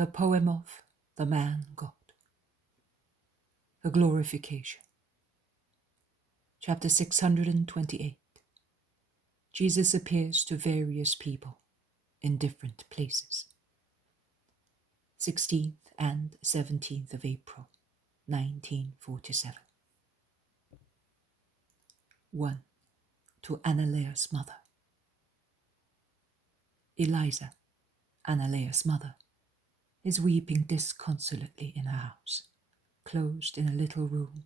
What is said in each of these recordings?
The poem of the man God. The Glorification. Chapter 628. Jesus appears to various people in different places. 16th and 17th of April, 1947. 1. To Ananias' mother. Eliza, Ananias' mother, is weeping disconsolately in her house, closed in a little room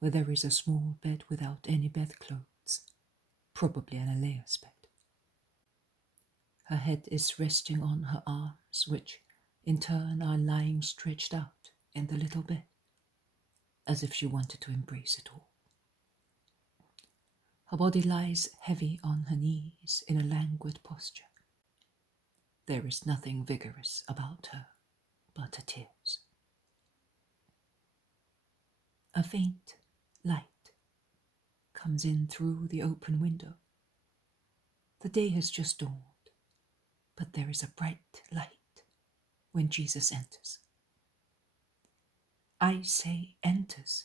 where there is a small bed without any bedclothes, probably Ananias' bed. Her head is resting on her arms, which in turn are lying stretched out in the little bed, as if she wanted to embrace it all. Her body lies heavy on her knees in a languid posture. There is nothing vigorous about her but her tears. A faint light comes in through the open window. The day has just dawned, but there is a bright light when Jesus enters. I say enters,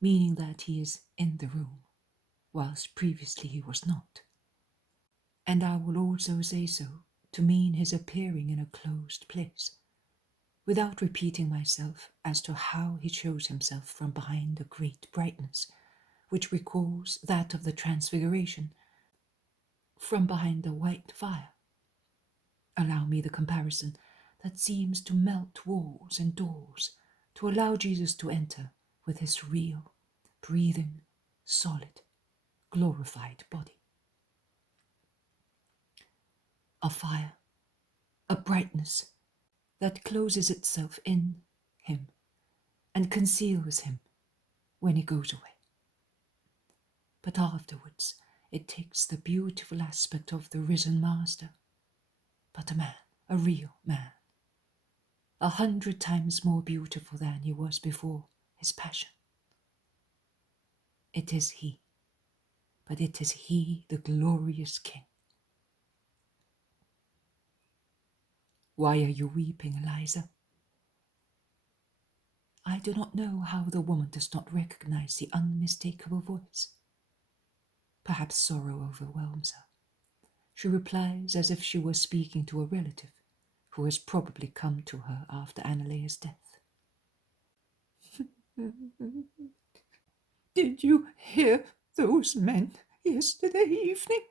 meaning that he is in the room, whilst previously he was not. And I will also say so to mean his appearing in a closed place, without repeating myself as to how he shows himself from behind a great brightness, which recalls that of the Transfiguration, from behind a white fire. Allow me the comparison that seems to melt walls and doors, to allow Jesus to enter with his real, breathing, solid, glorified body. A fire, a brightness that closes itself in him and conceals him when he goes away. But afterwards it takes the beautiful aspect of the risen Master, but a man, a real man, 100 times more beautiful than he was before his passion. It is he, but it is he, the glorious King. Why are you weeping, Eliza? I do not know how the woman does not recognize the unmistakable voice. Perhaps sorrow overwhelms her. She replies as if she were speaking to a relative who has probably come to her after Ananias' death. Did you hear those men yesterday evening?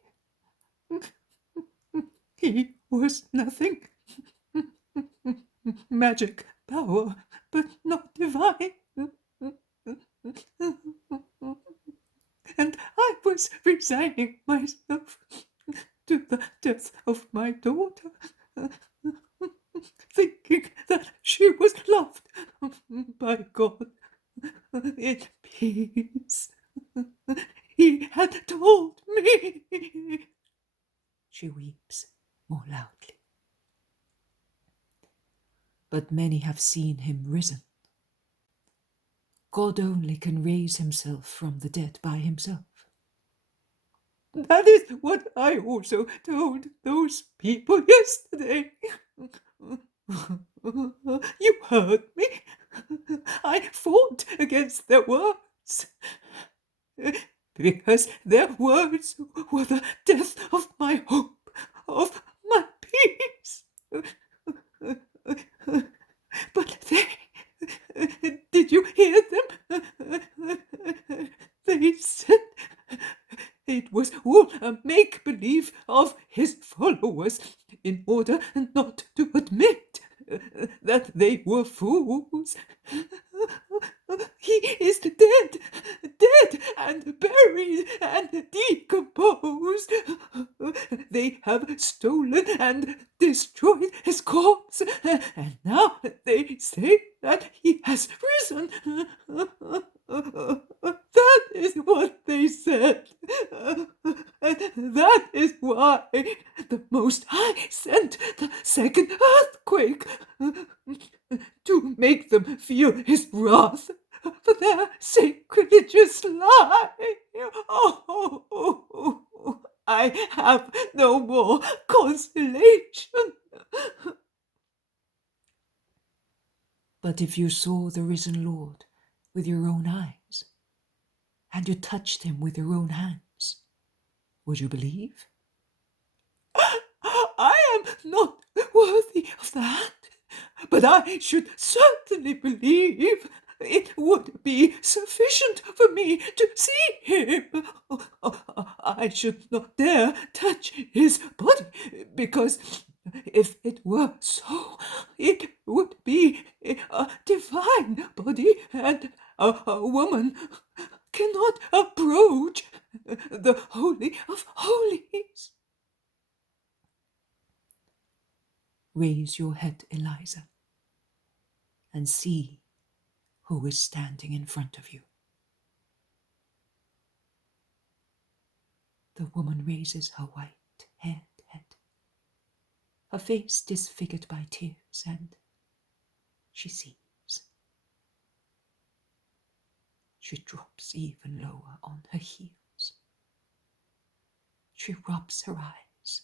He was nothing. Magic power, but not divine. And I was resigning myself to the death of my daughter, thinking that she was loved by God in peace. He had told me. She weeps more loudly. But many have seen him risen. God only can raise himself from the dead by himself. That is what I also told those people yesterday. You heard me. I fought against their words, because their words were the death of my hope, of my peace. But did you hear them? They said it was all a make-believe of his followers in order not to admit that they were fools. He is dead and buried and decomposed. They have stolen and destroyed his corpse, and now they say that he has risen. That is what they said. And that is why the Most High sent the second earthquake, to make them feel his wrath for their sacrilegious lie. Oh, I have no more consolation. But if you saw the risen Lord with your own eyes, and you touched him with your own hands, would you believe? I am not worthy of that, but I should certainly believe it would be sufficient for me to see him. I should not dare touch his body, because if it were so, it would be a divine body, and a woman cannot approach the Holy of Holies. Raise your head, Eliza, and see who is standing in front of you. The woman raises her white-haired head, her face disfigured by tears, and she sees. She drops even lower on her heels. She rubs her eyes.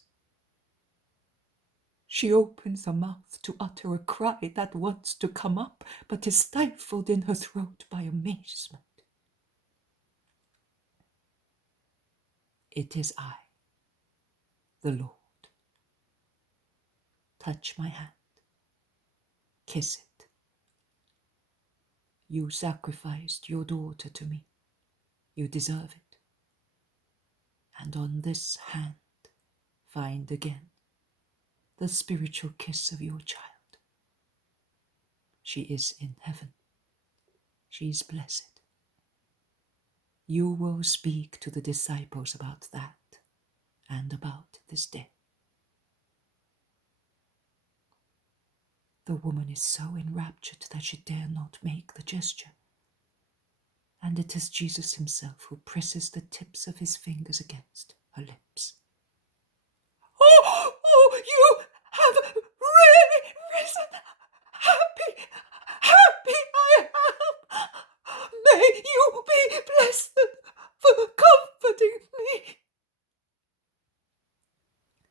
She opens her mouth to utter a cry that wants to come up, but is stifled in her throat by amazement. It is I, the Lord. Touch my hand. Kiss it. You sacrificed your daughter to me. You deserve it. And on this hand, find again the spiritual kiss of your child. She is in heaven. She is blessed. You will speak to the disciples about that and about this day. The woman is so enraptured that she dare not make the gesture, and it is Jesus himself who presses the tips of his fingers against her lips. Oh, you have really risen. Happy I am. May you be blessed for comforting me.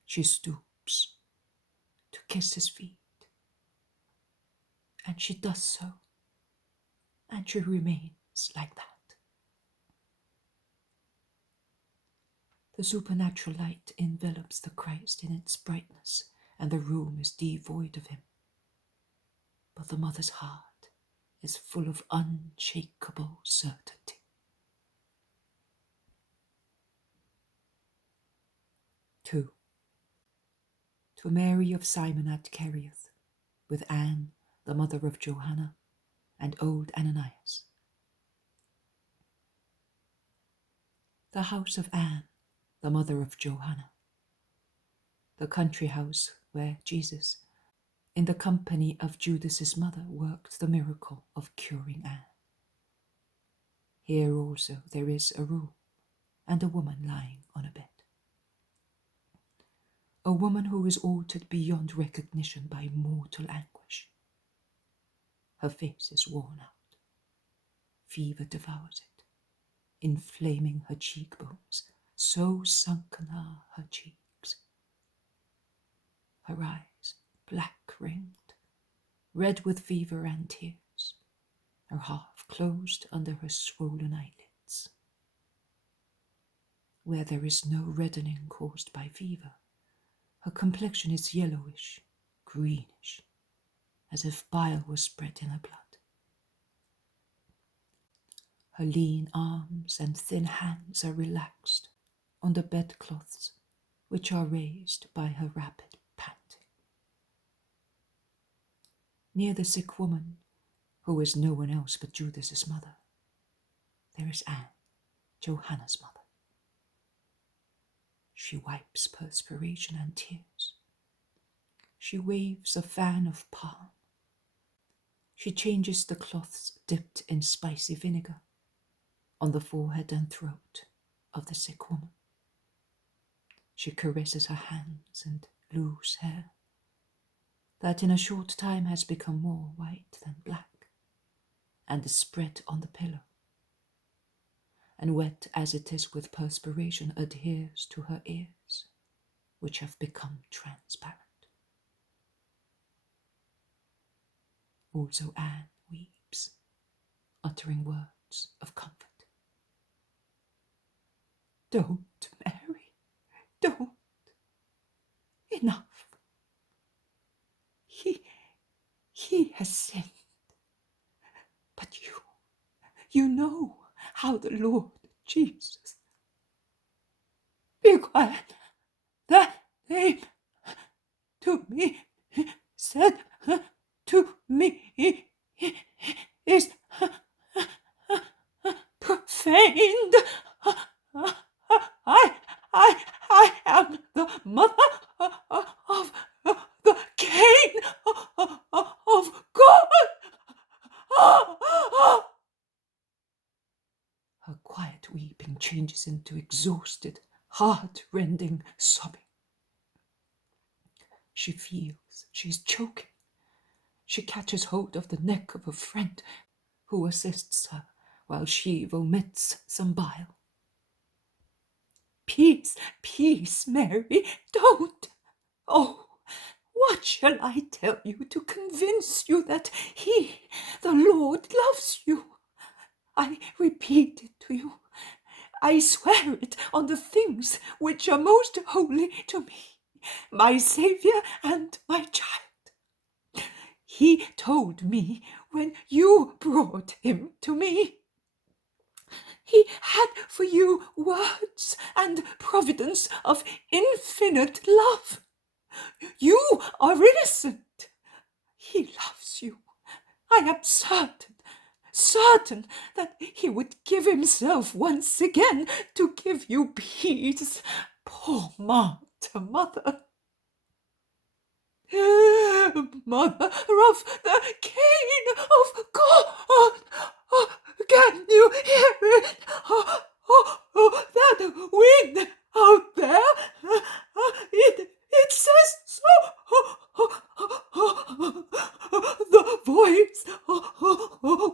She stoops to kiss his feet, and she does so, and she remains like that. The supernatural light envelops the Christ in its brightness, and the room is devoid of him. But the mother's heart is full of unshakable certainty. 2. To Mary of Simon at Cariath, with Anne, the mother of Johannan, and old Ananias. The house of Anne, the mother of Johannan. The country house where Jesus, in the company of Judas's mother, worked the miracle of curing Anne. Here also there is a room and a woman lying on a bed. A woman who is altered beyond recognition by mortal anguish. Her face is worn out. Fever devours it, inflaming her cheekbones, so sunken are her cheeks. Her eyes, black-ringed, red with fever and tears, are half closed under her swollen eyelids. Where there is no reddening caused by fever, her complexion is yellowish, greenish, as if bile was spread in her blood. Her lean arms and thin hands are relaxed on the bedcloths, which are raised by her rapid panting. Near the sick woman, who is no one else but Judas's mother, there is Anne, Johannan's mother. She wipes perspiration and tears. She waves a fan of palm. She changes the cloths dipped in spicy vinegar on the forehead and throat of the sick woman. She caresses her hands and loose hair, that in a short time has become more white than black, and is spread on the pillow, and wet as it is with perspiration, adheres to her ears, which have become transparent. Also Anne weeps, uttering words of comfort. Don't, Mary, don't. Enough. He has sinned. But you know how the Lord Jesus. Be quiet. That name to me said to me is profaned. I am the mother of the Cain of God. Her quiet weeping changes into exhausted, heart-rending sobbing. She feels she is choking. She catches hold of the neck of a friend who assists her while she vomits some bile. Peace, peace, Mary, don't. Oh, what shall I tell you to convince you that he, the Lord, loves you? I repeat it to you. I swear it on the things which are most holy to me, my Saviour and my child. He told me when you brought him to me. He had for you words and providence of infinite love. You are innocent. He loves you. I am certain that he would give himself once again to give you peace. Poor mother. Mother of the Cain of God. Can you hear it? That wind out there. It says so. The voice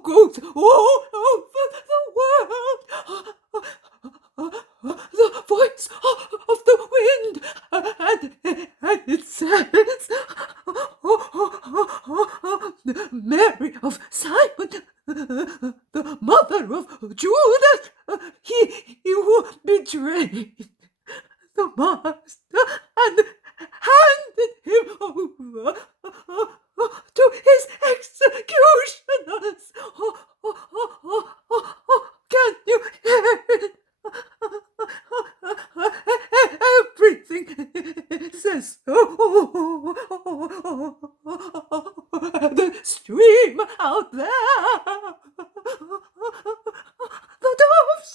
goes all over the world. The voice of the wind, and it says, Mary of Simon, the mother of Judas, he who betrayed the master and handed him over to his executioners. Can you hear it? Everything says so. The stream out there, the doves,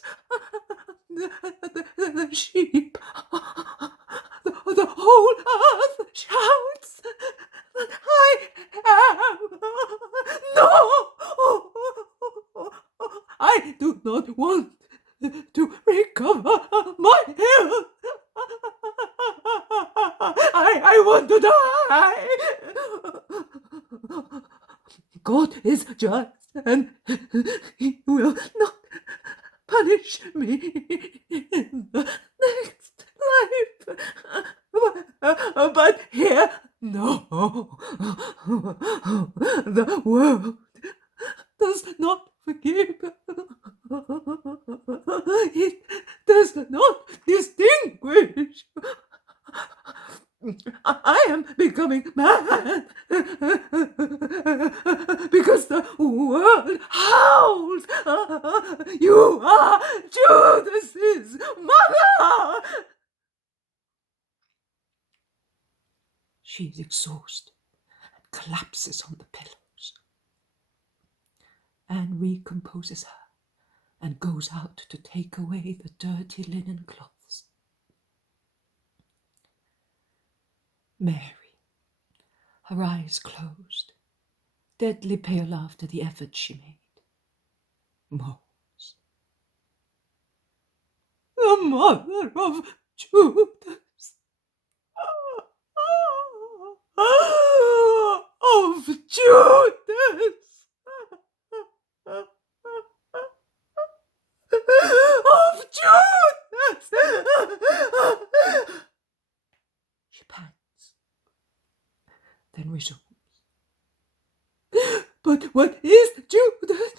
the sheep, the whole earth shouts that I am. No, I do not want to recover my health. I want to die. God is just, and he will not punish me in the next life. But here, no. The world does not forgive. It does not distinguish. I am becoming mad because the world howls. You are Judas's mother. She is exhausted and collapses on the pillows. Anne recomposes her and goes out to take away the dirty linen cloths. Mary, her eyes closed, deadly pale after the effort she made, moans. The mother of Judas. Of Judas. Of Judas. She pants, then resumes. But what is Judas?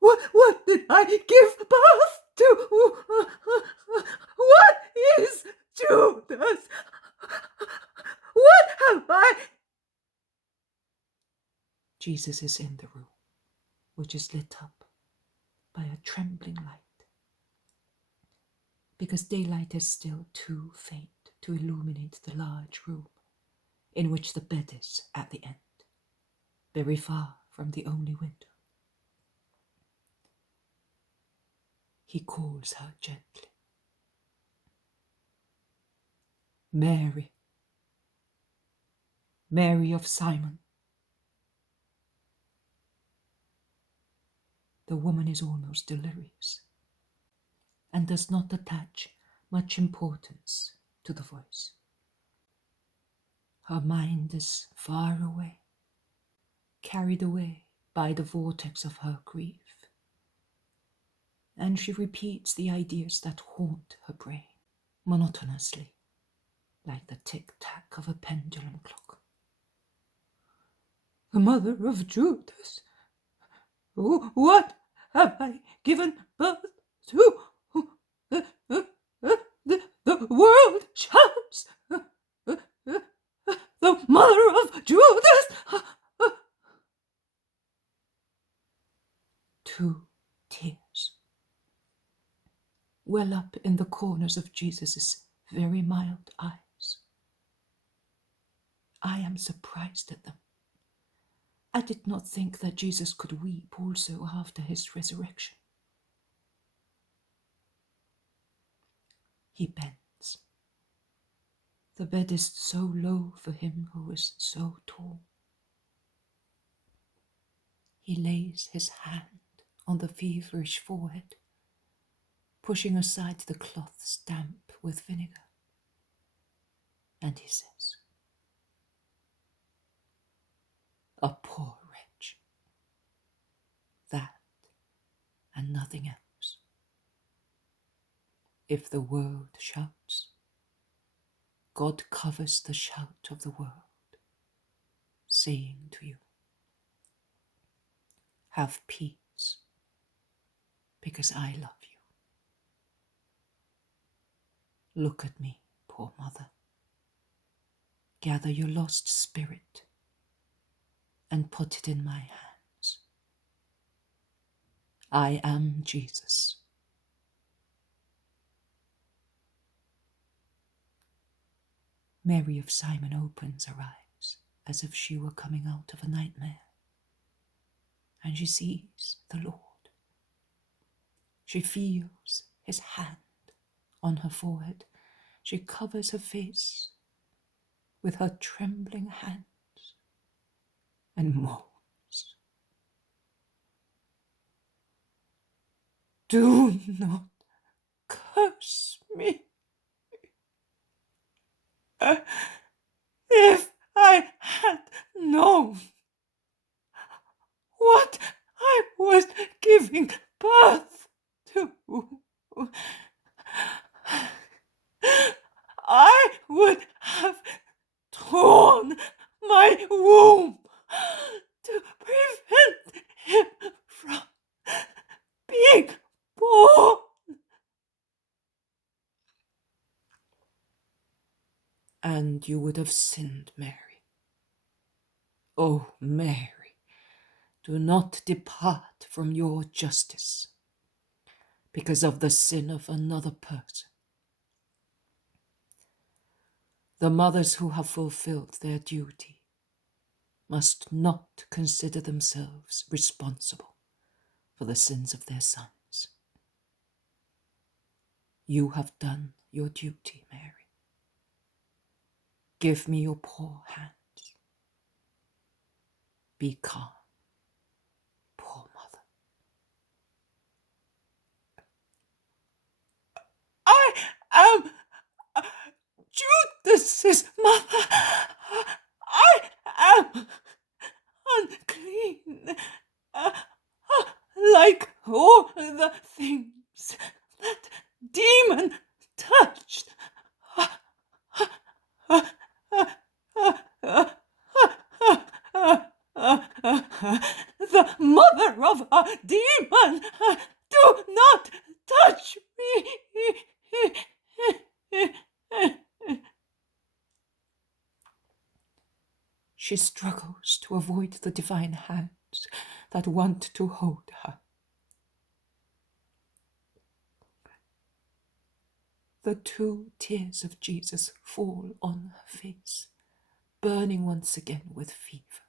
What did I give birth to? What is Judas? What have I? Jesus is in the room, which is lit up by a trembling light, because daylight is still too faint to illuminate the large room in which the bed is at the end, very far from the only window. He calls her gently. Mary, Mary of Simon. The woman is almost delirious and does not attach much importance to the voice. Her mind is far away, carried away by the vortex of her grief, and she repeats the ideas that haunt her brain monotonously, like the tick-tack of a pendulum clock. The mother of Judas. Oh, what have I given birth to? The world shouts. The mother of Judas. Two tears well up in the corners of Jesus' very mild eyes. I am surprised at them. I did not think that Jesus could weep also after his resurrection. He bends. The bed is so low for him who is so tall. He lays his hand on the feverish forehead, pushing aside the cloths damp with vinegar, and he says, "A poor wretch. That and nothing else. If the world shouts, God covers the shout of the world, saying to you, have peace, because I love you. Look at me, poor mother. Gather your lost spirit and put it in my hands. I am Jesus." Mary of Simon opens her eyes as if she were coming out of a nightmare, and she sees the Lord. She feels his hand on her forehead. She covers her face with her trembling hands and moans, "Do not curse me. If I had known what I was giving birth to, I would have torn my womb to prevent him from being born." And you would have sinned, Mary. Oh, Mary, do not depart from your justice because of the sin of another person. The mothers who have fulfilled their duty must not consider themselves responsible for the sins of their sons. You have done your duty, Mary. Give me your poor hands. Be calm, poor mother. I am Judas's mother. I am unclean, like all the things that demon touched. The mother of a demon! Do not touch me! She struggles to avoid the divine hands that want to hold her. The 2 tears of Jesus fall on her face, burning once again with fever.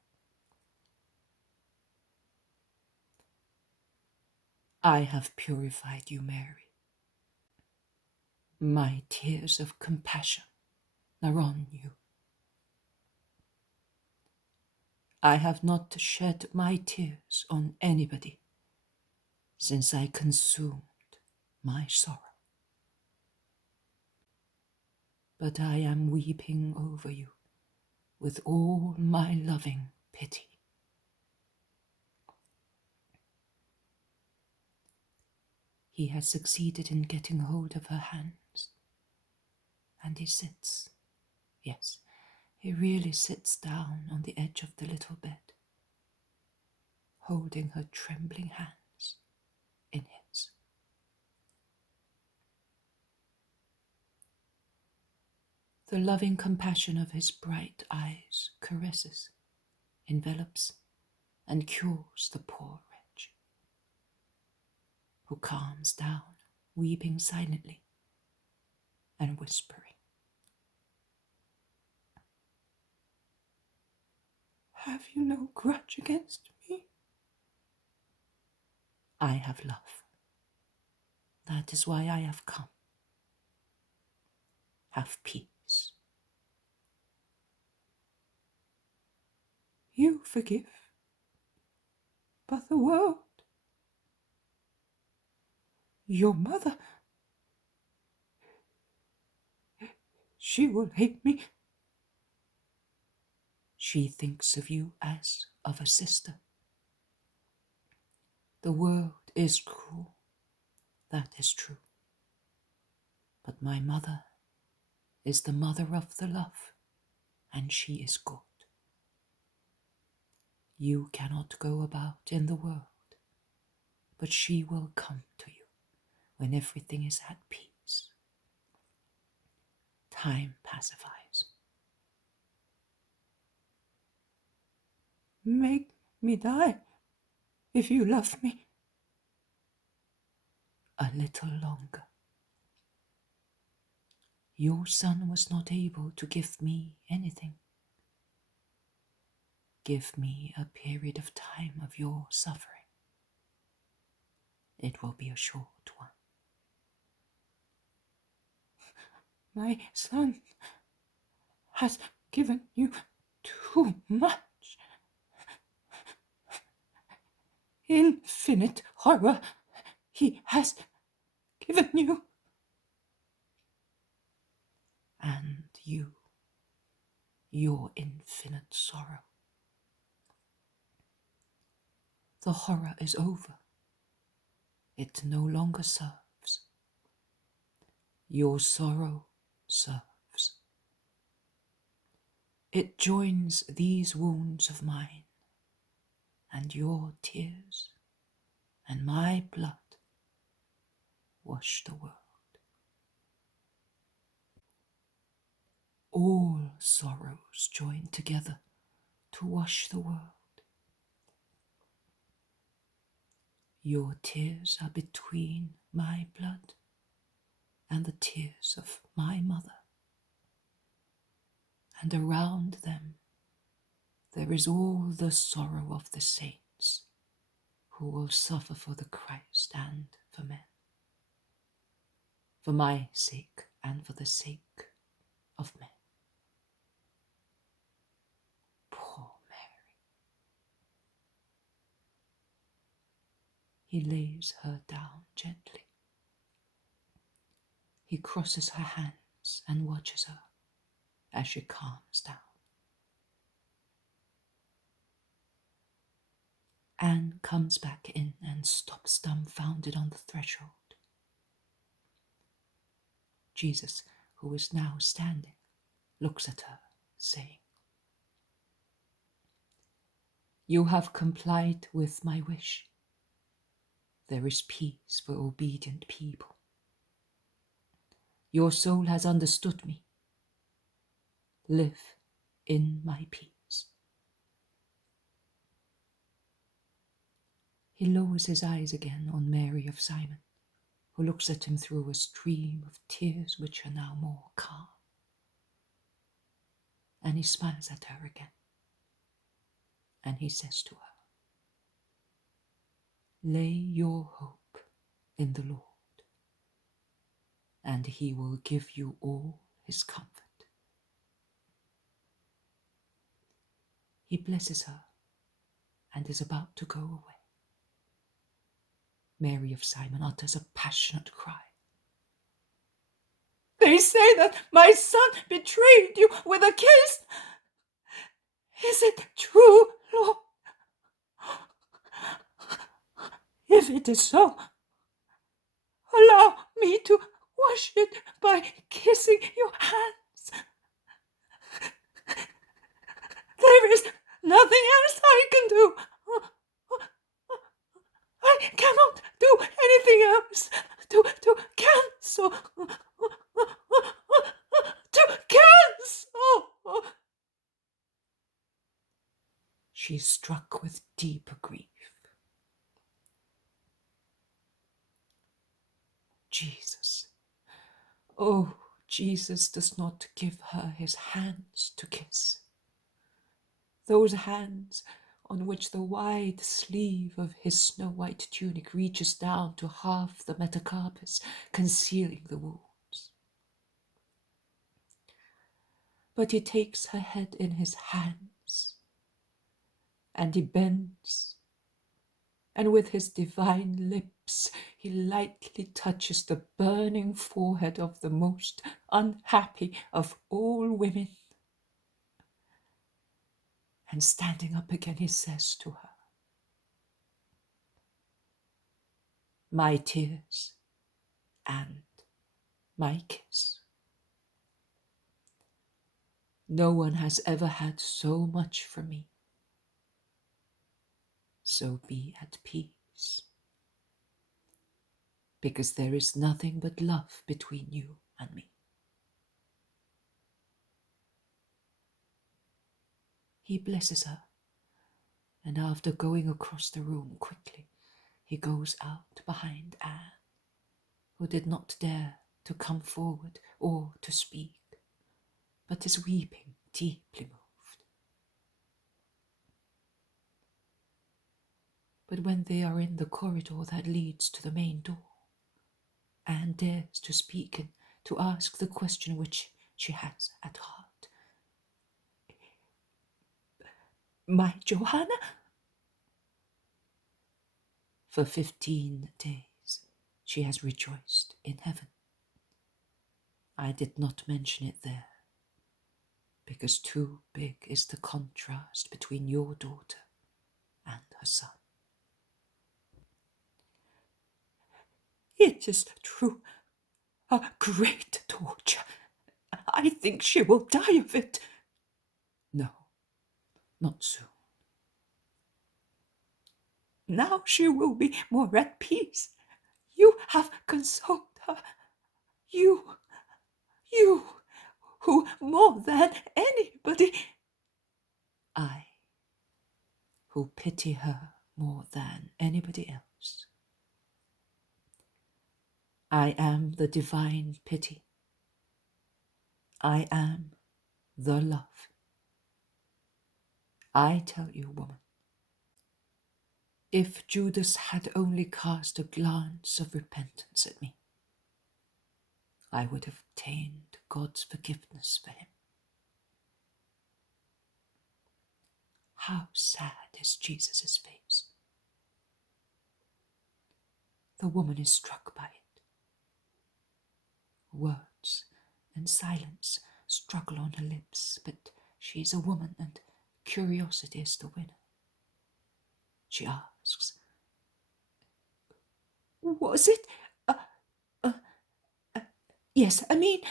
I have purified you, Mary. My tears of compassion are on you. I have not shed my tears on anybody since I consumed my sorrow. But I am weeping over you with all my loving pity. He has succeeded in getting hold of her hands, and he sits, yes, he really sits down on the edge of the little bed, holding her trembling hands in his. The loving compassion of his bright eyes caresses, envelops, and cures the poor wretch, who calms down, weeping silently and whispering. Have you no grudge against me? I have love. That is why I have come. Have peace. You forgive, but the world, your mother, she will hate me. She thinks of you as of a sister. The world is cruel, that is true. But my mother is the mother of the love, and she is good. You cannot go about in the world, but she will come to you when everything is at peace. Time pacifies. Make me die if you love me. A little longer. Your son was not able to give me anything. Give me a period of time of your suffering. It will be a short one. My son has given you too much. Infinite horror he has given you. And you, your infinite sorrow. The horror is over. It no longer serves. Your sorrow serves. It joins these wounds of mine, and your tears and my blood wash the world. All sorrows join together to wash the world. Your tears are between my blood and the tears of my mother, and around them there is all the sorrow of the saints who will suffer for the Christ and for men, for my sake and for the sake of men. Poor Mary. He lays her down gently. He crosses her hands and watches her as she calms down. Anne comes back in and stops dumbfounded on the threshold. Jesus, who is now standing, looks at her, saying, You have complied with my wish. There is peace for obedient people. Your soul has understood me. Live in my peace. He lowers his eyes again on Mary of Simon, who looks at him through a stream of tears which are now more calm. And he smiles at her again. And he says to her, lay your hope in the Lord, and he will give you all his comfort. He blesses her and is about to go away. Mary of Simon utters a passionate cry. They say that my son betrayed you with a kiss. Is it true, Lord? If it is so, allow me to wash it by kissing your hands. There is nothing else I can do. I cannot do anything else to cancel. To cancel. She is struck with deep grief. Jesus. Oh, Jesus does not give her his hands to kiss. Those hands on which the wide sleeve of his snow-white tunic reaches down to half the metacarpus, concealing the wounds. But he takes her head in his hands, and he bends, and with his divine lips he lightly touches the burning forehead of the most unhappy of all women. And standing up again, he says to her, my tears and my kiss. No one has ever had so much from me. So be at peace, because there is nothing but love between you and me. He blesses her, and after going across the room quickly, he goes out behind Anne, who did not dare to come forward or to speak, but is weeping, deeply moved. But when they are in the corridor that leads to the main door, Anne dares to speak and to ask the question which she has at heart. My Johanna? For 15 days she has rejoiced in heaven. I did not mention it there, because too big is the contrast between your daughter and her son. It is true, a great torture. I think she will die of it. No, not soon. Now she will be more at peace. You have consoled her. You who more than anybody, I, who pity her more than anybody else. I am the divine pity. I am the love. I tell you, woman, if Judas had only cast a glance of repentance at me, I would have obtained God's forgiveness for him. How sad is Jesus' face. The woman is struck by it. Words and silence struggle on her lips, but she is a woman and curiosity is the winner. She asks, was it? Yes, I mean,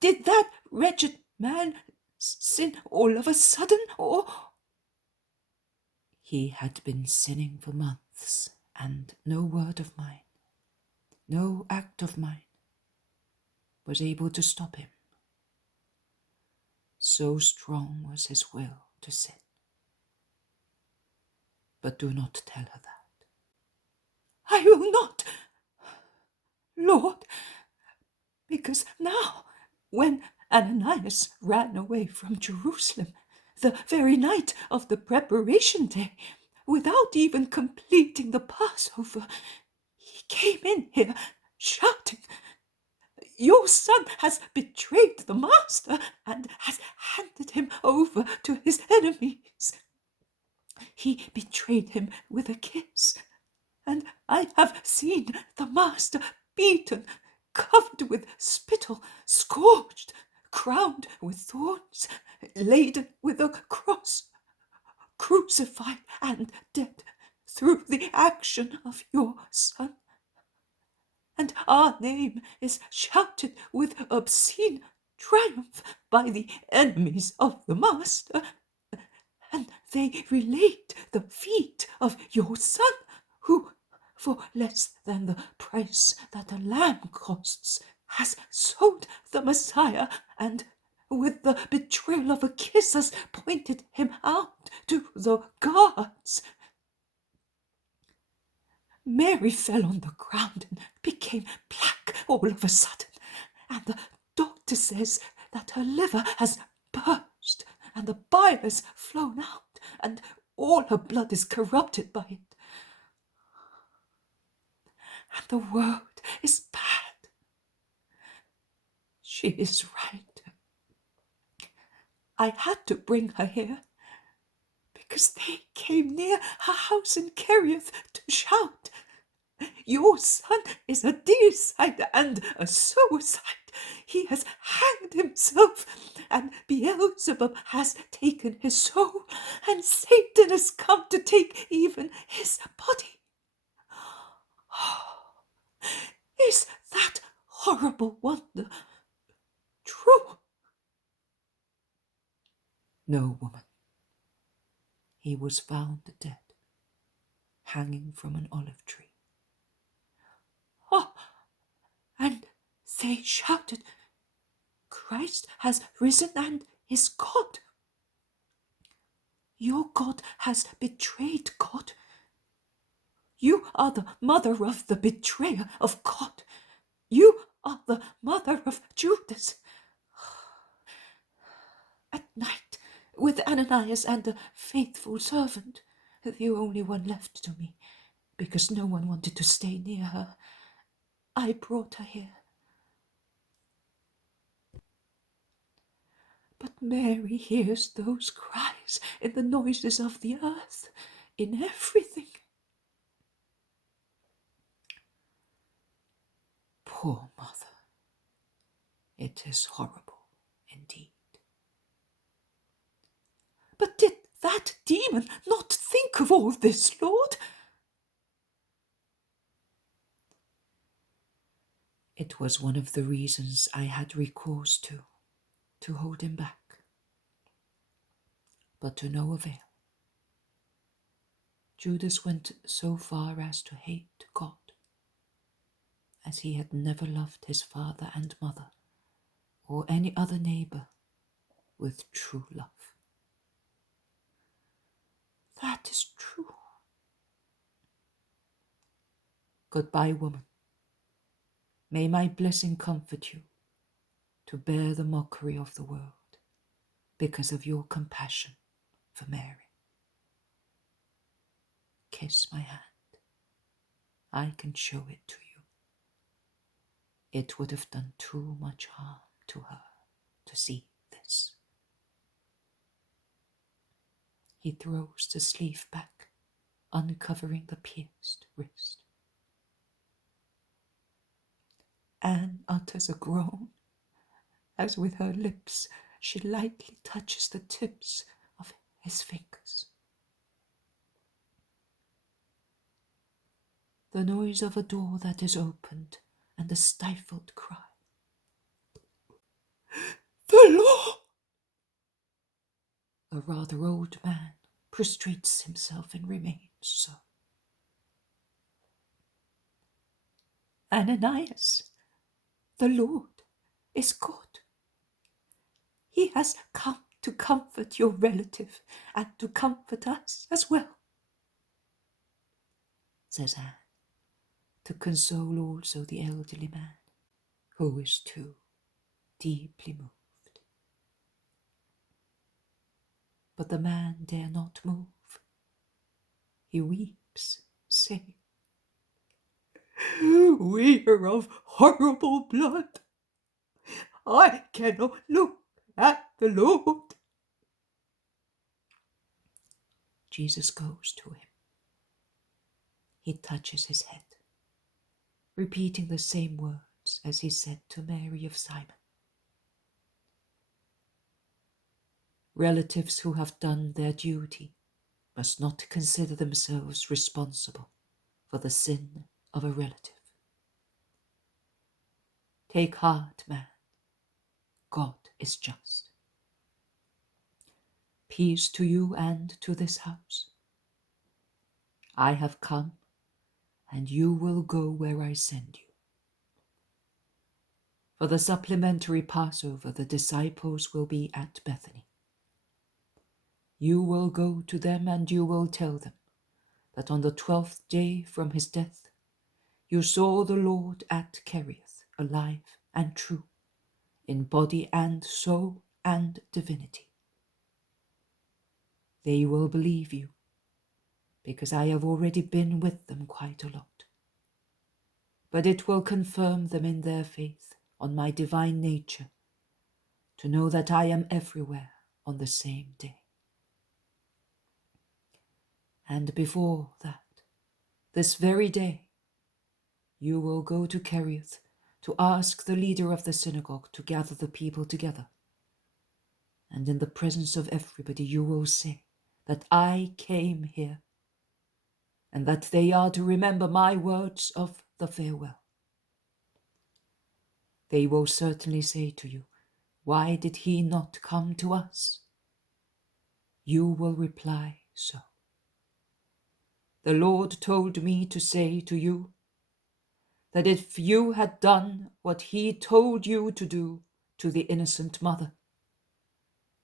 did that wretched man sin all of a sudden, or? He had been sinning for months, and no word of mine, no act of mine, was able to stop him. So strong was his will to sin. But do not tell her that. I will not, Lord, because now, when Ananias ran away from Jerusalem, the very night of the preparation day, without even completing the Passover, he came in here shouting, "Your son has betrayed the master and has handed him over to his enemies. He betrayed him with a kiss, and I have seen the master beaten, covered with spittle, scourged, crowned with thorns, laden with a cross, crucified and dead through the action of your son. And our name is shouted with obscene triumph by the enemies of the master, and they relate the feat of your son, who, for less than the price that a lamb costs, has sold the Messiah, and with the betrayal of a kiss has pointed him out to the gods." Mary fell on the ground and became black all of a sudden, and the doctor says that her liver has burst, and the bile has flown out, and all her blood is corrupted by it. And the world is bad. She is right. I had to bring her here, because they came near her house in Kerioth to shout, "Your son is a deicide and a suicide. He has hanged himself, and Beelzebub has taken his soul, and Satan has come to take even his body." Is that horrible wonder true? No, woman. He was found dead, hanging from an olive tree. Oh, and they shouted, "Christ has risen and is God." Your God has betrayed God. You are the mother of the betrayer of God. You are the mother of Judas. At night, with Ananias and a faithful servant, the only one left to me, because no one wanted to stay near her, I brought her here. But Mary hears those cries in the noises of the earth, in everything. Poor mother. It is horrible indeed. But did that demon not think of all this, Lord? It was one of the reasons I had recourse to hold him back, but to no avail. Judas went so far as to hate God, as he had never loved his father and mother, or any other neighbor, with true love. That is true. Goodbye, woman. May my blessing comfort you to bear the mockery of the world because of your compassion for Mary. Kiss my hand. I can show it to you. It would have done too much harm to her to see this. He throws the sleeve back, uncovering the pierced wrist. Anne utters a groan, as with her lips she lightly touches the tips of his fingers. The noise of a door that is opened and a stifled cry. "The Lord!" A rather old man prostrates himself and remains so. Ananias, the Lord is good. He has come to comfort your relative and to comfort us as well, says Anne, to console also the elderly man, who is too deeply moved. But the man dare not move. He weeps, saying, "We are of horrible blood. I cannot look at the Lord." Jesus goes to him. He touches his head, repeating the same words as he said to Mary of Simon. Relatives who have done their duty must not consider themselves responsible for the sin of a relative. Take heart, man. God is just. Peace to you and to this house. I have come, and you will go where I send you. For the supplementary Passover, the disciples will be at Bethany. You will go to them and you will tell them that on the 12th day from his death, you saw the Lord at Kerioth, alive and true, in body and soul and divinity. They will believe you, because I have already been with them quite a lot. But it will confirm them in their faith on my divine nature, to know that I am everywhere on the same day. And before that, this very day, you will go to Kerioth to ask the leader of the synagogue to gather the people together. And in the presence of everybody you will say that I came here, and that they are to remember my words of the farewell. They will certainly say to you, "Why did he not come to us?" You will reply so. The Lord told me to say to you that if you had done what he told you to do to the innocent mother,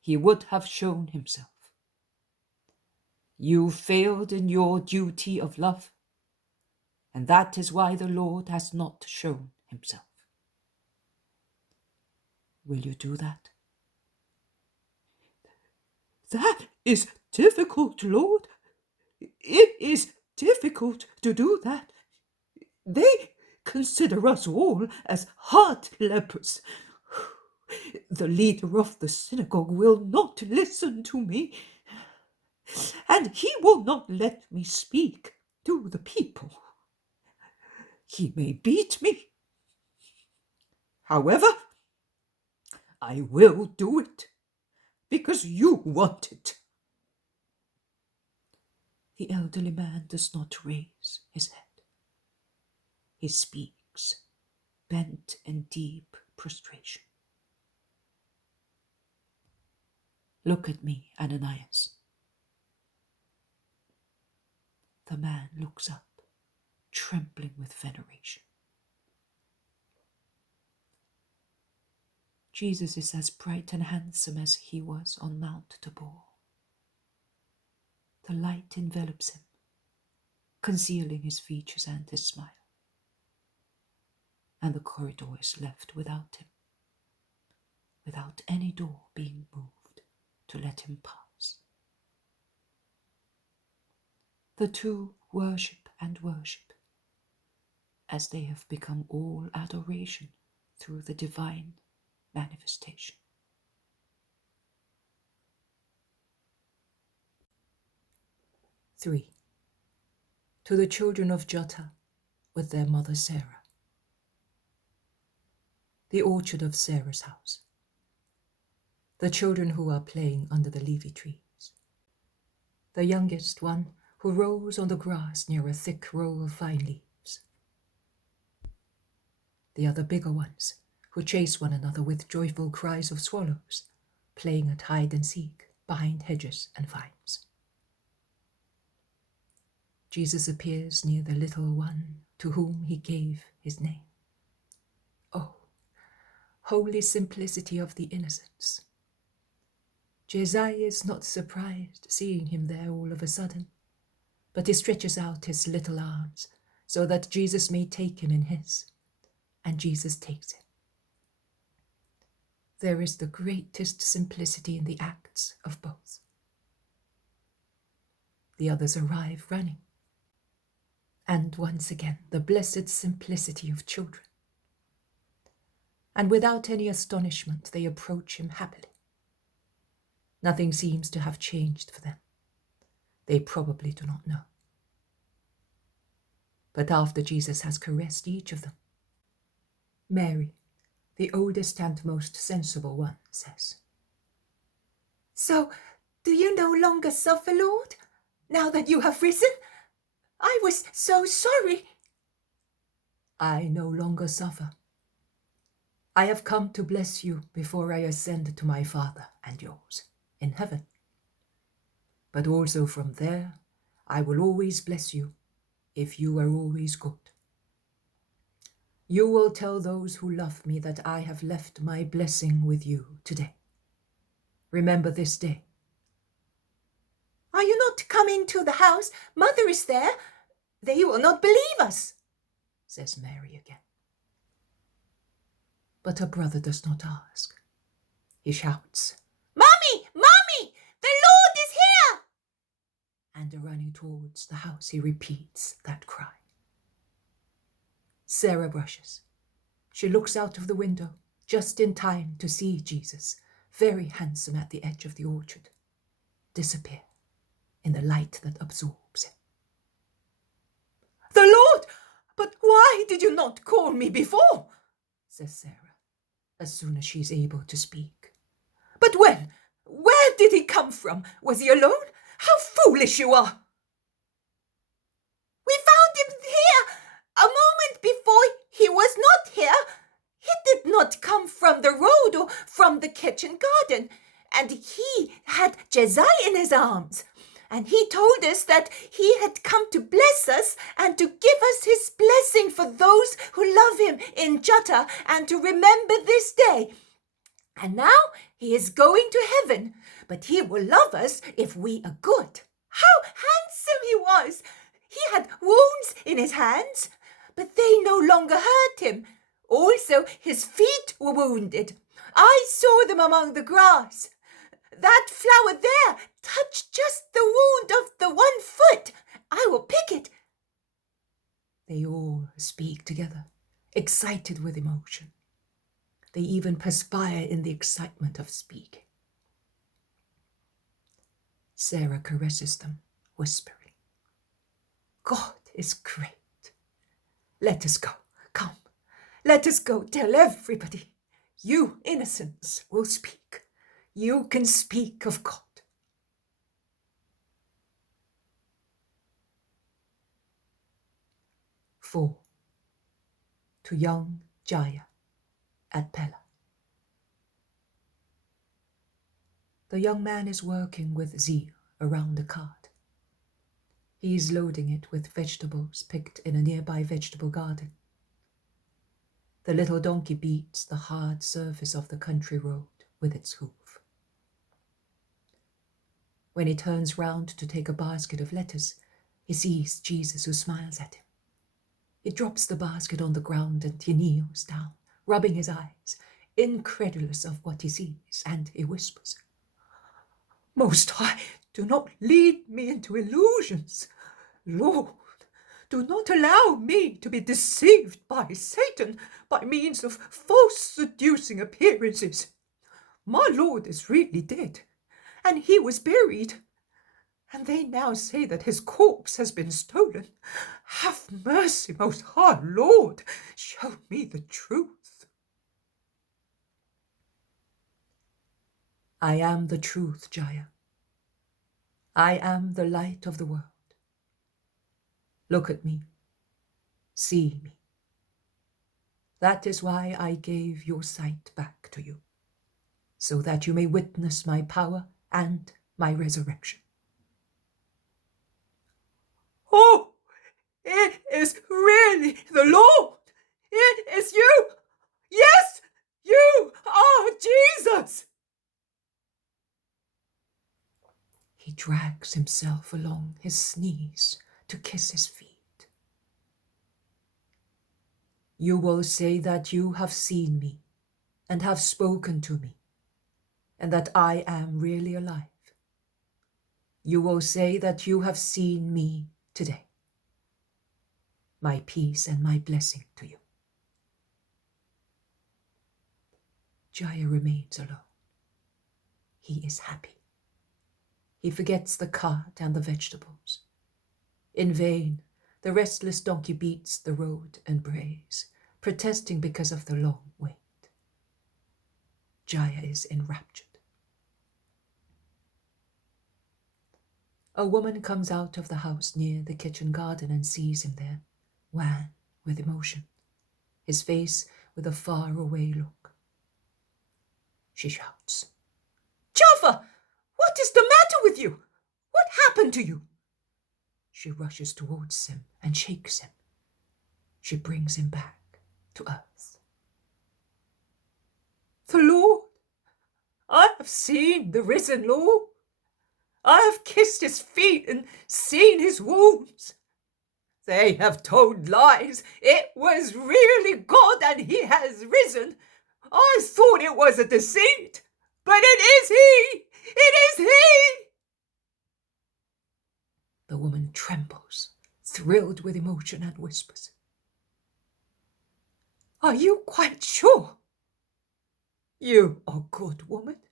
he would have shown himself. You failed in your duty of love, and that is why the Lord has not shown himself. Will you do that? That is difficult, Lord. It is difficult to do that. They consider us all as heart lepers. The leader of the synagogue will not listen to me, and he will not let me speak to the people. He may beat me. However, I will do it, because you want it. The elderly man does not raise his head. He speaks, bent in deep prostration. Look at me, Ananias. The man looks up, trembling with veneration. Jesus is as bright and handsome as he was on Mount Tabor. The light envelops him, concealing his features and his smile. And the corridor is left without him, without any door being moved to let him pass. The two worship and worship, as they have become all adoration through the divine manifestation. Three. To the children of Jotta with their mother Sarah. The orchard of Sarah's house. The children who are playing under the leafy trees. The youngest one who rolls on the grass near a thick row of vine leaves. The other bigger ones who chase one another with joyful cries of swallows, playing at hide and seek behind hedges and vines. Jesus appears near the little one to whom he gave his name. Oh, holy simplicity of the innocents! Josiah is not surprised seeing him there all of a sudden, but he stretches out his little arms so that Jesus may take him in his, and Jesus takes him. There is the greatest simplicity in the acts of both. The others arrive running, and once again the blessed simplicity of children. And without any astonishment they approach him happily. Nothing seems to have changed for them. They probably do not know. But after Jesus has caressed each of them, Mary, the oldest and most sensible one, says, "So, do you no longer suffer, Lord, now that you have risen? I was so sorry." "I no longer suffer. I have come to bless you before I ascend to my Father and yours in heaven. But also from there I will always bless you if you are always good. You will tell those who love me that I have left my blessing with you today. Remember this day." "Are you not coming to the house? Mother is there. They will not believe us," says Mary again. But her brother does not ask. He shouts, "Mommy! Mommy! The Lord is here!" And running towards the house, he repeats that cry. Sarah rushes. She looks out of the window just in time to see Jesus, very handsome at the edge of the orchard, disappear in the light that absorbs him. "The Lord! But why did you not call me before?" says Sarah, as soon as she is able to speak. "But where did he come from? Was he alone? How foolish you are!" "We found him here. A moment before he was not here. He did not come from the road or from the kitchen garden. And he had Josiah in his arms. And he told us that he had come to bless us and to give us his blessing for those who love him in Judah and to remember this day. And now he is going to heaven, but he will love us if we are good." How handsome he was! He had wounds in his hands, but they no longer hurt him. Also, his feet were wounded. I saw them among the grass. That flower there touched just the wound of the one foot. I will pick it. They all speak together, excited with emotion. They even perspire in the excitement of speaking. Sarah caresses them, whispering, "God is great. Let us go. Come, let us go tell everybody. You innocents will speak. You can speak of God." "4. To young Joah at Pella. The young man is working with zeal around a cart. He is loading it with vegetables picked in a nearby vegetable garden. The little donkey beats the hard surface of the country road with its hoof. When he turns round to take a basket of lettuce, he sees Jesus, who smiles at him. He drops the basket on the ground and he kneels down, rubbing his eyes, incredulous of what he sees, and he whispers, "Most High, do not lead me into illusions. Lord, do not allow me to be deceived by Satan by means of false seducing appearances. My Lord is really dead, and he was buried, and they now say that his corpse has been stolen. Have mercy, Most High Lord, show me the truth." I am the truth, Joah. I am the light of the world. Look at me. See me. That is why I gave your sight back to you, so that you may witness my power and my resurrection. "Oh, It is really the Lord. It is you. Yes, you are Jesus. He drags himself along his knees to kiss his feet. You will say that you have seen me and have spoken to me, and that I am really alive. You will say that you have seen me today. My peace and my blessing to you. Joah remains alone. He is happy. He forgets the cart and the vegetables. In vain, the restless donkey beats the road and brays, protesting because of the long wait. Joah is enraptured. A woman comes out of the house near the kitchen garden and sees him there, wan with emotion, his face with a far-away look. She shouts, "Joah, what is the matter with you? What happened to you?" She rushes towards him and shakes him. She brings him back to earth. "The Lord! I have seen the risen Lord. I have kissed his feet and seen his wounds. They have told lies. It was really God and he has risen. I thought it was a deceit, but it is he! It is he!" The woman trembles, thrilled with emotion, and whispers, "Are you quite sure? You are good woman.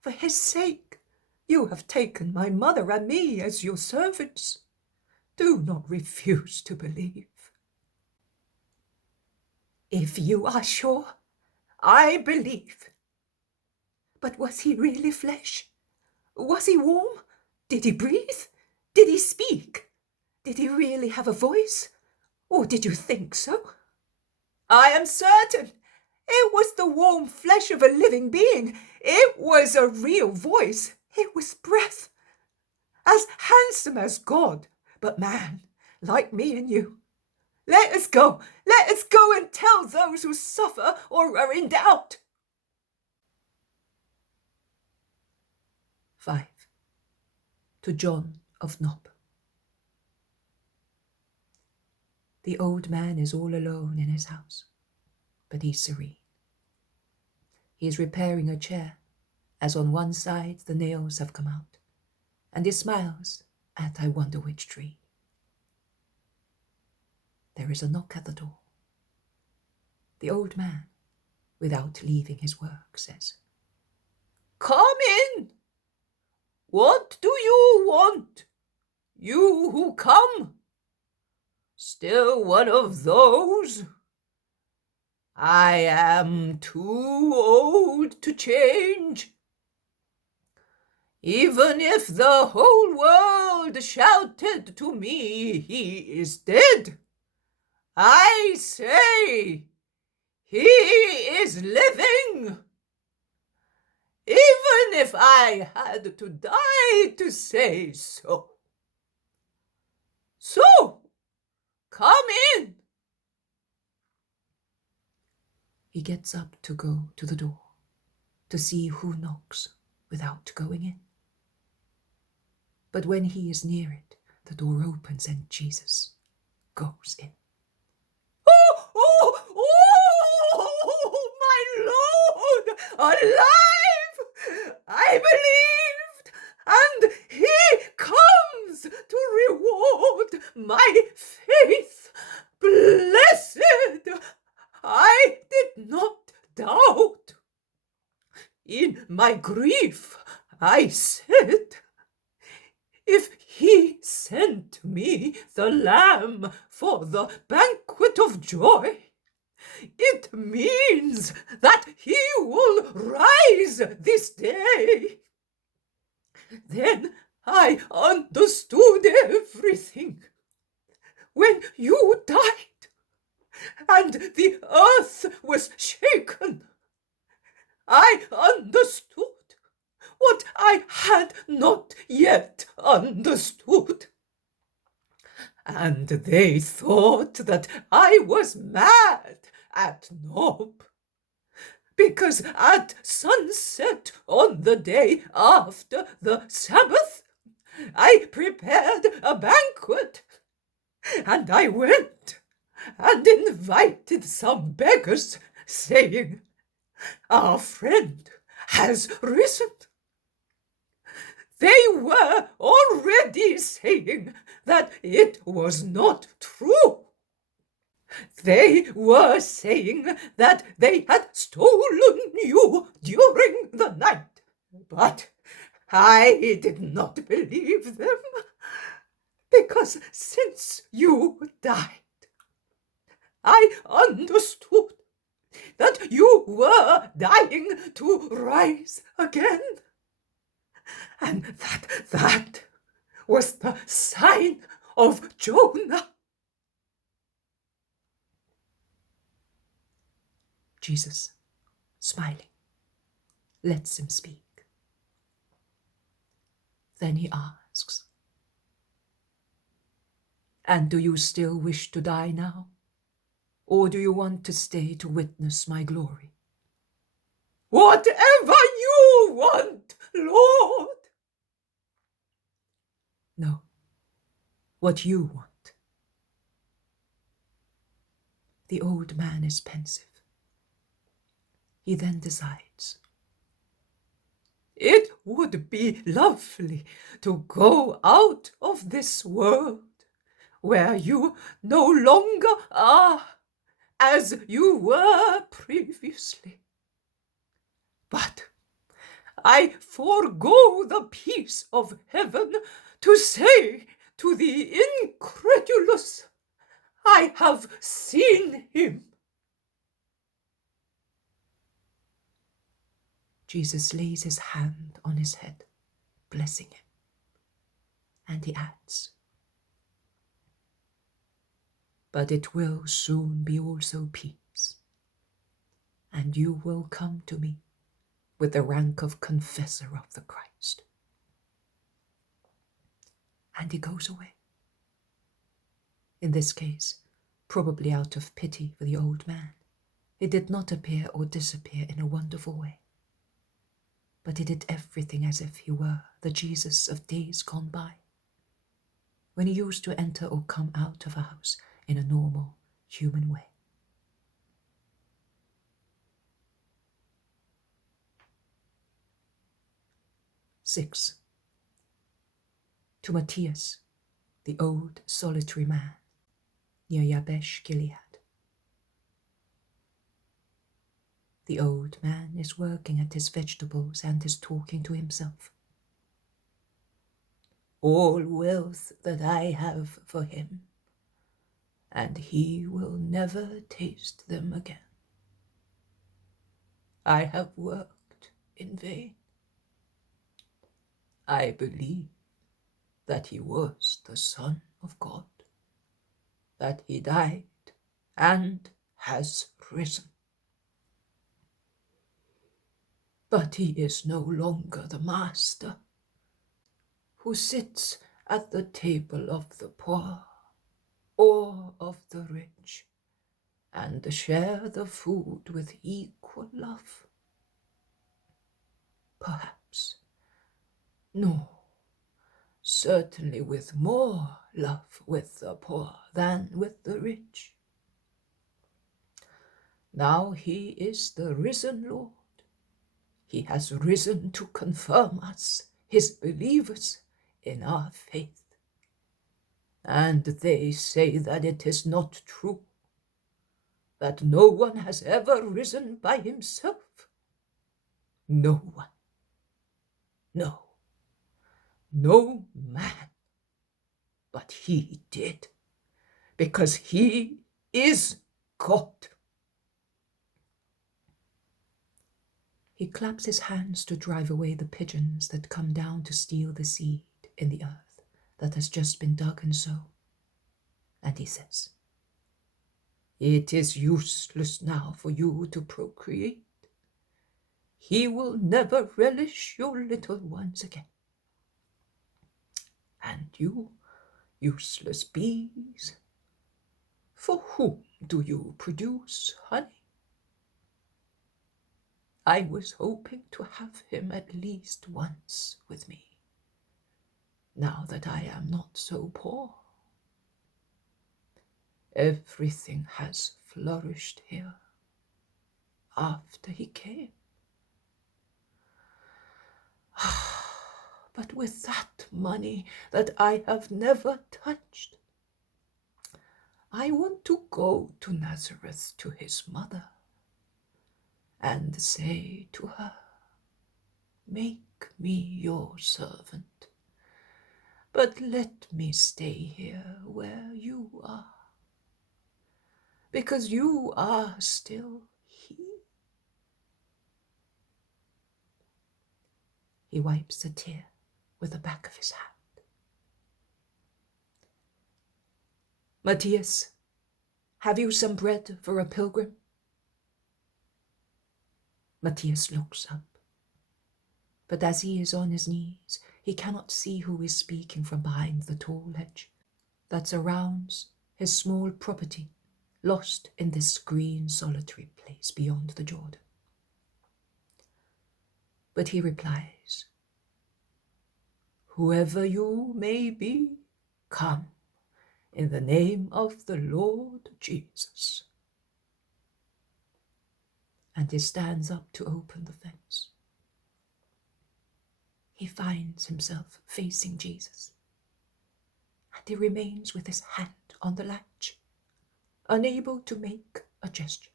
For his sake, you have taken my mother and me as your servants. Do not refuse to believe." "If you are sure, I believe. But was he really flesh? Was he warm? Did he breathe? Did he speak? Did he really have a voice? Or did you think so?" "I am certain. It was the warm flesh of a living being. It was a real voice. It was breath. As handsome as God, but man, like me and you. Let us go. Let us go and tell those who suffer or are in doubt." 5. To John of Knop. The old man is all alone in his house, but he's serene. He is repairing a chair, as on one side the nails have come out, and he smiles at I wonder which tree. There is a knock at the door. The old man, without leaving his work, says, "Come in. What do you want? You who come? Still one of those? I am too old to change. Even if the whole world shouted to me, he is dead, I say, he is living. Even if I had to die to say so. So, come in." He gets up to go to the door, to see who knocks without going in. But when he is near it, the door opens and Jesus goes in. "Oh, oh, oh, my Lord, alive! I believed, and he comes to reward my faith. Blessed! I did not doubt. In my grief, I said, if he sent me the lamb for the banquet of joy, it means that he will rise this day. Then I understood everything. When you died, and the earth was shaken, I understood what I had not yet understood. and they thought that I was mad at Knop, because at sunset on the day after the Sabbath I prepared a banquet, and I went and invited some beggars, saying, 'Our friend has risen.' They were already saying that it was not true. They were saying that they had stolen you during the night, but I did not believe them, because since you died, I understood that you were dying to rise again, and that was the sign of Jonah." Jesus, smiling, lets him speak. Then he asks, "And do you still wish to die now? Or do you want to stay to witness my glory?" "Whatever you want, Lord." "No, what you want." The old man is pensive. He then decides, "It would be lovely to go out of this world where you no longer are as you were previously. But I forego the peace of heaven to say to the incredulous, 'I have seen him.'" Jesus lays his hand on his head, blessing him, and he adds, "But it will soon be also peace, and you will come to me with the rank of confessor of the Christ." And he goes away. In this case, probably out of pity for the old man, he did not appear or disappear in a wonderful way, but he did everything as if he were the Jesus of days gone by, when he used to enter or come out of a house in a normal human way. Six. To Matias, the old solitary man near Yabesh Gilead. The old man is working at his vegetables and is talking to himself. "All wealth that I have for him, and he will never taste them again. I have worked in vain. I believe that he was the Son of God, that he died and has risen. But he is no longer the master who sits at the table of the poor or of the rich and share the food with equal love. Perhaps, no, certainly with more love with the poor than with the rich. Now he is the risen Lord. He has risen to confirm us, his believers, in our faith. And they say that it is not true, that no one has ever risen by himself. No one. No. No man. But he did, because he is God." He claps his hands to drive away the pigeons that come down to steal the seed in the earth that has just been dug and sown. And he says, "It is useless now for you to procreate. He will never relish your little ones again. And you useless bees. For whom do you produce honey? I was hoping to have him at least once with me, now that I am not so poor. Everything has flourished here after he came. But with that money that I have never touched, I want to go to Nazareth to his mother and say to her, "Make me your servant, but let me stay here where you are, because you are still he." He wipes a tear with the back of his hand. "Matias, have you some bread for a pilgrim?" Matias looks up, but as he is on his knees, he cannot see who is speaking from behind the tall hedge that surrounds his small property, lost in this green solitary place beyond the Jordan. But he replies, "Whoever you may be, come in the name of the Lord Jesus." And he stands up to open the fence. He finds himself facing Jesus, and he remains with his hand on the latch, unable to make a gesture.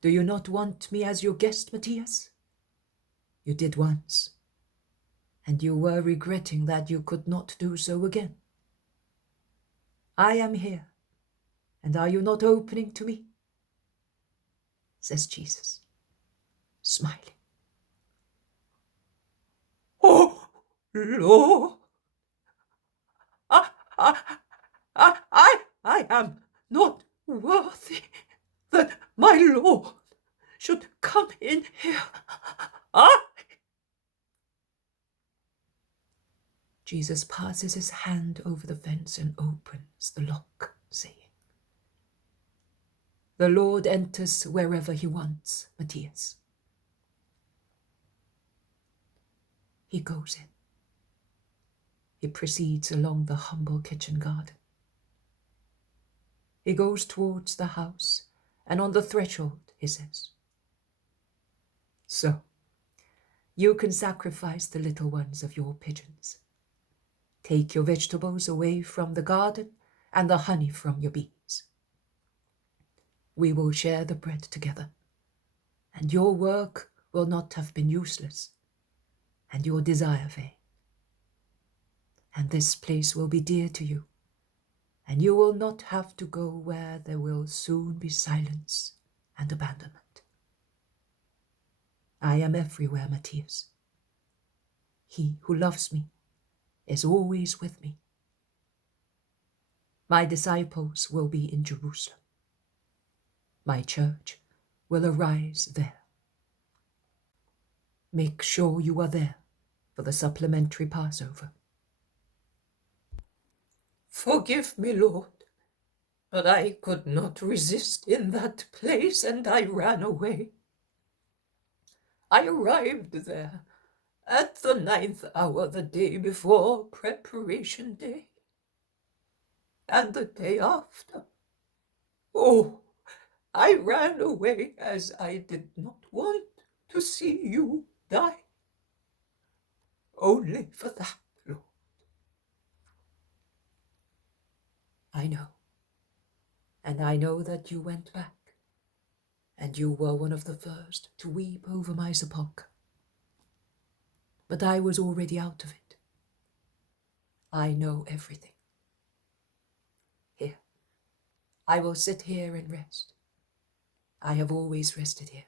"Do you not want me as your guest, Matias? You did once, and you were regretting that you could not do so again. I am here, and are you not opening to me?" says Jesus, smiling. "Oh, Lord, I am not worthy that my Lord should come in here. Jesus passes his hand over the fence and opens the lock, saying, "The Lord enters wherever he wants, Matias." He goes in. He proceeds along the humble kitchen garden. He goes towards the house, and on the threshold he says, "So, you can sacrifice the little ones of your pigeons. Take your vegetables away from the garden and the honey from your bees. We will share the bread together, and your work will not have been useless, and your desire vain. And this place will be dear to you, and you will not have to go where there will soon be silence and abandonment. I am everywhere, Matias. He who loves me is always with me. My disciples will be in Jerusalem. My church will arise there. Make sure you are there for the supplementary Passover." "Forgive me, Lord, but I could not resist in that place, and I ran away. I arrived there at the 9th hour, the day before Preparation Day. And the day after, oh, I ran away as I did not want to see you die. Only for that, Lord." "I know. And I know that you went back, and you were one of the first to weep over my sepulchre. But I was already out of it. I know everything. Here, I will sit here and rest. I have always rested here,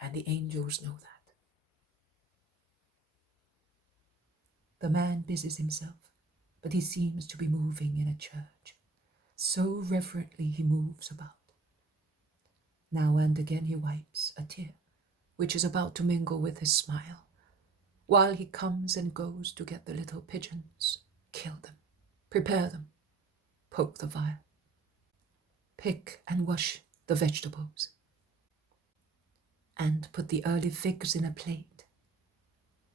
and the angels know that." The man busies himself, but he seems to be moving in a church. So reverently he moves about. Now and again he wipes a tear, which is about to mingle with his smile, while he comes and goes to get the little pigeons, kill them, prepare them, poke the fire, pick and wash the vegetables, and put the early figs in a plate,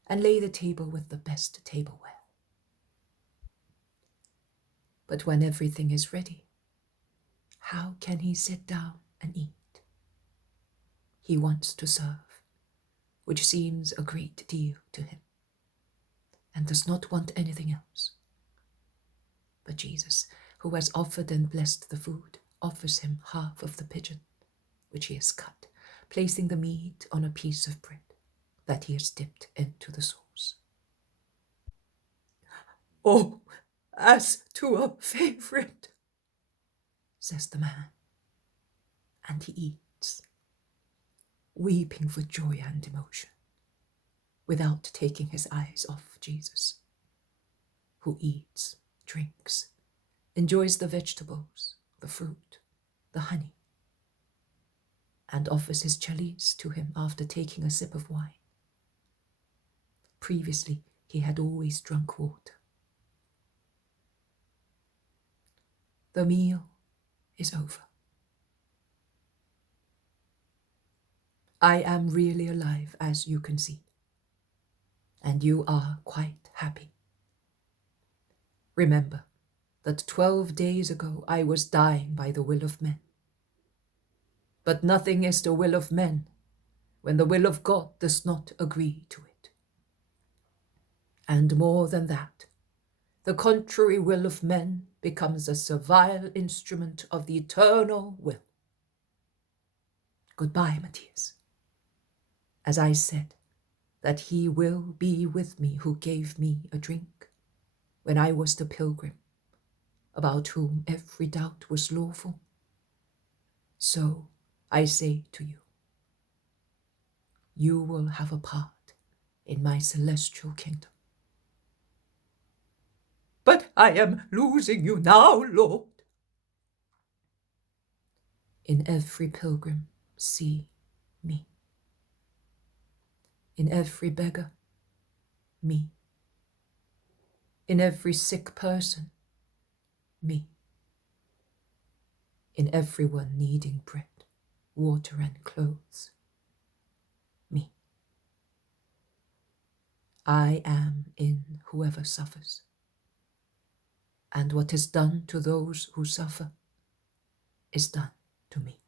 and lay the table with the best tableware. But when everything is ready, how can he sit down and eat? He wants to serve, which seems a great deal to him, and does not want anything else. But Jesus, who has offered and blessed the food, offers him half of the pigeon, which he has cut, placing the meat on a piece of bread that he has dipped into the sauce. "Oh, as to a favorite," says the man, and he eats, weeping for joy and emotion, without taking his eyes off Jesus, who eats, drinks, enjoys the vegetables, the fruit, the honey, and offers his chalice to him after taking a sip of wine. Previously, he had always drunk water. The meal is over. I am really alive, as you can see, and you are quite happy. Remember that 12 days ago I was dying by the will of men. But nothing is the will of men when the will of God does not agree to it. And more than that, the contrary will of men becomes a servile instrument of the eternal will. Goodbye, Matias. As I said, that he will be with me who gave me a drink when I was the pilgrim, about whom every doubt was lawful. So I say to you, you will have a part in my celestial kingdom. But I am losing you now, Lord. In every pilgrim, see me. In every beggar, me. In every sick person, me. In everyone needing bread, water, and clothes, me. I am in whoever suffers, and what is done to those who suffer is done to me.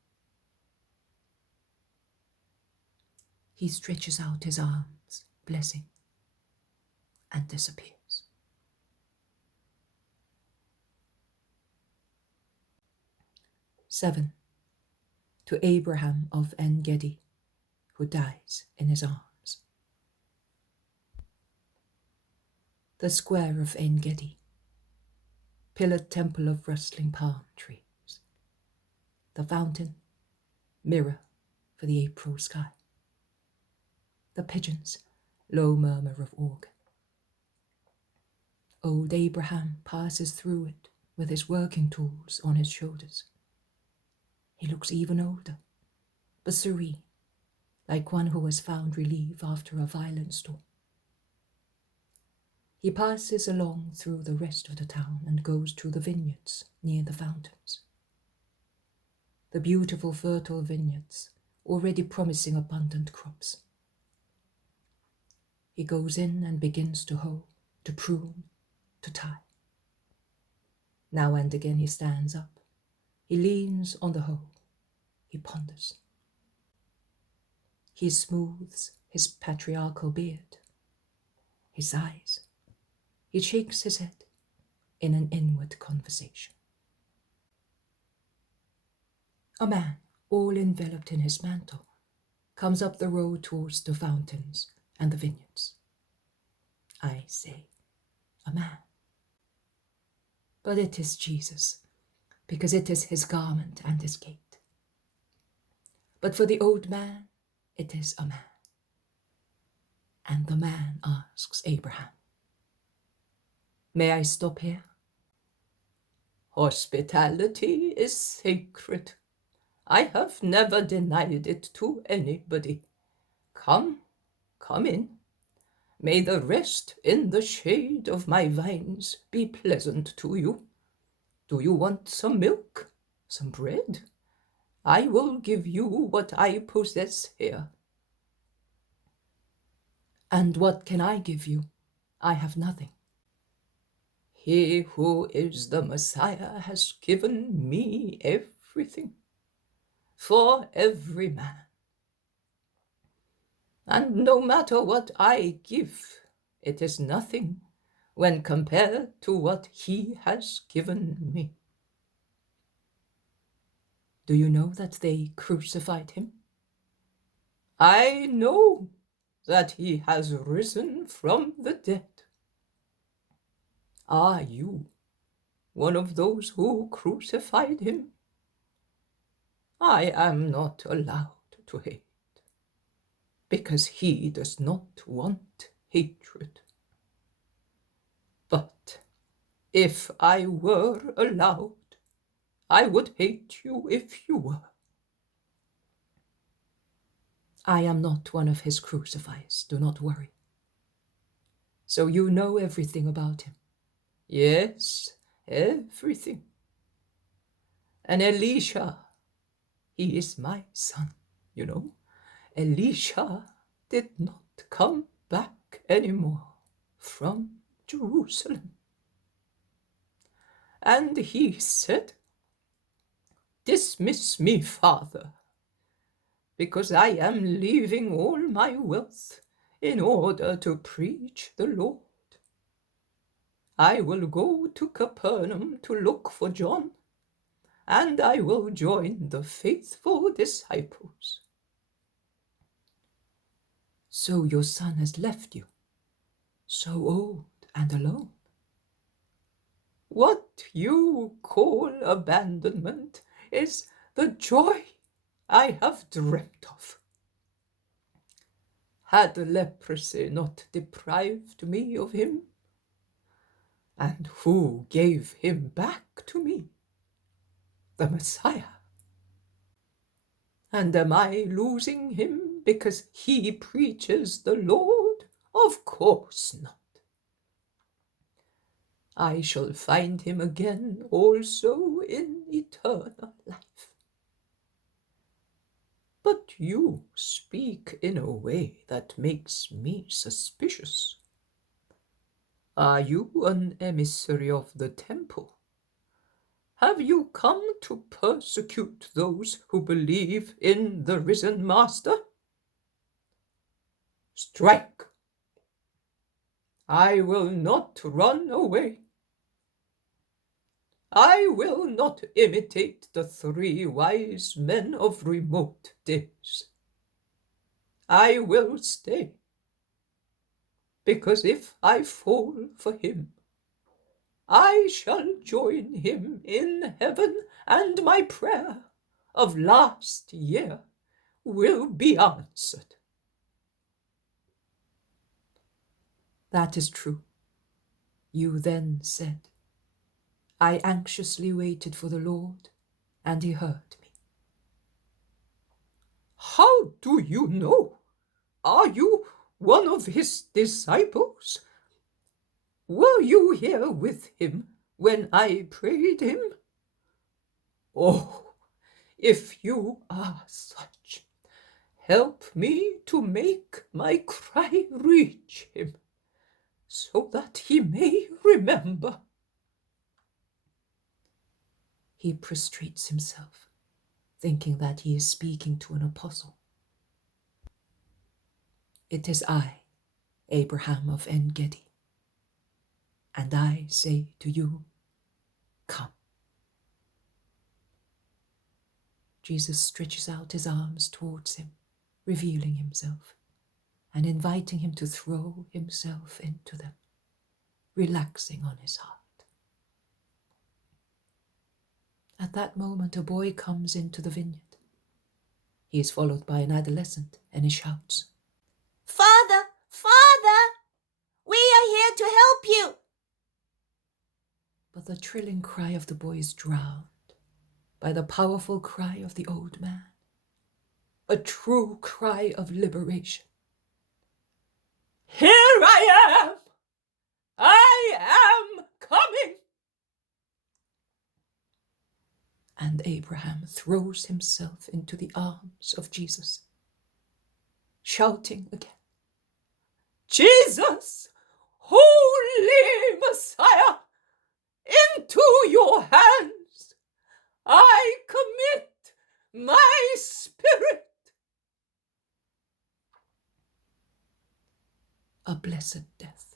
He stretches out his arms, blessing, and disappears. Seven, to Abraham of En-Gedi, who dies in his arms. The square of En-Gedi, pillared temple of rustling palm trees. The fountain, mirror for the April sky. The pigeons, low murmur of organ. Old Abraham passes through it with his working tools on his shoulders. He looks even older, but serene, like one who has found relief after a violent storm. He passes along through the rest of the town and goes to the vineyards near the fountains. The beautiful fertile vineyards, already promising abundant crops. He goes in and begins to hoe, to prune, to tie. Now and again he stands up. He leans on the hoe. He ponders. He smooths his patriarchal beard. He sighs. He shakes his head in an inward conversation. A man, all enveloped in his mantle, comes up the road towards the fountains and the vineyards. I say, a man. But it is Jesus, because it is his garment and his gait. But for the old man, it is a man. And the man asks Abraham, "May I stop here?" "Hospitality is sacred. I have never denied it to anybody. Come in. May the rest in the shade of my vines be pleasant to you. Do you want some milk? Some bread? I will give you what I possess here. And what can I give you? I have nothing. He who is the Messiah has given me everything, for every man. And no matter what I give, it is nothing when compared to what he has given me. Do you know that they crucified him? I know that he has risen from the dead. Are you one of those who crucified him? I am not allowed to hate, because he does not want hatred. But if I were allowed, I would hate you if you were. I am not one of his crucifiers, do not worry. So you know everything about him? Yes, everything. And Elisha, he is my son, you know. Elisha did not come back anymore from Jerusalem. And he said, "Dismiss me, Father, because I am leaving all my wealth in order to preach the Lord. I will go to Capernaum to look for John, and I will join the faithful disciples." So your son has left you, so old and alone. What you call abandonment is the joy I have dreamt of. Had leprosy not deprived me of him? And who gave him back to me? The Messiah. And am I losing him because he preaches the Lord? Of course not. I shall find him again also in eternal life. But you speak in a way that makes me suspicious. Are you an emissary of the temple? Have you come to persecute those who believe in the risen Master? Strike! I will not run away. I will not imitate the 3 wise men of remote days. I will stay, because if I fall for him, I shall join him in heaven, and my prayer of last year will be answered. That is true. You then said, I anxiously waited for the Lord, and he heard me. How do you know? Are you one of his disciples? Were you here with him when I prayed him? Oh, if you are such, help me to make my cry reach him, so that he may remember. He prostrates himself, thinking that he is speaking to an apostle. It is I, Abraham of En-Gedi, and I say to you, come. Jesus stretches out his arms towards him, revealing himself, and inviting him to throw himself into them, relaxing on his heart. At that moment, a boy comes into the vineyard. He is followed by an adolescent, and he shouts, "Father, Father, we are here to help you." But the trilling cry of the boy is drowned by the powerful cry of the old man, a true cry of liberation. "Here I am! I am coming!" And Abraham throws himself into the arms of Jesus, shouting again, "Jesus, Holy Messiah, into your hands I commit my spirit." A blessed death,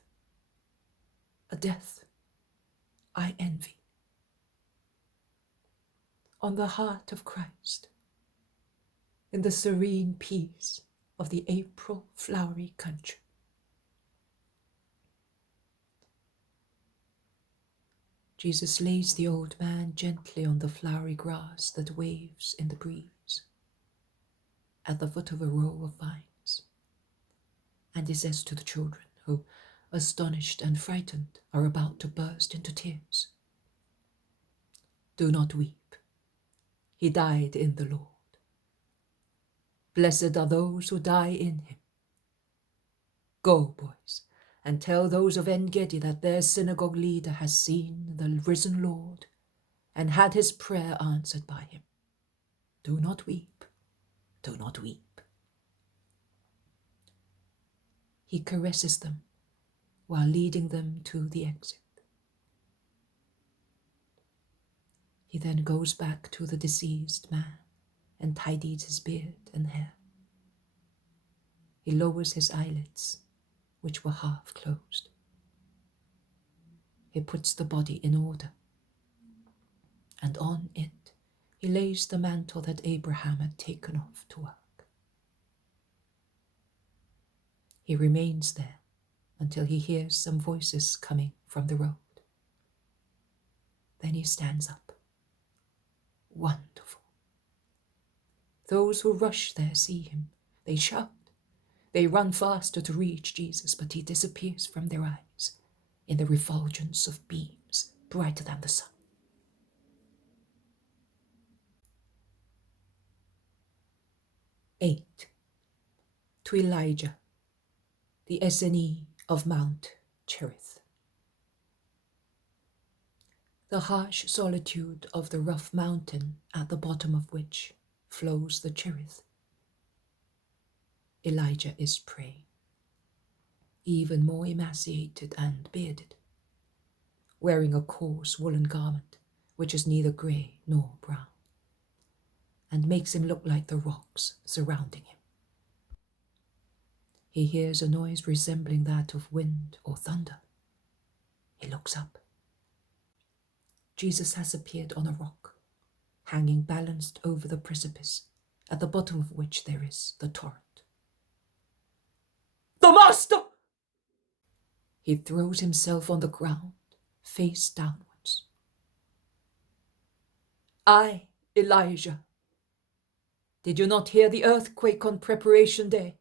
a death I envy. On the heart of Christ, in the serene peace of the April flowery country. Jesus lays the old man gently on the flowery grass that waves in the breeze, at the foot of a row of vines, and he says to the children, who, astonished and frightened, are about to burst into tears, "Do not weep. He died in the Lord. Blessed are those who die in him. Go, boys, and tell those of En-Gedi that their synagogue leader has seen the risen Lord and had his prayer answered by him. Do not weep. Do not weep." He caresses them while leading them to the exit. He then goes back to the deceased man and tidies his beard and hair. He lowers his eyelids, which were half closed. He puts the body in order, and on it he lays the mantle that Abraham had taken off to work. He remains there until he hears some voices coming from the road. Then he stands up. Wonderful. Those who rush there see him. They shout. They run faster to reach Jesus, but he disappears from their eyes in the refulgence of beams brighter than the sun. Eight. To Elijah, the SNE of Mount Cherith. The harsh solitude of the rough mountain at the bottom of which flows the Cherith. Elijah is praying, even more emaciated and bearded, wearing a coarse woolen garment which is neither grey nor brown, and makes him look like the rocks surrounding him. He hears a noise resembling that of wind or thunder. He looks up. Jesus has appeared on a rock, hanging balanced over the precipice, at the bottom of which there is the torrent. "The Master!" He throws himself on the ground, face downwards. "I, Elijah. Did you not hear the earthquake on Preparation Day?"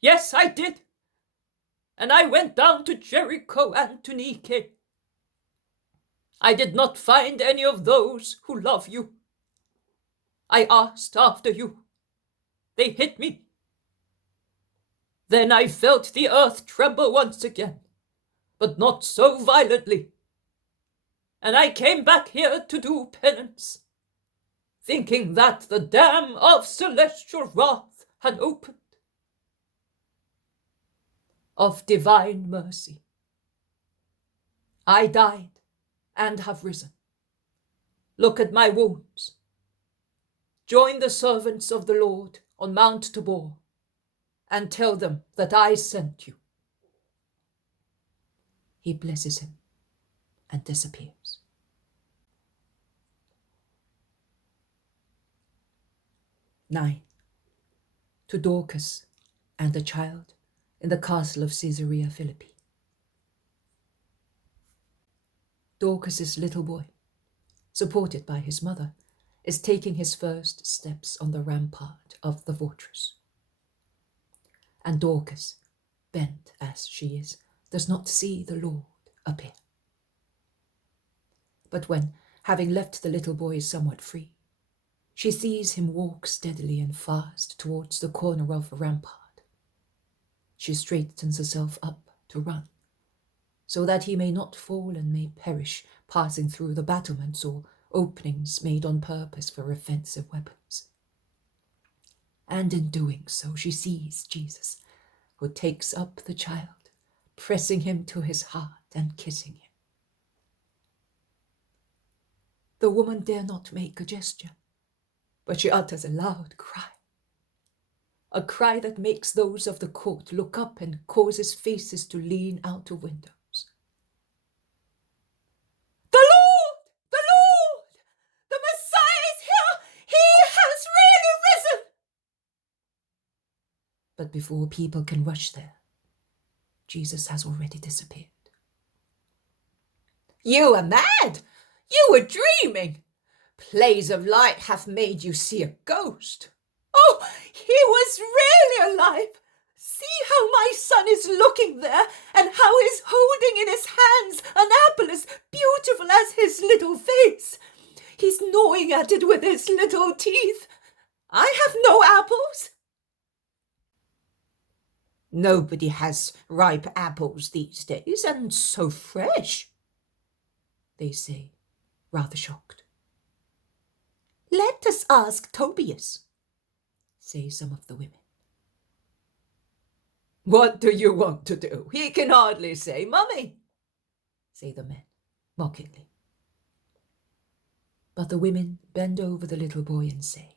"Yes, I did. And I went down to Jericho and to Cintiki. I did not find any of those who love you. I asked after you. They hit me. Then I felt the earth tremble once again, but not so violently. And I came back here to do penance, thinking that the dam of celestial wrath had opened. Of divine mercy. I died and have risen. Look at my wounds. Join the servants of the Lord on Mount Tabor and tell them that I sent you." He blesses him and disappears. Nine. To Dorcas and the child in the castle of Caesarea Philippi. Dorcas's little boy, supported by his mother, is taking his first steps on the rampart of the fortress. And Dorcas, bent as she is, does not see the Lord appear. But when, having left the little boy somewhat free, she sees him walk steadily and fast towards the corner of a rampart, She straightens herself up to run, so that he may not fall and may perish passing through the battlements or openings made on purpose for offensive weapons. And in doing so she sees Jesus, who takes up the child, pressing him to his heart and kissing him. The woman dare not make a gesture, but she utters a loud cry, a cry that makes those of the court look up and causes faces to lean out of windows. "The Lord! The Lord! The Messiah is here! He has really risen!" But before people can rush there, Jesus has already disappeared. "You are mad! You were dreaming! Plays of light have made you see a ghost." "Oh, he was really alive! See how my son is looking there, and how he's holding in his hands an apple as beautiful as his little face. He's gnawing at it with his little teeth. I have no apples." "Nobody has ripe apples these days, and so fresh," they say, rather shocked. "Let us ask Tobias," say some of the women. "What do you want to do? He can hardly say mummy," say the men, mockingly. But the women bend over the little boy and say,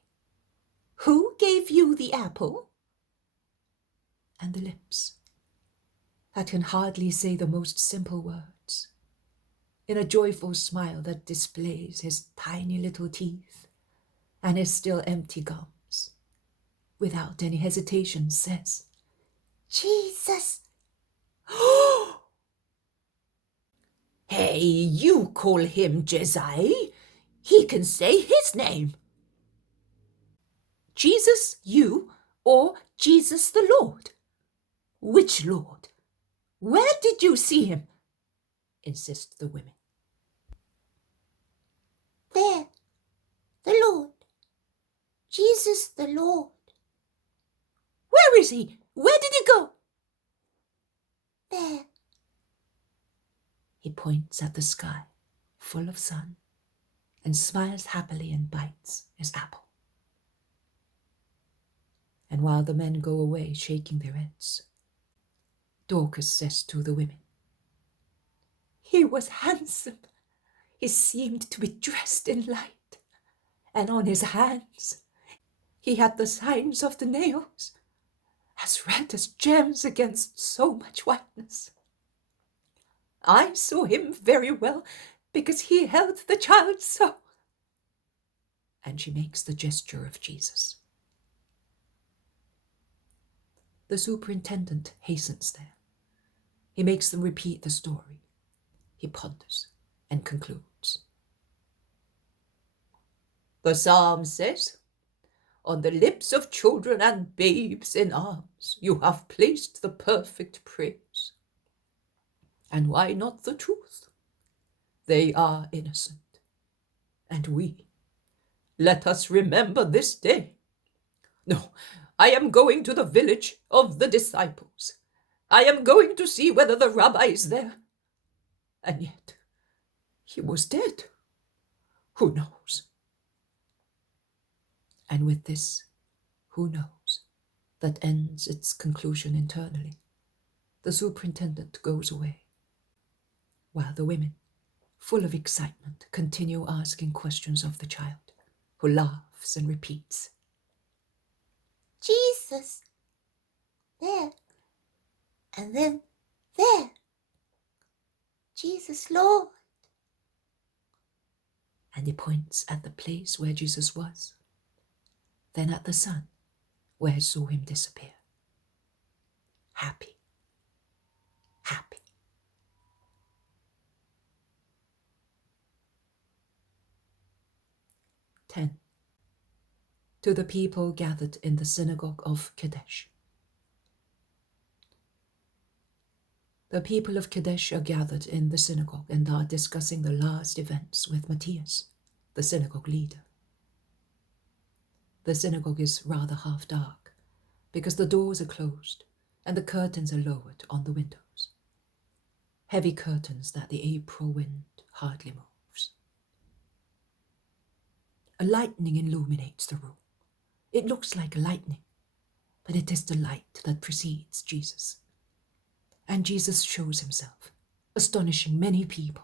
"Who gave you the apple?" And the lips, that can hardly say the most simple words, in a joyful smile that displays his tiny little teeth and his still empty gums, without any hesitation says, Jesus. "Hey, you call him Jezai? He can say his name." "Jesus, you, or Jesus the Lord?" "Which Lord? Where did you see him?" insist the women. "There, the Lord. Jesus the Lord." "Where is he? Where did he go?" "There." He points at the sky, full of sun, and smiles happily and bites his apple. And while the men go away shaking their heads, Dorcas says to the women, "He was handsome. He seemed to be dressed in light, and on his hands he had the signs of the nails, as red as gems against so much whiteness. I saw him very well, because he held the child so." And she makes the gesture of Jesus. The superintendent hastens there. He makes them repeat the story. He ponders and concludes. "The psalm says, 'On the lips of children and babes in arms you have placed the perfect praise.' And why not the truth? They are innocent. And we, let us remember this day. No, I am going to the village of the disciples. I am going to see whether the rabbi is there. And yet, he was dead. Who knows?" And with this, "who knows," that ends its conclusion internally, the superintendent goes away, while the women, full of excitement, continue asking questions of the child, who laughs and repeats, "Jesus. There. And then there. Jesus Lord." and he points at the place where Jesus was, then at the sun where he saw him disappear. Happy, happy. To the people gathered in the synagogue of Kadesh. The people of Kadesh are gathered in the synagogue and are discussing the last events with Matias, the synagogue leader. The synagogue is rather half dark because the doors are closed and the curtains are lowered on the windows. Heavy curtains that the April wind hardly moves. A lightning illuminates the room. It looks like lightning, but it is the light that precedes Jesus. And Jesus shows himself, astonishing many people.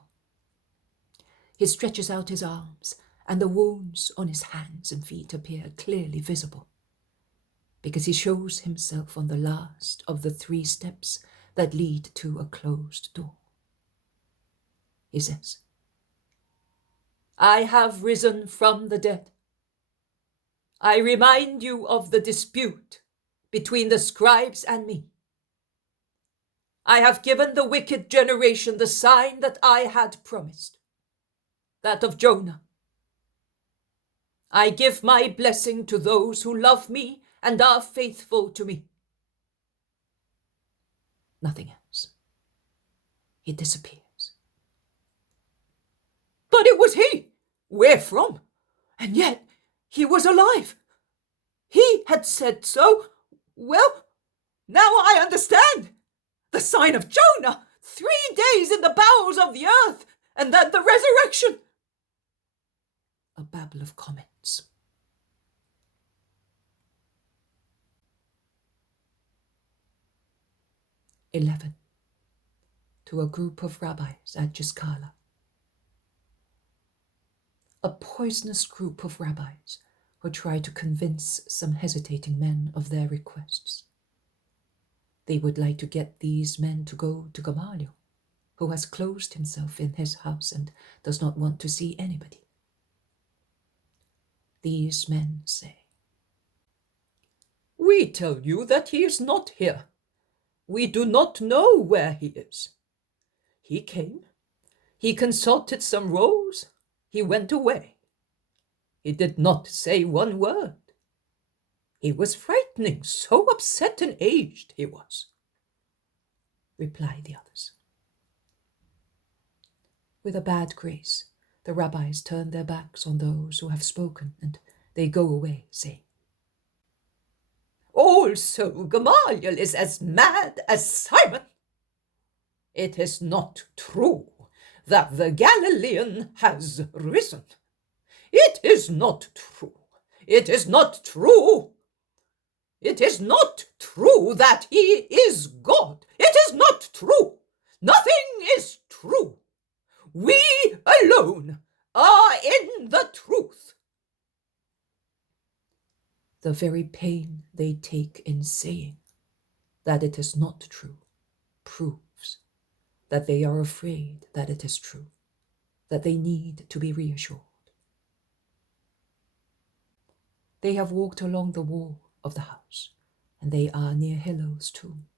He stretches out his arms, and the wounds on his hands and feet appear clearly visible, because he shows himself on the last of the 3 steps that lead to a closed door. He says, "I have risen from the dead. I remind you of the dispute between the scribes and me. I have given the wicked generation the sign that I had promised, that of Jonah. I give my blessing to those who love me and are faithful to me." Nothing else. He disappears. "But it was he! Where from? And yet he was alive. He had said so. Well, now I understand. The sign of Jonah, 3 days in the bowels of the earth, and then the resurrection." A babble of comments. "11. To a group of rabbis at Giscala. A poisonous group of rabbis who try to convince some hesitating men of their requests. They would like to get these men to go to Gamaliel, who has closed himself in his house and does not want to see anybody. These men say, "We tell you that he is not here. We do not know where he is. He came, he consulted some rows, he went away. He did not say one word. He was frightening, so upset and aged he was," reply the others. With a bad grace, the rabbis turn their backs on those who have spoken, and they go away, saying, "Also Gamaliel is as mad as Simon. It is not true that the Galilean has risen. It is not true. It is not true. It is not true that he is God. It is not true. Nothing is true. We alone are in the truth." The very pain they take in saying that it is not true proves that they are afraid that it is true, that they need to be reassured. They have walked along the wall of the house, and they are near Hillel's tomb.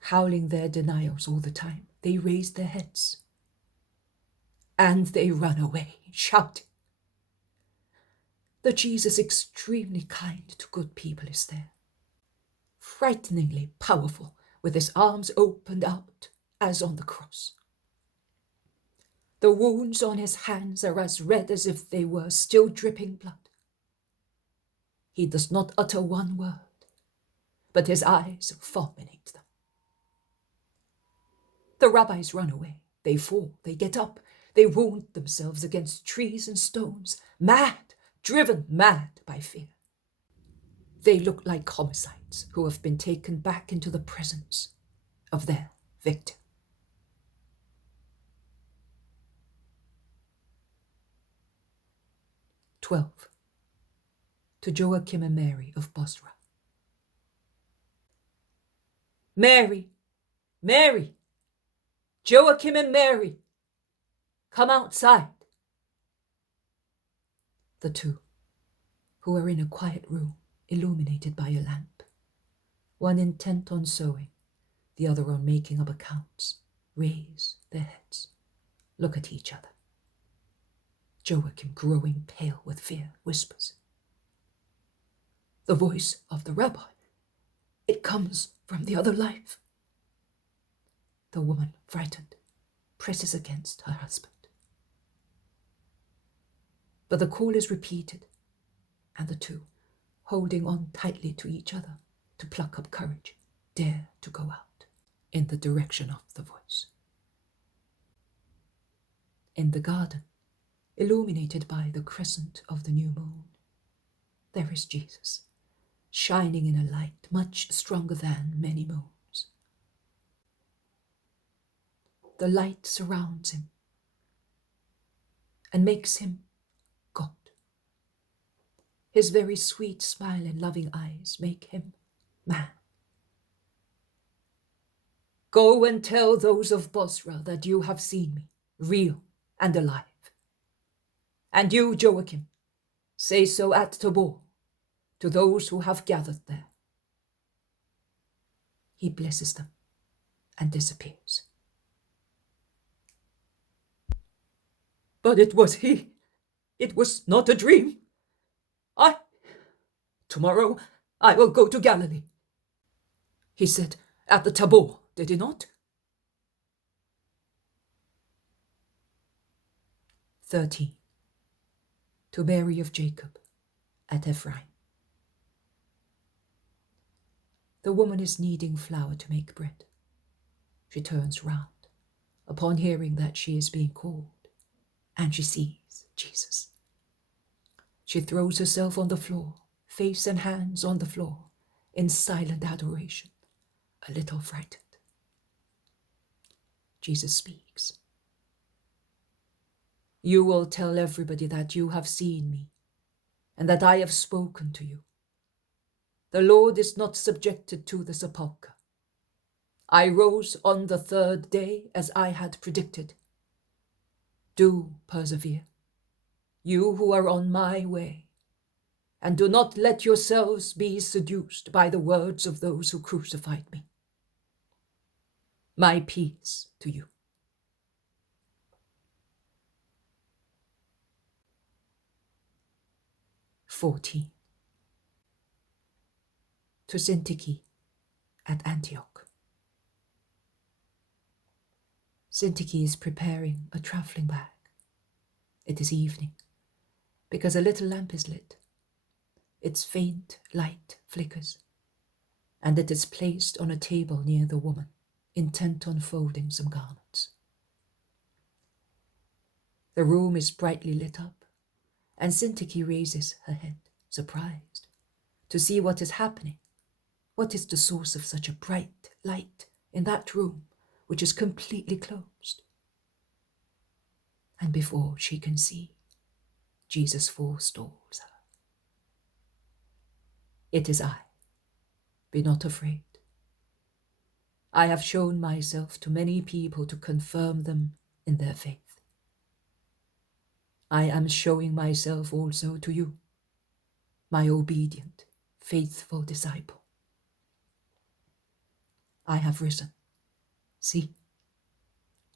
Howling their denials all the time, they raise their heads, and they run away, shouting. The Jesus extremely kind to good people is there, frighteningly powerful, with his arms opened out as on the cross. The wounds on his hands are as red as if they were still dripping blood. He does not utter one word, but his eyes fulminate them. The rabbis run away. They fall, they get up, they wound themselves against trees and stones, mad, driven mad by fear. They look like homicides who have been taken back into the presence of their victim. "12. To Joah Kim and Mary of Bosra. Mary, Mary, Joah Kim and Mary, come outside." The 2, who are in a quiet room illuminated by a lamp, one intent on sewing, the other on making up accounts, raise their heads, look at each other. Joah Kim, growing pale with fear, whispers, "The voice of the rabbi. It comes from the other life." The woman, frightened, presses against her husband. But the call is repeated, and the 2, holding on tightly to each other, to pluck up courage, dare to go out in the direction of the voice. In the garden, illuminated by the crescent of the new moon, there is Jesus, shining in a light much stronger than many moons. The light surrounds him and makes him God. His very sweet smile and loving eyes make him man. Go and tell those of Bosra that you have seen me, real and alive. And you, Joah Kim, say so at Tabor, to those who have gathered there. He blesses them and disappears. But it was he. It was not a dream. Tomorrow I will go to Galilee. He said at the Tabor, did he not? 13. To Mary of Jacob at Ephraim. The woman is kneading flour to make bread. She turns round upon hearing that she is being called, and she sees Jesus. She throws herself on the floor, face and hands on the floor, in silent adoration, a little frightened. Jesus speaks. You will tell everybody that you have seen me, and that I have spoken to you. The Lord is not subjected to the sepulchre. I rose on the third day as I had predicted. Do persevere, you who are on my way, and do not let yourselves be seduced by the words of those who crucified me. My peace to you. "14. To Cintiki at Antioch. Cintiki is preparing a travelling bag. It is evening, because a little lamp is lit. Its faint light flickers, and it is placed on a table near the woman, intent on folding some garments. The room is brightly lit up, and Cintiki raises her head, surprised, to see what is happening. What is the source of such a bright light in that room, which is completely closed? And before she can see, Jesus forestalls her. It is I. Be not afraid. I have shown myself to many people to confirm them in their faith. I am showing myself also to you, my obedient, faithful disciple. I have risen. See,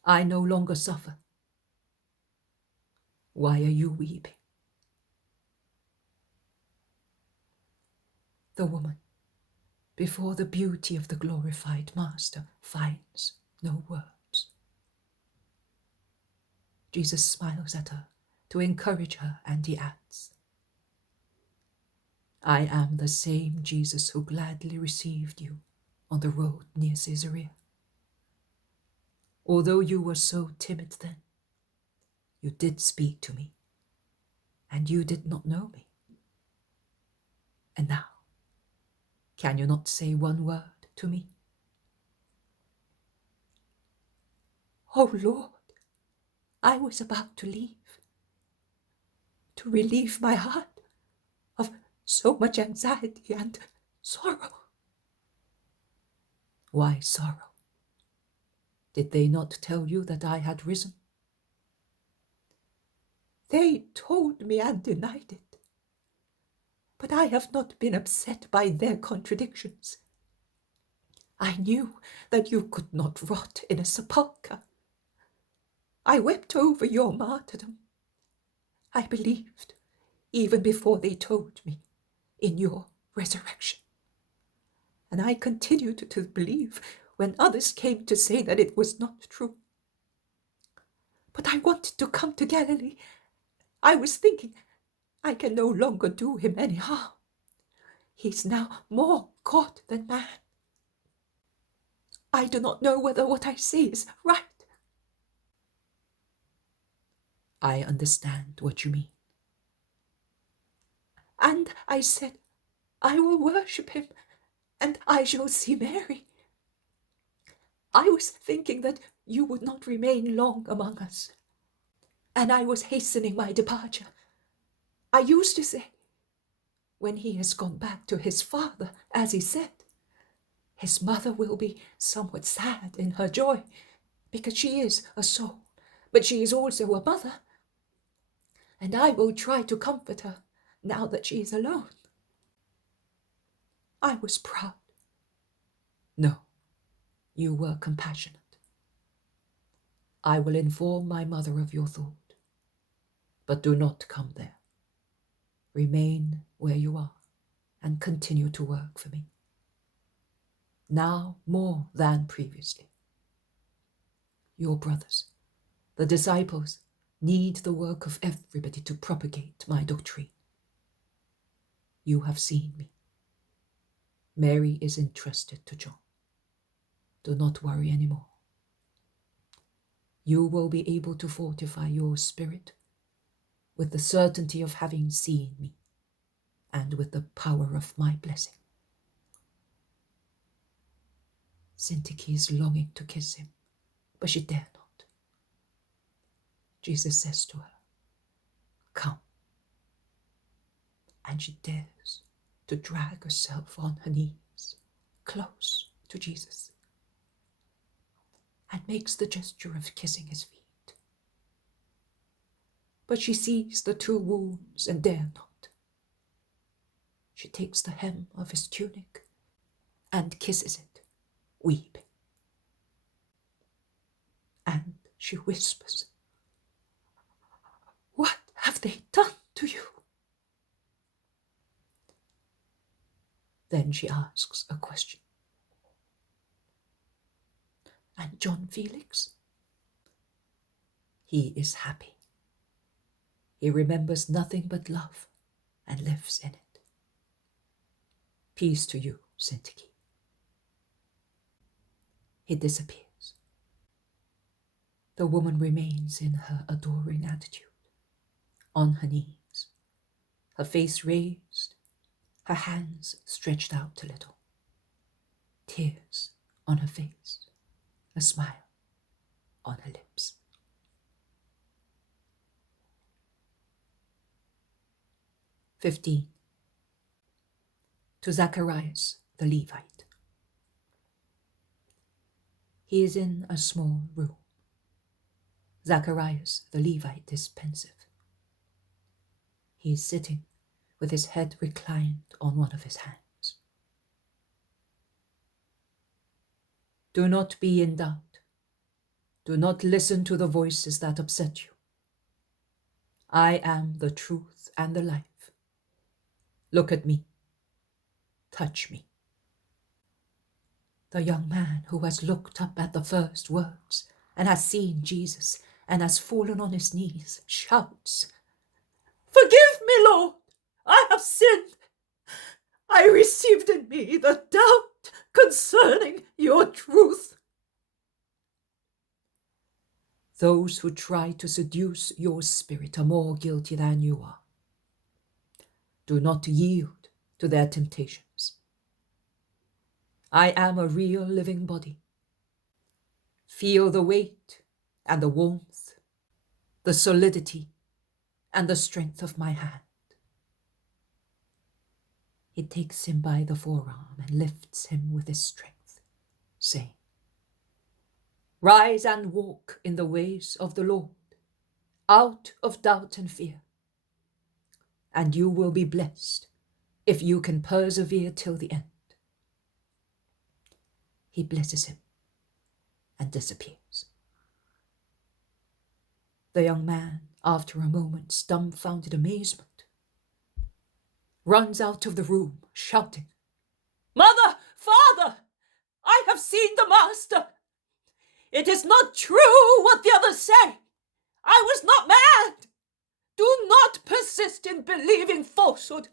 I no longer suffer. Why are you weeping? The woman, before the beauty of the glorified Master, finds no words. Jesus smiles at her to encourage her, and he adds, I am the same Jesus who gladly received you on the road near Caesarea. Although you were so timid then, you did speak to me, and you did not know me. And now, can you not say one word to me? Oh Lord, I was about to leave, to relieve my heart of so much anxiety and sorrow. Why sorrow? Did they not tell you that I had risen? They told me and denied it, but I have not been upset by their contradictions. I knew that you could not rot in a sepulchre. I wept over your martyrdom. I believed, even before they told me, in your resurrection. And I continued to believe when others came to say that it was not true. But I wanted to come to Galilee. I was thinking, I can no longer do him any harm. He's now more God than man. I do not know whether what I say is right. I understand what you mean. And I said, I will worship him, and I shall see Mary. I was thinking that you would not remain long among us, and I was hastening my departure. I used to say, when he has gone back to his father, as he said, his mother will be somewhat sad in her joy, because she is a soul, but she is also a mother. And I will try to comfort her now that she is alone. I was proud. No, you were compassionate. I will inform my mother of your thought, but do not come there. Remain where you are and continue to work for me. Now more than previously. Your brothers, the disciples, need the work of everybody to propagate my doctrine. You have seen me. Mary is entrusted to John. Do not worry anymore. You will be able to fortify your spirit with the certainty of having seen me and with the power of my blessing. Cintiki is longing to kiss him, but she dare not. Jesus says to her, "Come." And she dares to drag herself on her knees, close to Jesus, and makes the gesture of kissing his feet. But she sees the two wounds and dare not. She takes the hem of his tunic and kisses it, weeping. And she whispers, "What have they done to you?" Then she asks a question. "And John Felix?" He is happy. He remembers nothing but love and lives in it. Peace to you, Cintiki. He disappears. The woman remains in her adoring attitude, on her knees, her face raised, her hands stretched out a little, tears on her face, a smile on her lips. "15. To Zacharias the Levite. He is in a small room. Zacharias the Levite is pensive. He is sitting with his head reclined on one of his hands. Do not be in doubt. Do not listen to the voices that upset you. I am the truth and the life. Look at me. Touch me." The young man who has looked up at the first words and has seen Jesus and has fallen on his knees shouts, "Forgive me, Lord, I have sinned. I received in me the doubt concerning your truth." Those who try to seduce your spirit are more guilty than you are. Do not yield to their temptations. I am a real living body. Feel the weight and the warmth, the solidity and the strength of my hand. He takes him by the forearm and lifts him with his strength, saying, "Rise and walk in the ways of the Lord, out of doubt and fear. And you will be blessed if you can persevere till the end." He blesses him and disappears. The young man, after a moment's dumbfounded amazement, runs out of the room, shouting, "Mother, Father, I have seen the Master. It is not true what the others say. I was not mad. Do not persist in believing falsehood,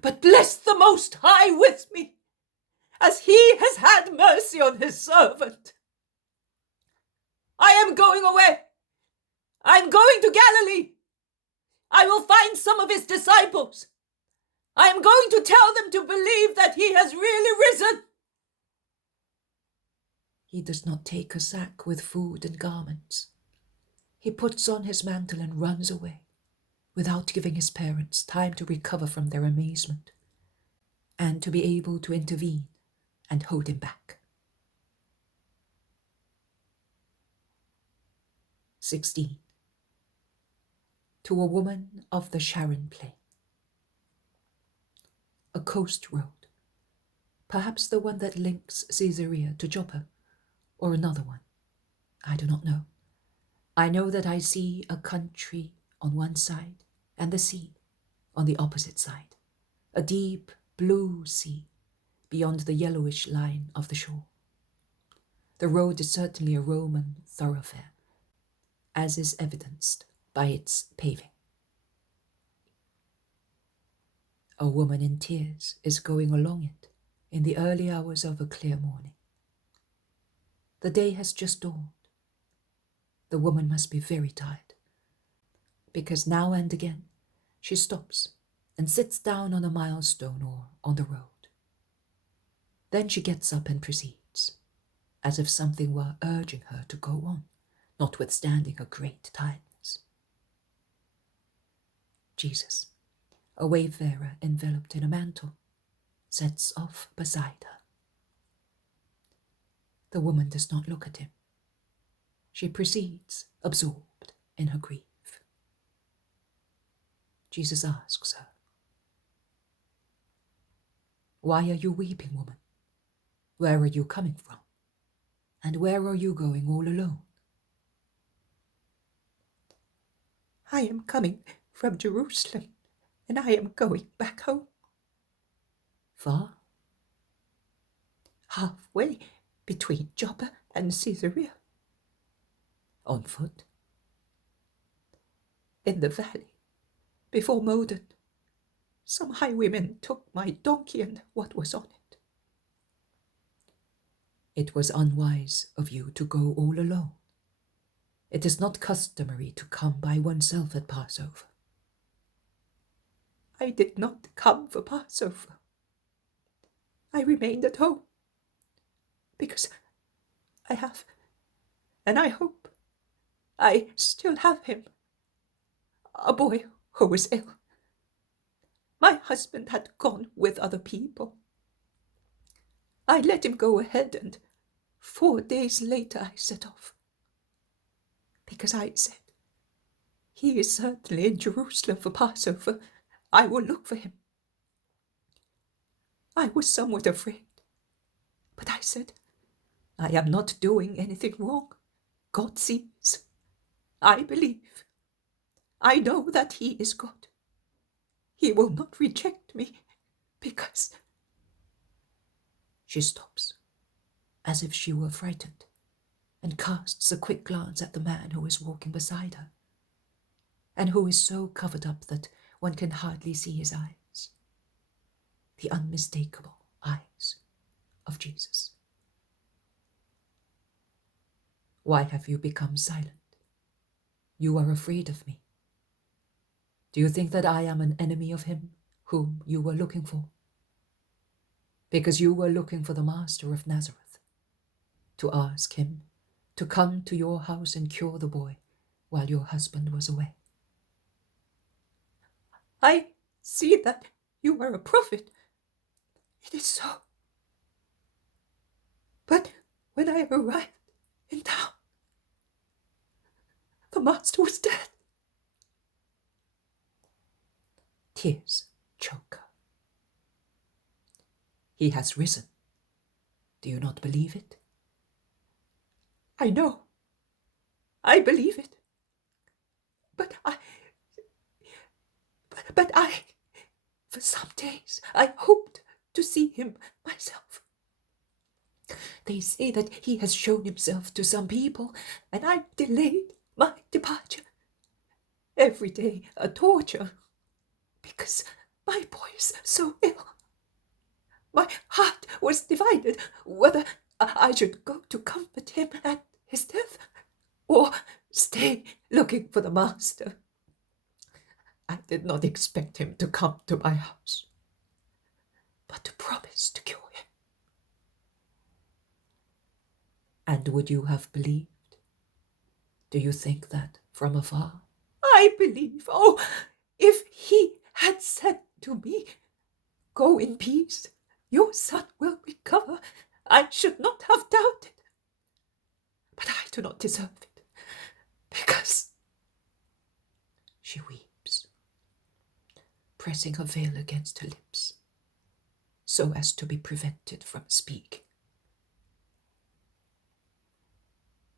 but bless the Most High with me as he has had mercy on his servant. I am going away. I am going to Galilee. I will find some of his disciples. I am going to tell them to believe that he has really risen. He does not take a sack with food and garments. He puts on his mantle and runs away, without giving his parents time to recover from their amazement, and to be able to intervene and hold him back. 16. To a woman of the Sharon plain. A coast road, perhaps the one that links Caesarea to Joppa, or another one. I do not know. I know that I see a country on one side and the sea on the opposite side, a deep blue sea beyond the yellowish line of the shore. The road is certainly a Roman thoroughfare, as is evidenced by its paving. A woman in tears is going along it in the early hours of a clear morning. The day has just dawned. The woman must be very tired, because now and again she stops and sits down on a milestone or on the road. Then she gets up and proceeds, as if something were urging her to go on, notwithstanding her great tiredness. Jesus, a wayfarer enveloped in a mantle, sets off beside her. The woman does not look at him. She proceeds, absorbed in her grief. Jesus asks her, "Why are you weeping, woman? Where are you coming from? And where are you going all alone?" I am coming from Jerusalem, and I am going back home. Far? Halfway between Joppa and Caesarea. On foot? In the valley, before Modin, some highwaymen took my donkey and what was on it. It was unwise of you to go all alone. It is not customary to come by oneself at Passover. I did not come for Passover. I remained at home, because I have, and I hope I still have him, a boy who was ill. My husband had gone with other people. I let him go ahead, and 4 days later I set off, because I said, he is certainly in Jerusalem for Passover. I will look for him. I was somewhat afraid, but I said, I am not doing anything wrong. God sees. I believe. I know that he is God. He will not reject me, because... She stops, as if she were frightened, and casts a quick glance at the man who is walking beside her, and who is so covered up that one can hardly see his eyes. The unmistakable eyes of Jesus. Why have you become silent? You are afraid of me. Do you think that I am an enemy of him whom you were looking for? Because you were looking for the Master of Nazareth, to ask him to come to your house and cure the boy while your husband was away. I see that you are a prophet. It is so. But when I arrived in town, the master was dead. Tears choke her. He has risen. Do you not believe it? I know. I believe it. But for some days, I hoped to see him myself. They say that he has shown himself to some people, and I delayed my departure. Every day a torture, because my boy is so ill. My heart was divided whether I should go to comfort him at his death or stay looking for the master. I did not expect him to come to my house, but to promise to cure him. And would you have believed? Do you think that from afar? I believe. Oh, if he had said to me, "Go in peace, your son will recover," I should not have doubted. But I do not deserve it, because she weeps, pressing her veil against her lips, so as to be prevented from speaking.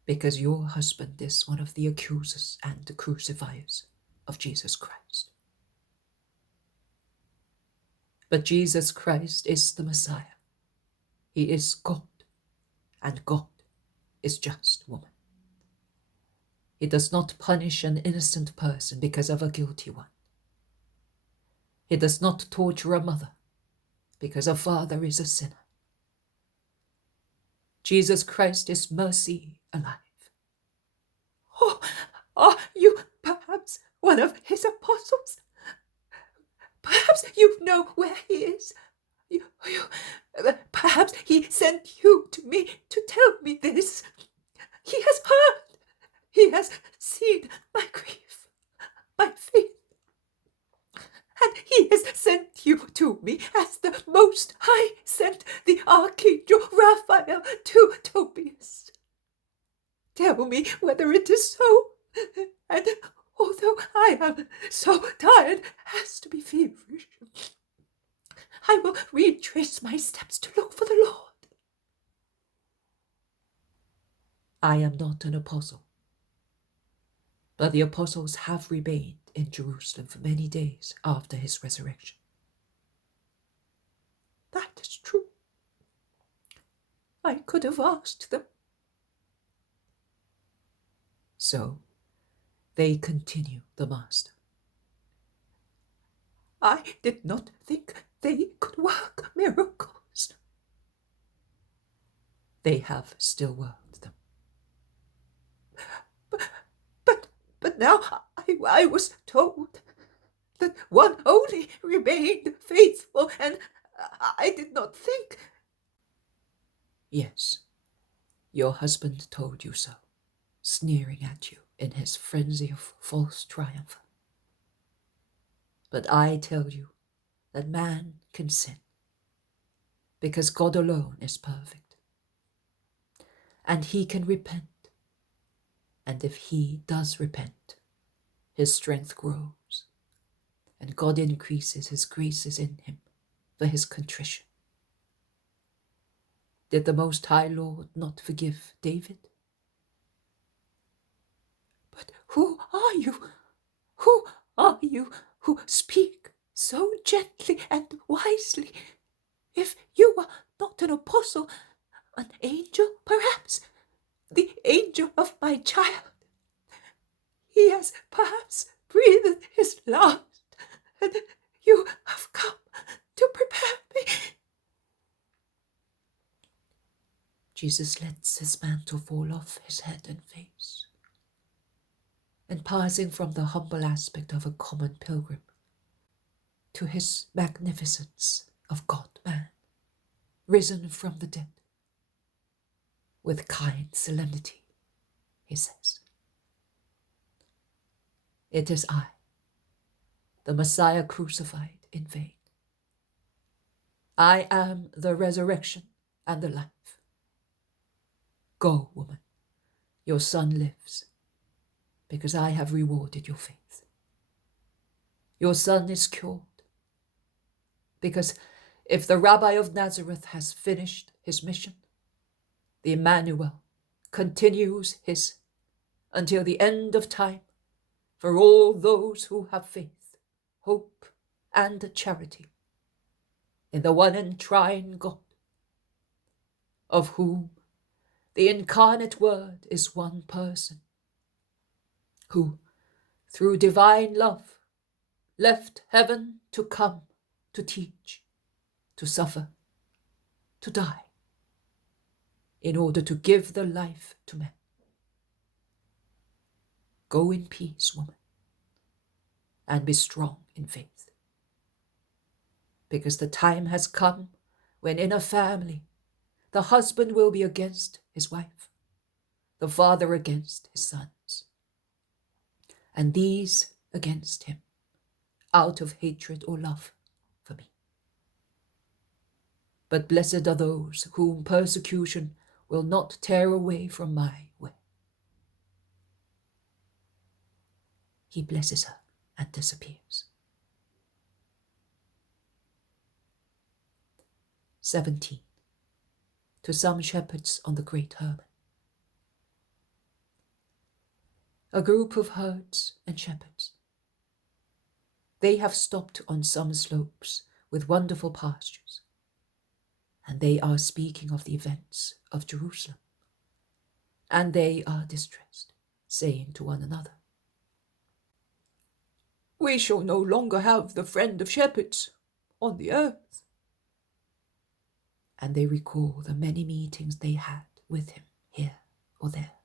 Because your husband is one of the accusers and the crucifiers of Jesus Christ. But Jesus Christ is the Messiah. He is God, and God is just woman. He does not punish an innocent person because of a guilty one. He does not torture a mother because a father is a sinner. Jesus Christ is mercy alive. Oh, are you perhaps one of his apostles? Perhaps you know where he is. Perhaps he sent you to me to tell me this. He has heard. He has seen my grief, my faith. And he has sent you to me as the Most High sent the Archangel Raphael to Tobias. Tell me whether it is so, and although I am so tired as to be feverish, I will retrace my steps to look for the Lord. I am not an apostle, but the apostles have remained in Jerusalem for many days after his resurrection. That is true. I could have asked them. So they continue the master. I did not think they could work miracles. They have still worked them. But now I was told that one only remained faithful, and I did not think. Yes, your husband told you so, sneering at you in his frenzy of false triumph. But I tell you that man can sin, because God alone is perfect, and he can repent. And if he does repent, his strength grows, and God increases his graces in him for his contrition. Did the Most High Lord not forgive David? But who are you? Who are you who speak so gently and wisely? If you are not an apostle, an angel perhaps, the angel of my child. He has perhaps breathed his last, and you have come to prepare me. Jesus lets his mantle fall off his head and face, and passing from the humble aspect of a common pilgrim to his magnificence of God-man, risen from the dead, with kind solemnity, he says, "It is I, the Messiah crucified in vain. I am the resurrection and the life. Go, woman, your son lives, because I have rewarded your faith. Your son is cured, because if the Rabbi of Nazareth has finished his mission, the Emmanuel continues his until the end of time for all those who have faith, hope, and charity in the one and trine God, of whom the incarnate Word is one person, who, through divine love, left heaven to come to teach, to suffer, to die in order to give the life to men. Go in peace, woman, and be strong in faith. Because the time has come when in a family the husband will be against his wife, the father against his sons, and these against him, out of hatred or love for me. But blessed are those whom persecution will not tear away from my way. He blesses her and disappears. 17. To some shepherds on the Great Hermon. A group of herds and shepherds. They have stopped on some slopes with wonderful pastures, and they are speaking of the events of Jerusalem, and they are distressed, saying to one another, "We shall no longer have the friend of shepherds on the earth." And they recall the many meetings they had with him here or there.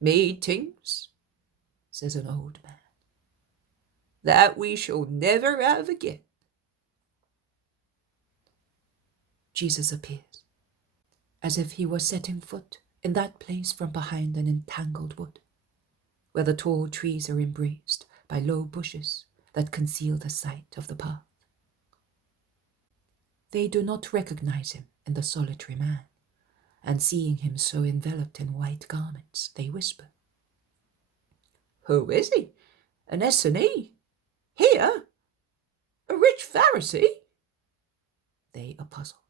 "Meetings," says an old man, "that we shall never have again." Jesus appears, as if he were setting foot in that place from behind an entangled wood, where the tall trees are embraced by low bushes that conceal the sight of the path. They do not recognize him in the solitary man, and seeing him so enveloped in white garments, they whisper, "Who is he? An Essene? Here? A rich Pharisee?" They are puzzled.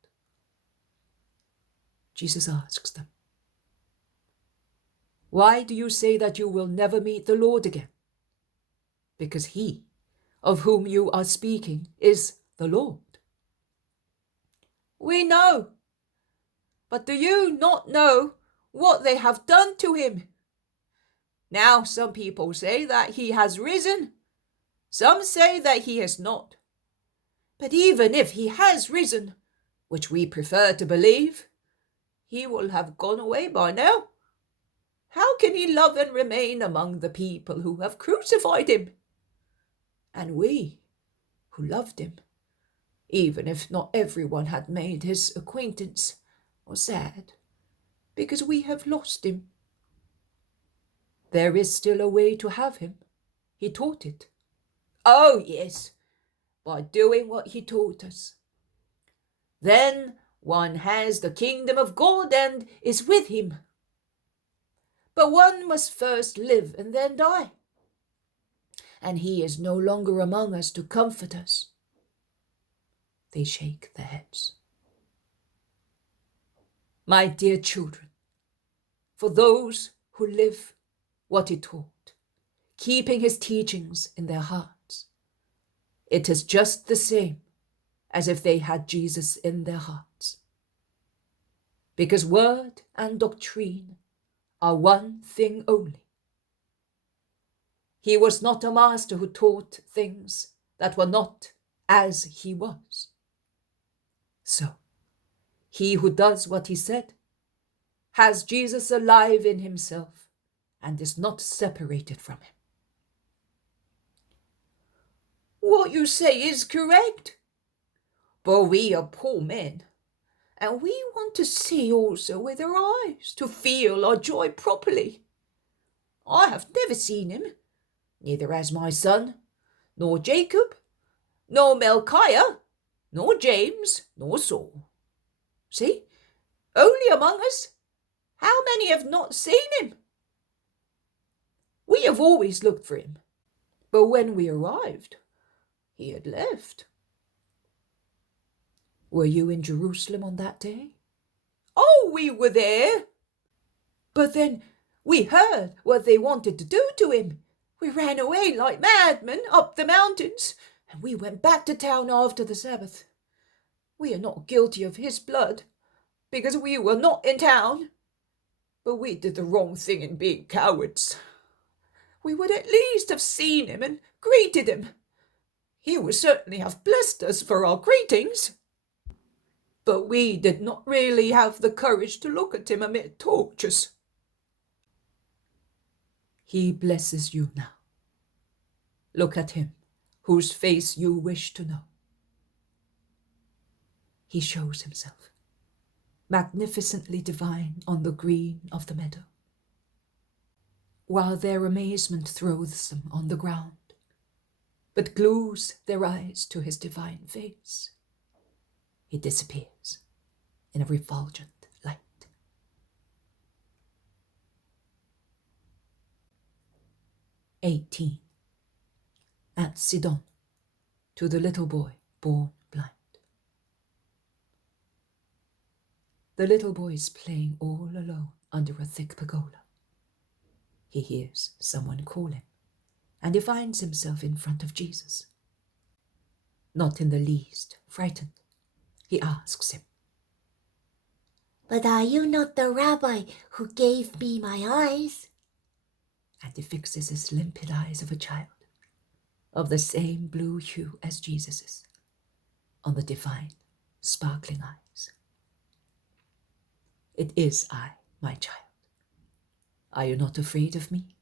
Jesus asks them, "Why do you say that you will never meet the Lord again? Because he of whom you are speaking is the Lord." "We know, but do you not know what they have done to him? Now some people say that he has risen, some say that he has not. But even if he has risen, which we prefer to believe, he will have gone away by now. How can he love and remain among the people who have crucified him? And we, who loved him, even if not everyone had made his acquaintance, are sad, because we have lost him. There is still a way to have him. He taught it. Oh, yes, by doing what he taught us. Then one has the kingdom of God and is with him. But one must first live and then die. And he is no longer among us to comfort us." They shake their heads. My dear children, for those who live what he taught, keeping his teachings in their hearts, it is just the same as if they had Jesus in their hearts. Because word and doctrine are one thing only. He was not a master who taught things that were not as he was. So, he who does what he said has Jesus alive in himself and is not separated from him. What you say is correct, but we are poor men, and we want to see also with our eyes, to feel our joy properly. I have never seen him, neither has my son, nor Jacob, nor Melchiah, nor James, nor Saul. See, only among us, how many have not seen him? We have always looked for him, but when we arrived, he had left. Were you in Jerusalem on that day? Oh, we were there. But then we heard what they wanted to do to him. We ran away like madmen up the mountains, and we went back to town after the Sabbath. We are not guilty of his blood, because we were not in town. But we did the wrong thing in being cowards. We would at least have seen him and greeted him. He would certainly have blessed us for our greetings. but we did not really have the courage to look at him amid tortures. He blesses you now. Look at him, whose face you wish to know. He shows himself, magnificently divine on the green of the meadow. While their amazement throws them on the ground, but glues their eyes to his divine face, he disappears in a refulgent light. "18. At Sidon, to the little boy born blind. The little boy is playing all alone under a thick pergola. He hears someone calling, and he finds himself in front of Jesus. Not in the least frightened, he asks him, But are you not the rabbi who gave me my eyes? and he fixes his limpid eyes of a child, of the same blue hue as Jesus's, on the divine, sparkling eyes. It is I, my child. Are you not afraid of me?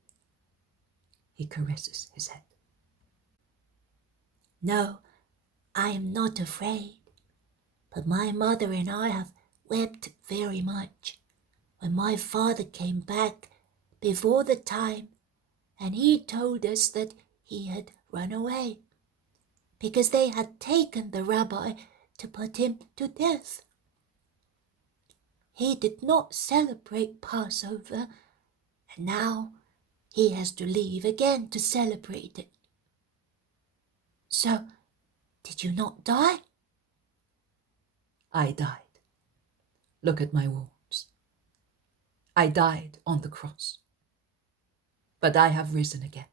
He caresses his head. No, I am not afraid. But my mother and I have wept very much when my father came back before the time, and he told us that he had run away because they had taken the rabbi to put him to death. He did not celebrate Passover, and now he has to leave again to celebrate it. So, did you not die? I died. Look at my wounds. I died on the cross, but I have risen again.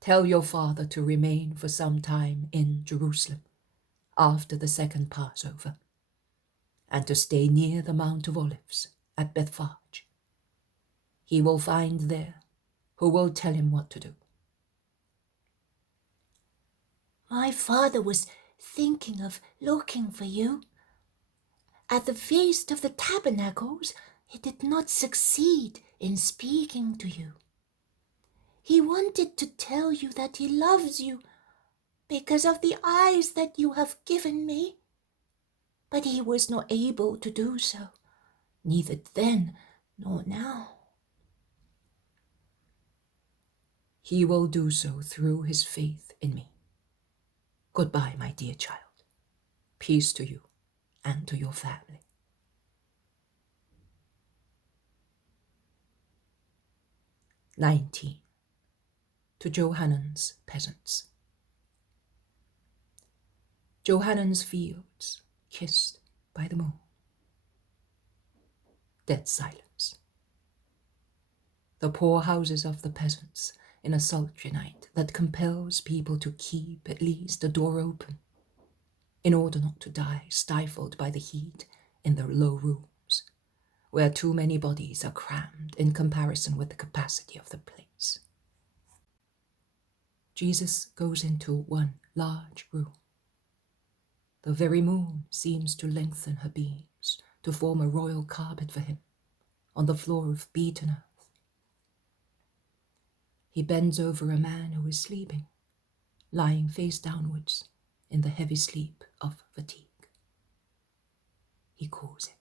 Tell your father to remain for some time in Jerusalem after the second Passover, and to stay near the Mount of Olives at Bethphage. He will find there who will tell him what to do. My father was thinking of looking for you. At the Feast of the Tabernacles, he did not succeed in speaking to you. He wanted to tell you that he loves you because of the eyes that you have given me, but he was not able to do so, neither then nor now. He will do so through his faith in me. Goodbye, my dear child. Peace to you and to your family. "19. To Johannan's peasants. Johannan's fields kissed by the moon. Dead silence. The poor houses of the peasants in a sultry night that compels people to keep at least a door open in order not to die stifled by the heat in their low rooms, where too many bodies are crammed in comparison with the capacity of the place. Jesus goes into one large room. The very moon seems to lengthen her beams to form a royal carpet for him on the floor of beaten earth. He bends over a man who is sleeping, lying face downwards in the heavy sleep of fatigue. He calls him.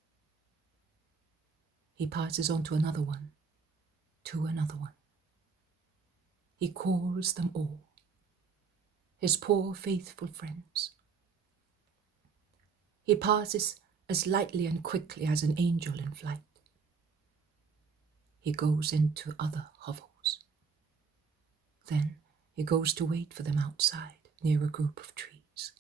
He passes on to another one, to another one. He calls them all, his poor faithful friends. He passes as lightly and quickly as an angel in flight. He goes into other hovels. Then he goes to wait for them outside near a group of trees.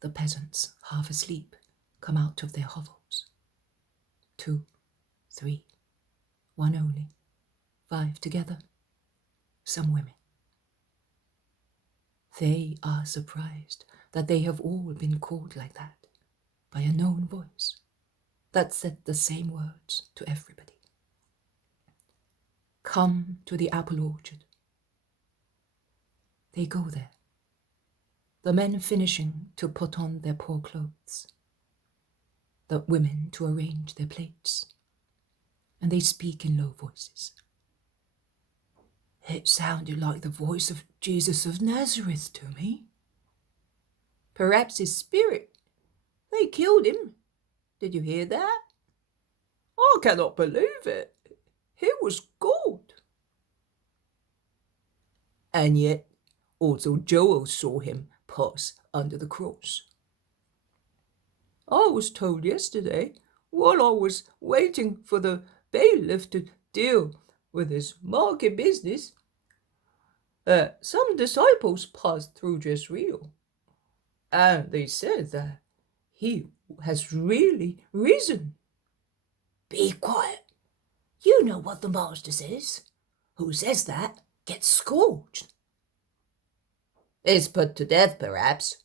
The peasants, half asleep, come out of their hovels. 2, 3, 1 only, 5 together, some women. They are surprised that they have all been called like that by a known voice that said the same words to everybody. Come to the apple orchard. They go there. the men finishing to put on their poor clothes, the women to arrange their plates, and they speak in low voices. It sounded like the voice of Jesus of Nazareth to me. Perhaps his spirit. They killed him. Did you hear that? I cannot believe it. He was God. And yet, also Joel saw him pass under the cross. I was told yesterday, while I was waiting for the bailiff to deal with his market business, some disciples passed through Jezreel, and they said that he has really risen. Be quiet. You know what the master says. Who says that gets scourged. Is put to death, perhaps,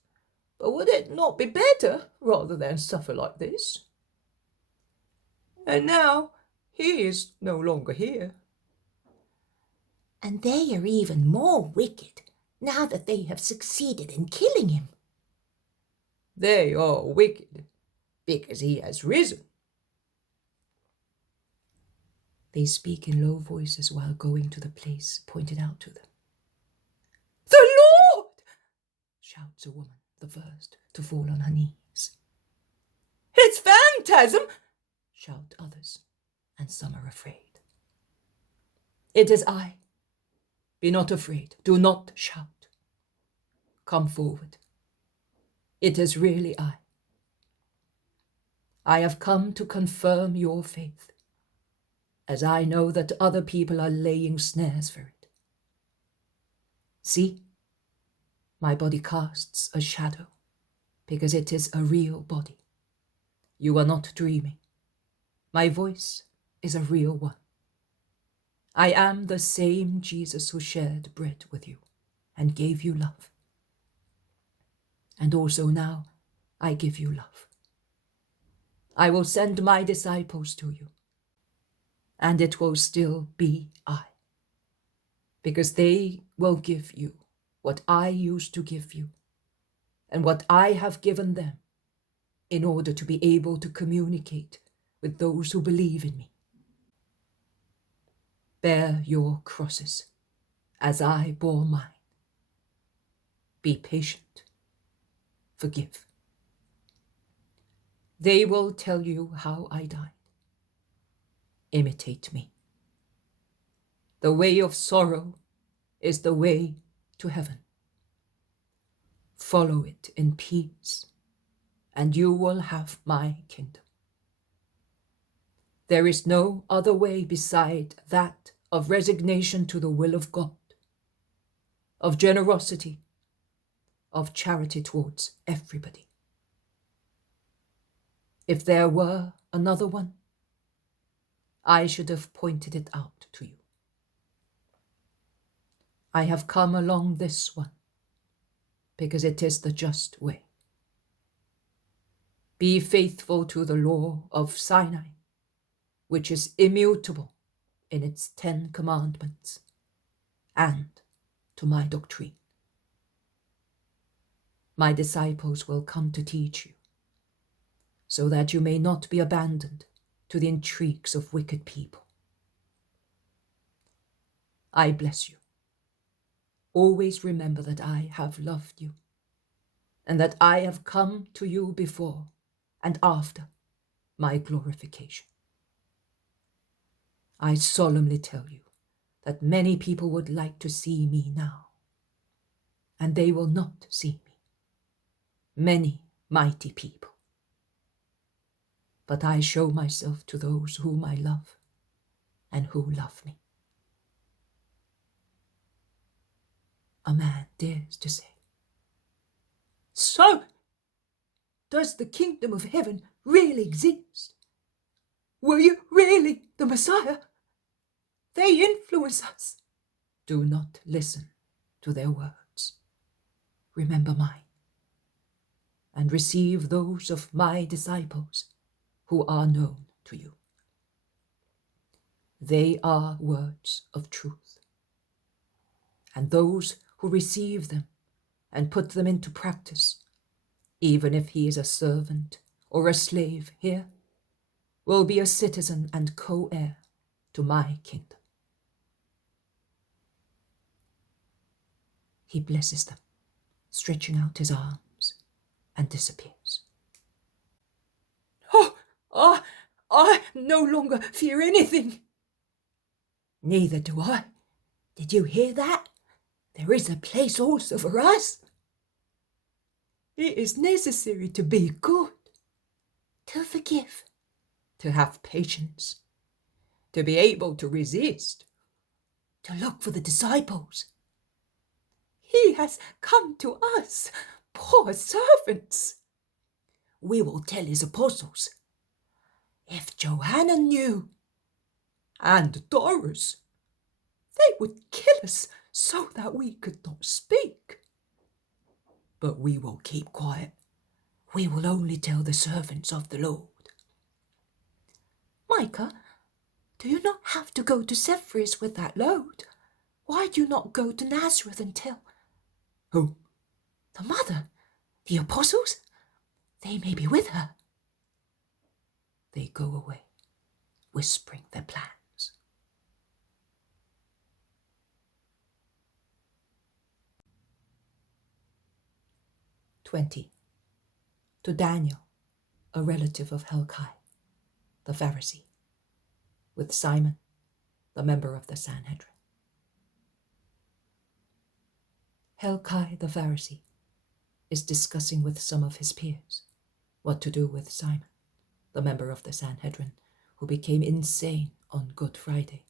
but would it not be better rather than suffer like this? And now he is no longer here. And they are even more wicked now that they have succeeded in killing him. They are wicked because he has risen. They speak in low voices while going to the place pointed out to them. The Lord! Shouts a woman, the first to fall on her knees. It's phantasm! Shout others, and some are afraid. It is I. Be not afraid. Do not shout. Come forward. It is really I. I have come to confirm your faith, as I know that other people are laying snares for it. See, my body casts a shadow, because it is a real body. You are not dreaming. My voice is a real one. I am the same Jesus who shared bread with you and gave you love. And also now I give you love. I will send my disciples to you, and it will still be I, because they will give you what I used to give you and what I have given them in order to be able to communicate with those who believe in me. Bear your crosses as I bore mine. Be patient. Forgive. They will tell you how I died. Imitate me. The way of sorrow is the way to heaven. Follow it in peace, and you will have my kingdom. There is no other way beside that of resignation to the will of God, of generosity, of charity towards everybody. If there were another one, I should have pointed it out to you. I have come along this one because it is the just way. Be faithful to the law of Sinai, which is immutable in its 10 commandments, and to my doctrine. My disciples will come to teach you, so that you may not be abandoned to the intrigues of wicked people. I bless you. Always remember that I have loved you, and that I have come to you before and after my glorification. I solemnly tell you that many people would like to see me now, and they will not see me. Many mighty people. But I show myself to those whom I love and who love me. A man dares to say, So, does the kingdom of heaven really exist? Were you really the Messiah? They influence us. do not listen to their words. Remember mine, and receive those of my disciples who are known to you. They are words of truth, and those who receive them and put them into practice, even if he is a servant or a slave here, will be a citizen and co-heir to my kingdom. He blesses them, stretching out his arms, and disappears. I no longer fear anything. Neither do I. Did you hear that? There is a place also for us. It is necessary to be good, To forgive. to have patience, to be able to resist, To look for the disciples. He has come to us, poor servants. We will tell his apostles. If Johannan knew, And Dorcas, they would kill us so that we could not speak. But we will keep quiet. we will only tell the servants of the Lord. Micah, do you not have to go to Zephyrus with that load? Why do you not go to Nazareth and tell? Who? The mother, the apostles? They may be with her. They go away, whispering their plans. 20. To Daniel, a relative of Helkai, the Pharisee, with Simon, the member of the Sanhedrin. Helkai the Pharisee is discussing with some of his peers what to do with Simon, the member of the Sanhedrin, who became insane on Good Friday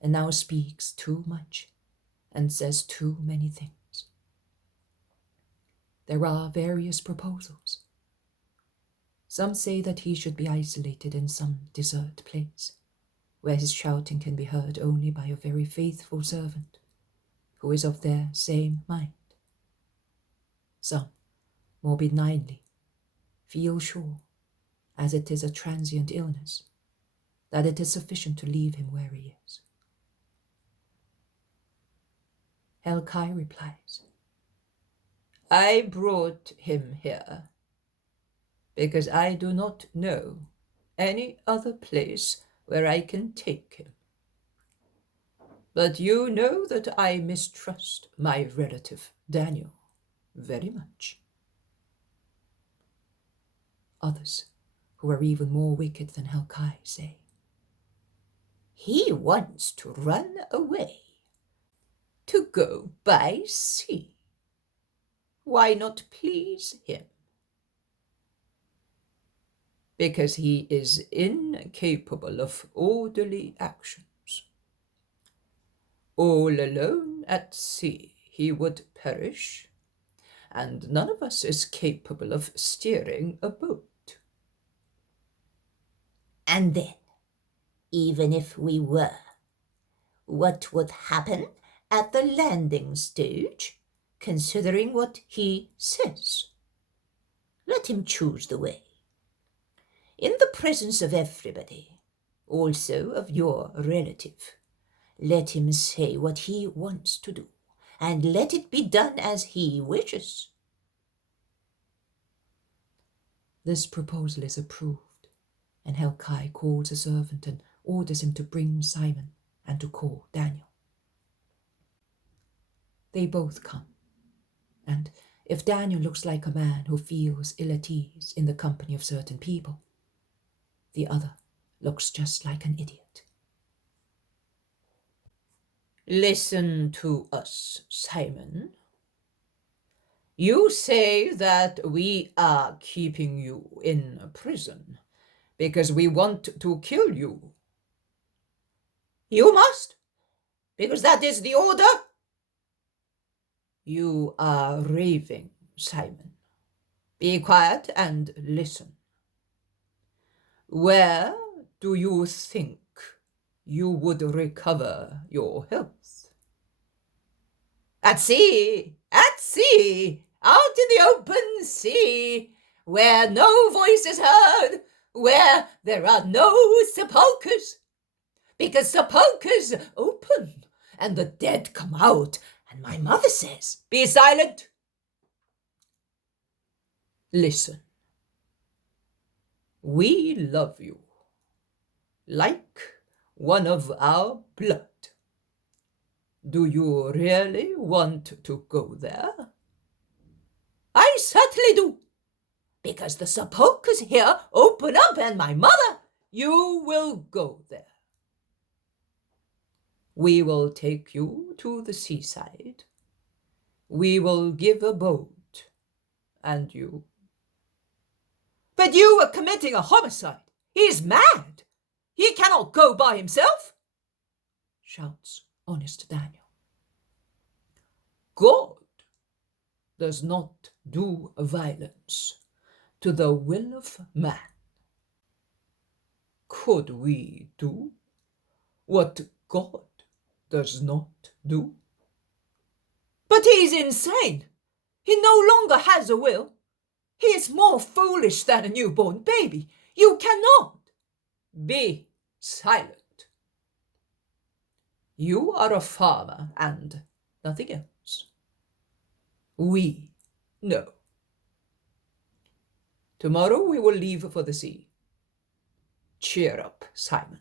and now speaks too much and says too many things. There are various proposals. Some say that he should be isolated in some desert place, where his shouting can be heard only by a very faithful servant, who is of their same mind. Some, more benignly, feel sure, as it is a transient illness, that it is sufficient to leave him where he is. Helkai replies, I brought him here because I do not know any other place where I can take him. But you know that I mistrust my relative Daniel very much. Others, who are even more wicked than Helkai, say, he wants to run away, to go by sea. Why not please him? Because he is incapable of orderly actions. All alone at sea he would perish, and none of us is capable of steering a boat. And then, even if we were, what would happen at the landing stage, considering what he says? Let him choose the way. In the presence of everybody, also of your relative, let him say what he wants to do, and let it be done as he wishes. This proposal is approved, and Helkai calls a servant and orders him to bring Simon and to call Daniel. They both come, and if Daniel looks like a man who feels ill at ease in the company of certain people, the other looks just like an idiot. Listen to us, Simon. You say that we are keeping you in prison because we want to kill you. You must, because that is the order. You are raving, Simon. Be quiet and listen. Where do you think you would recover your health? At sea, out in the open sea, where no voice is heard, where there are no sepulchres. Because sepulchres open and the dead come out, and my mother says, be silent, Listen. We love you, like one of our blood. Do you really want to go there? I certainly do, because the sepulchres here open up and my mother... You will go there. We will take you to the seaside. We will give a boat, and you... But you are committing a homicide. He is mad. He cannot go by himself, shouts honest Daniel. God does not do violence to the will of man. Could we do what God does not do? But he is insane. He no longer has a will. He is more foolish than a newborn baby. You cannot. Be silent. You are a farmer and nothing else. We know. Tomorrow we will leave for the sea. Cheer up, Simon.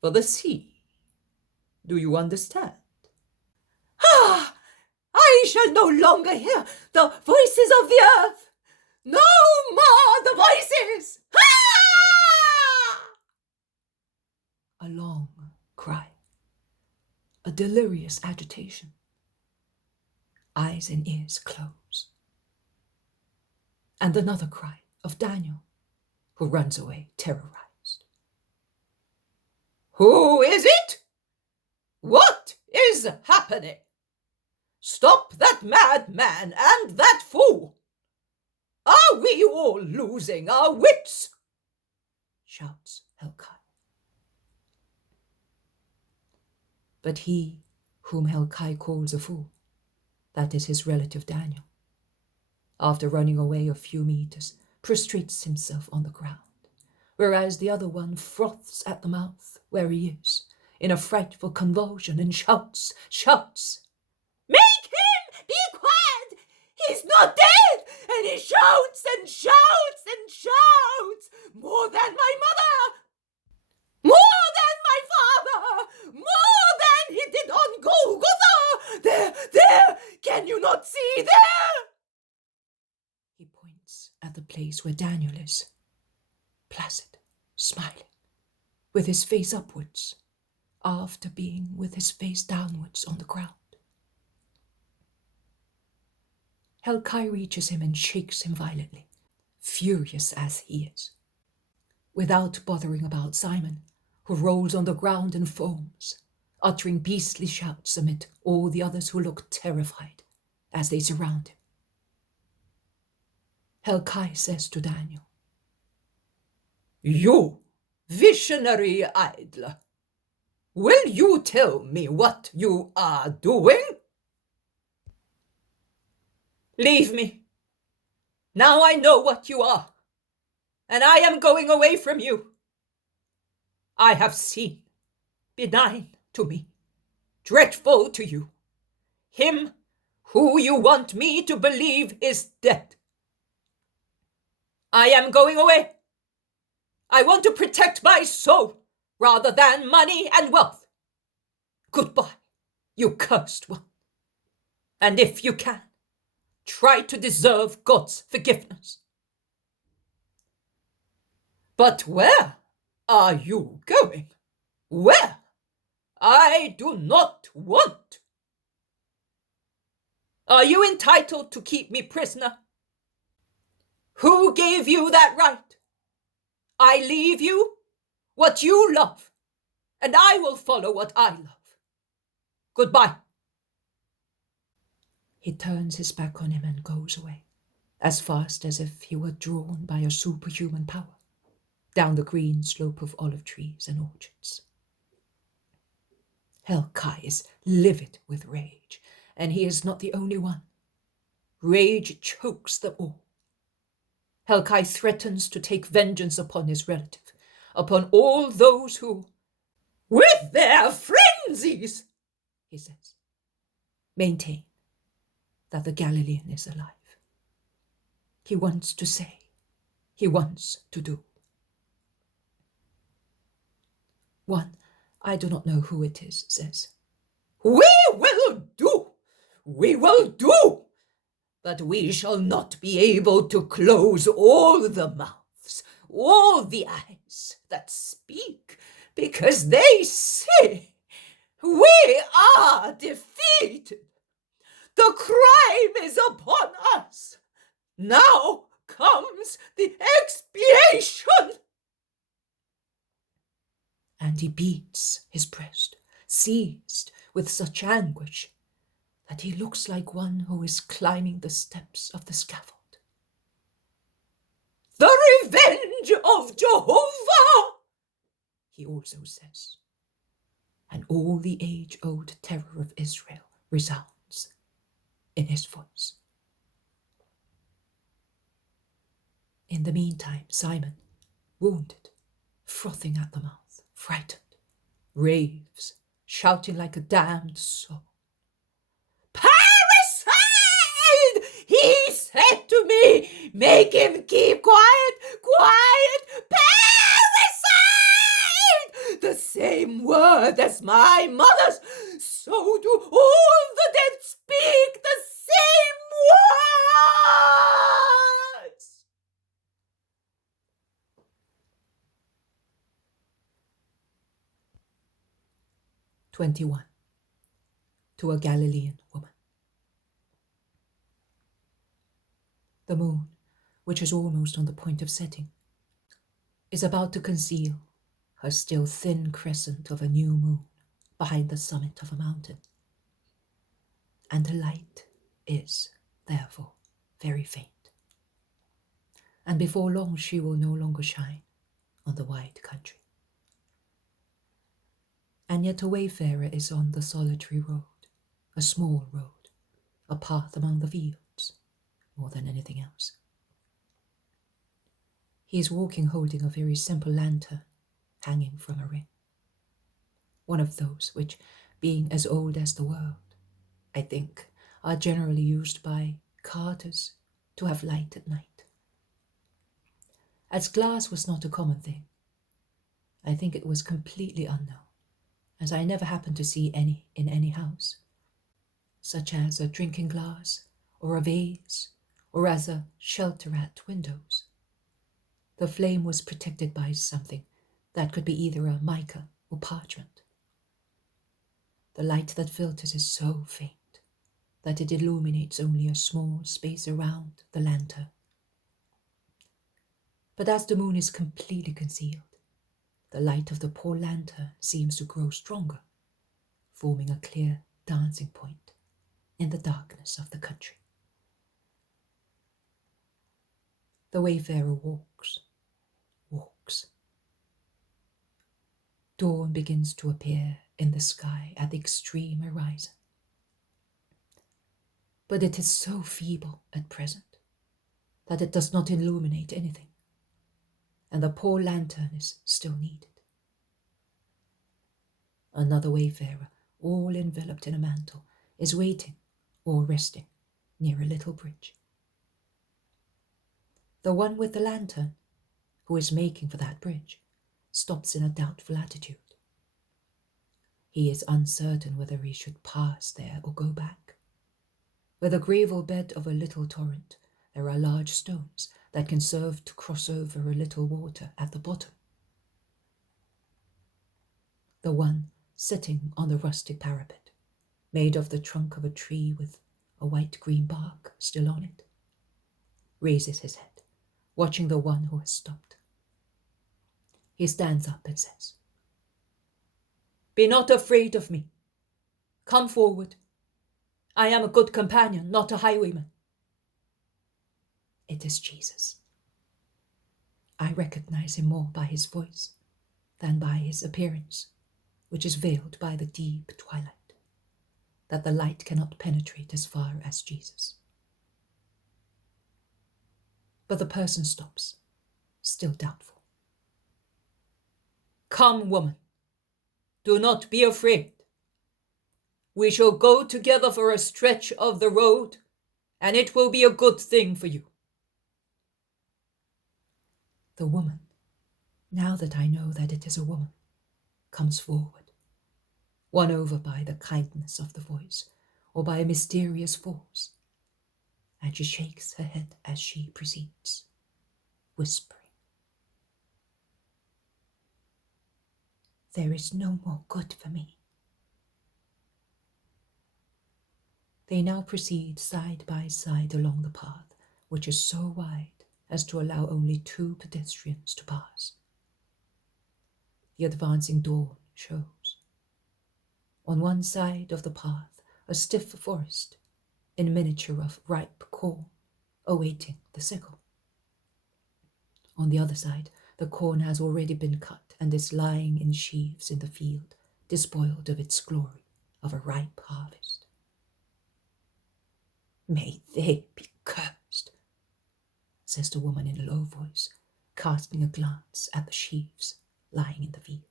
For the sea. Do you understand? Ah! I shall no longer hear the voices of the earth. No more the voices! Ah! A long cry. A delirious agitation. Eyes and ears close. And another cry of Daniel, who runs away terrorized. Who is it? What is happening? Stop that madman and that fool! Are we all losing our wits? Shouts Helkai. But he whom Helkai calls a fool, that is his relative Daniel, after running away a few meters, prostrates himself on the ground, whereas the other one froths at the mouth where he is, in a frightful convulsion, and shouts, Make him be quiet! He's not dead! And he shouts and shouts and shouts! More than my mother! More than my father! More than he did on Golgotha! There! Can you not see there? He points at the place where Daniel is, placid, smiling, with his face upwards, after being with his face downwards on the ground. Helkai reaches him and shakes him violently, furious as he is, without bothering about Simon, who rolls on the ground and foams, uttering beastly shouts amid all the others who look terrified as they surround him. Helkai says to Daniel, You visionary idler, will you tell me what you are doing? Leave me. Now I know what you are, and I am going away from you. I have seen, benign to me, dreadful to you, him who you want me to believe is dead. I am going away. I want to protect my soul rather than money and wealth. Goodbye, you cursed one. And if you can, try to deserve God's forgiveness. But where are you going? Where? I do not want. Are you entitled to keep me prisoner? Who gave you that right? I leave you what you love, and I will follow what I love. Goodbye. He turns his back on him and goes away, as fast as if he were drawn by a superhuman power, down the green slope of olive trees and orchards. Helkai is livid with rage, and he is not the only one. Rage chokes them all. Helkai threatens to take vengeance upon his relative, upon all those who, with their frenzies, he says, maintain that the Galilean is alive. he wants to say, he wants to do. One, I do not know who it is, says, "We will do! We will do! But we shall not be able to close all the mouths, all the eyes that speak, because they say, we are defeated. The crime is upon us. Now comes the expiation." and he beats his breast, seized with such anguish that he looks like one who is climbing the steps of the scaffold. "The revenge of Jehovah," he also says, and all the age-old terror of Israel resounds in his voice. In the meantime, Simon, wounded, frothing at the mouth, frightened, raves, shouting like a damned soul. "Parricide! He said to me, make him keep quiet, quiet, parricide! The same word as my mother's, so do all the dead speak the same words." "21. To a Galilean woman. The moon, which is almost on the point of setting, is about to conceal her still thin crescent of a new moon behind the summit of a mountain, and her light is, therefore, very faint, and before long she will no longer shine on the wide country. And yet a wayfarer is on the solitary road, a small road, a path among the fields, more than anything else. He is walking holding a very simple lantern hanging from a ring, one of those which, being as old as the world, I think, are generally used by carters to have light at night. As glass was not a common thing, I think it was completely unknown, as I never happened to see any in any house, such as a drinking glass or a vase, or as a shelter at windows. The flame was protected by something that could be either a mica or parchment. The light that filters is so faint that it illuminates only a small space around the lantern. But as the moon is completely concealed, the light of the poor lantern seems to grow stronger, forming a clear dancing point in the darkness of the country. The wayfarer walks. Dawn begins to appear in the sky at the extreme horizon. But it is so feeble at present that it does not illuminate anything, and the poor lantern is still needed. Another wayfarer, all enveloped in a mantle, is waiting or resting near a little bridge. The one with the lantern, who is making for that bridge, stops in a doubtful attitude. He is uncertain whether he should pass there or go back. Where the gravel bed of a little torrent, there are large stones that can serve to cross over a little water at the bottom. The one sitting on the rustic parapet, made of the trunk of a tree with a white-green bark still on it, raises his head, watching the one who has stopped. He stands up and says, "Be not afraid of me. Come forward. I am a good companion, not a highwayman." It is Jesus. I recognize him more by his voice than by his appearance, which is veiled by the deep twilight, that the light cannot penetrate as far as Jesus. But the person stops, still doubtful. "Come, woman, do not be afraid. We shall go together for a stretch of the road, and it will be a good thing for you. The woman, now that I know that it is a woman, comes forward, won over by the kindness of the voice or by a mysterious force, and she shakes her head as she proceeds, whispering, "There is no more good for me." They now proceed side by side along the path, which is so wide as to allow only 2 pedestrians to pass. The advancing dawn shows. On one side of the path, a stiff forest, in miniature of ripe corn, awaiting the sickle. On the other side, the corn has already been cut and is lying in sheaves in the field, despoiled of its glory of a ripe harvest. "May they be cursed," says the woman in a low voice, casting a glance at the sheaves lying in the field.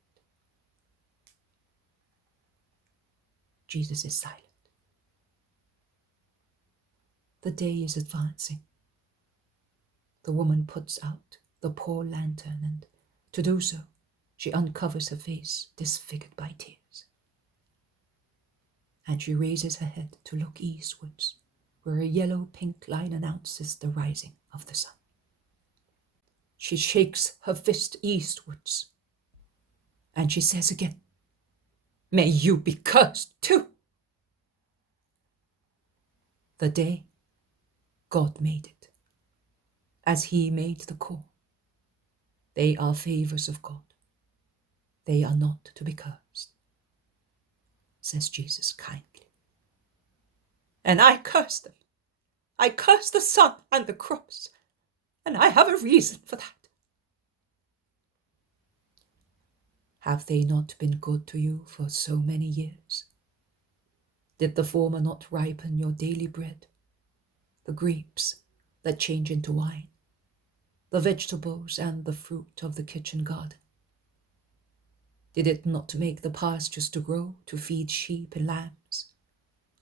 Jesus is silent. The day is advancing. The woman puts out the poor lantern, and to do so, she uncovers her face disfigured by tears. And she raises her head to look eastwards, where a yellow-pink line announces the rising of the sun. She shakes her fist eastwards, and she says again, "May you be cursed too." The day, God made it, as he made the corn. They are favors of God. They are not to be cursed, says Jesus kindly. "And I curse them. I curse the sun and the crops, and I have a reason for that." Have they not been good to you for so many years? Did the former not ripen your daily bread, the grapes that change into wine, the vegetables and the fruit of the kitchen garden? Did it not make the pastures to grow to feed sheep and lambs,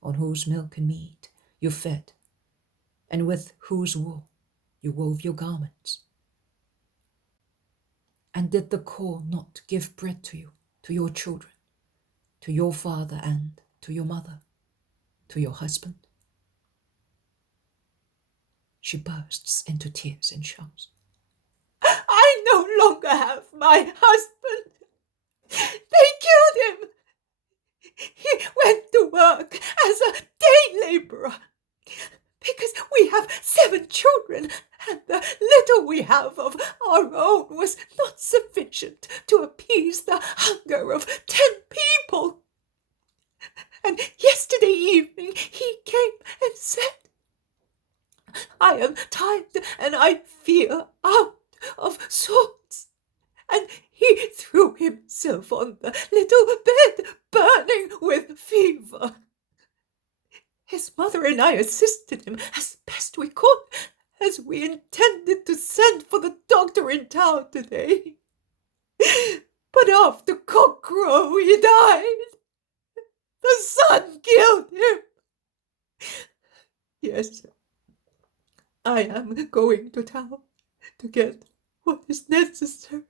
on whose milk and meat you fed, and with whose wool you wove your garments? And did the corn not give bread to you, to your children, to your father and to your mother, to your husband? She bursts into tears and shouts, "I no longer have my husband. They killed him. He went to work as a day laborer, because we have 7 children, and the little we have of our own was not sufficient to appease the hunger of 10 people. And yesterday evening he came and said, 'I am tired and I feel out of sorts.' And he threw himself on the little bed, burning with fever. His mother and I assisted him as best we could, as we intended to send for the doctor in town today. But after cockcrow he died. The sun killed him. Yes, I am going to town to get what is necessary.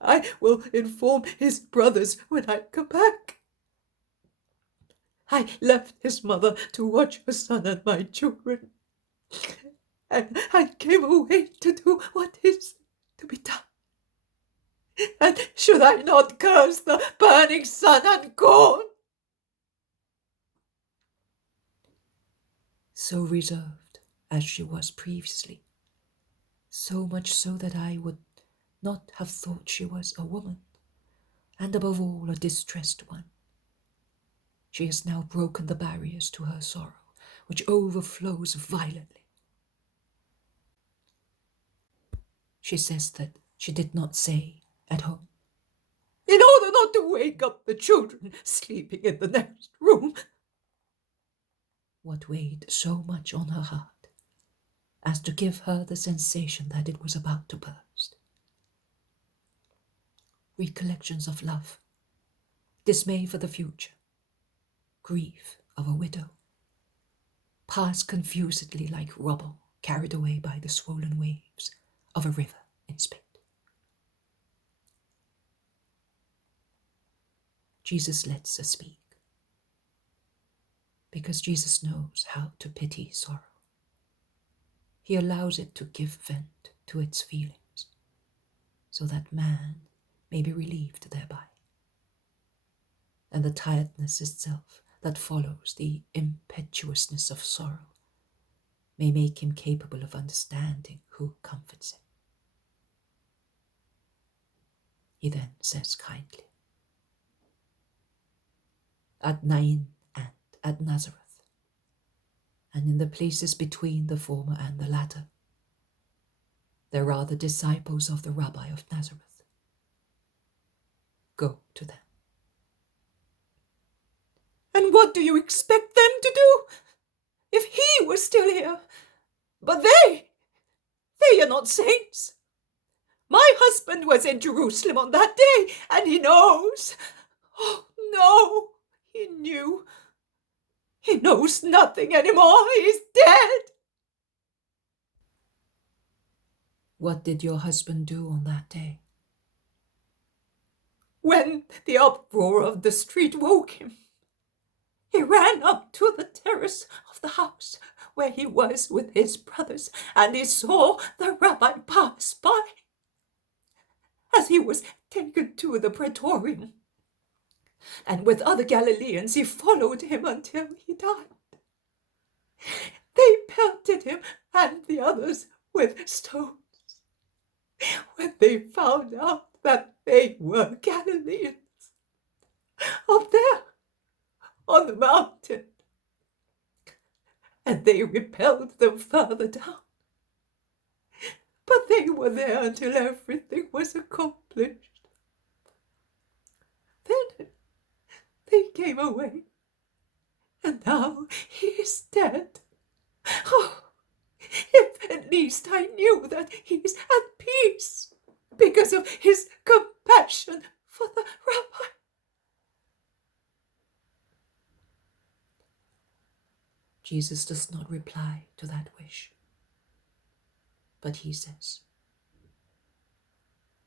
I will inform his brothers when I come back. I left his mother to watch her son and my children, and I came away to do what is to be done. And should I not curse the burning sun and corn?" So reserved as she was previously, so much so that I would not have thought she was a woman, and above all a distressed one. She has now broken the barriers to her sorrow, which overflows violently. She says that she did not say at home, in order not to wake up the children sleeping in the next room, what weighed so much on her heart as to give her the sensation that it was about to burst. Recollections of love, dismay for the future, grief of a widow, pass confusedly like rubble carried away by the swollen waves of a river in spit. Jesus lets us speak, because Jesus knows how to pity sorrow. He allows it to give vent to its feelings, so that man may be relieved thereby. And the tiredness itself that follows the impetuousness of sorrow may make him capable of understanding who comforts him. He then says kindly, "At Nain and at Nazareth, and in the places between the former and the latter, there are the disciples of the Rabbi of Nazareth. Go to them." And what do you expect them to do? If he were still here. But they are not saints. My husband was in Jerusalem on that day, and he knows. Oh, no, he knew. He knows nothing anymore. He's dead. What did your husband do on that day? When the uproar of the street woke him, he ran up to the terrace of the house where he was with his brothers, and he saw the rabbi pass by as he was taken to the praetorium. And with other Galileans he followed him until he died. They pelted him and the others with stones when they found out that they were Galileans up there on the mountain. And they repelled them further down. But they were there until everything was accomplished. Then they came away, and now he is dead. Oh, if at least I knew that he is at peace because of his compassion for the rabbi. Jesus does not reply to that wish, but he says,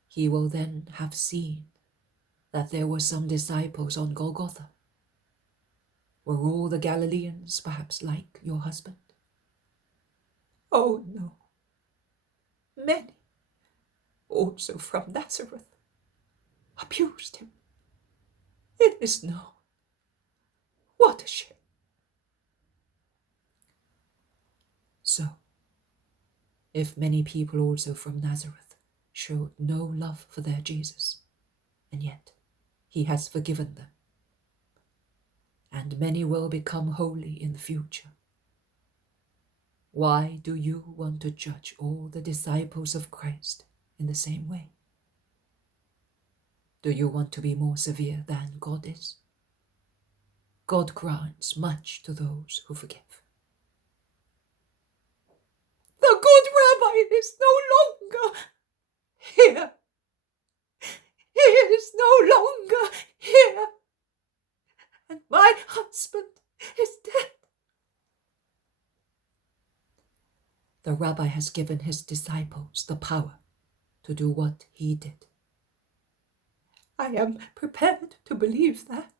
"He will then have seen that there were some disciples on Golgotha. Were all the Galileans perhaps like your husband?" Oh, no. Many, also from Nazareth, abused him. It is known. What a shame. So, if many people also from Nazareth showed no love for their Jesus, and yet he has forgiven them, and many will become holy in the future, why do you want to judge all the disciples of Christ in the same way? Do you want to be more severe than God is? God grants much to those who forgive. The good rabbi is no longer here. He is no longer here. And my husband is dead. The rabbi has given his disciples the power to do what he did. I am prepared to believe that.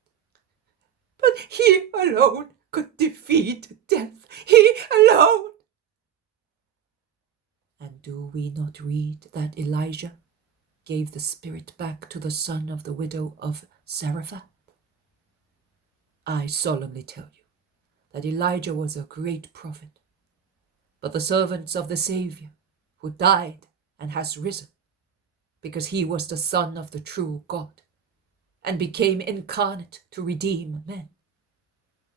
But he alone could defeat death. He alone. And do we not read that Elijah gave the spirit back to the son of the widow of Zarephath? I solemnly tell you that Elijah was a great prophet, but the servants of the Savior, who died and has risen, because he was the Son of the true God, and became incarnate to redeem men,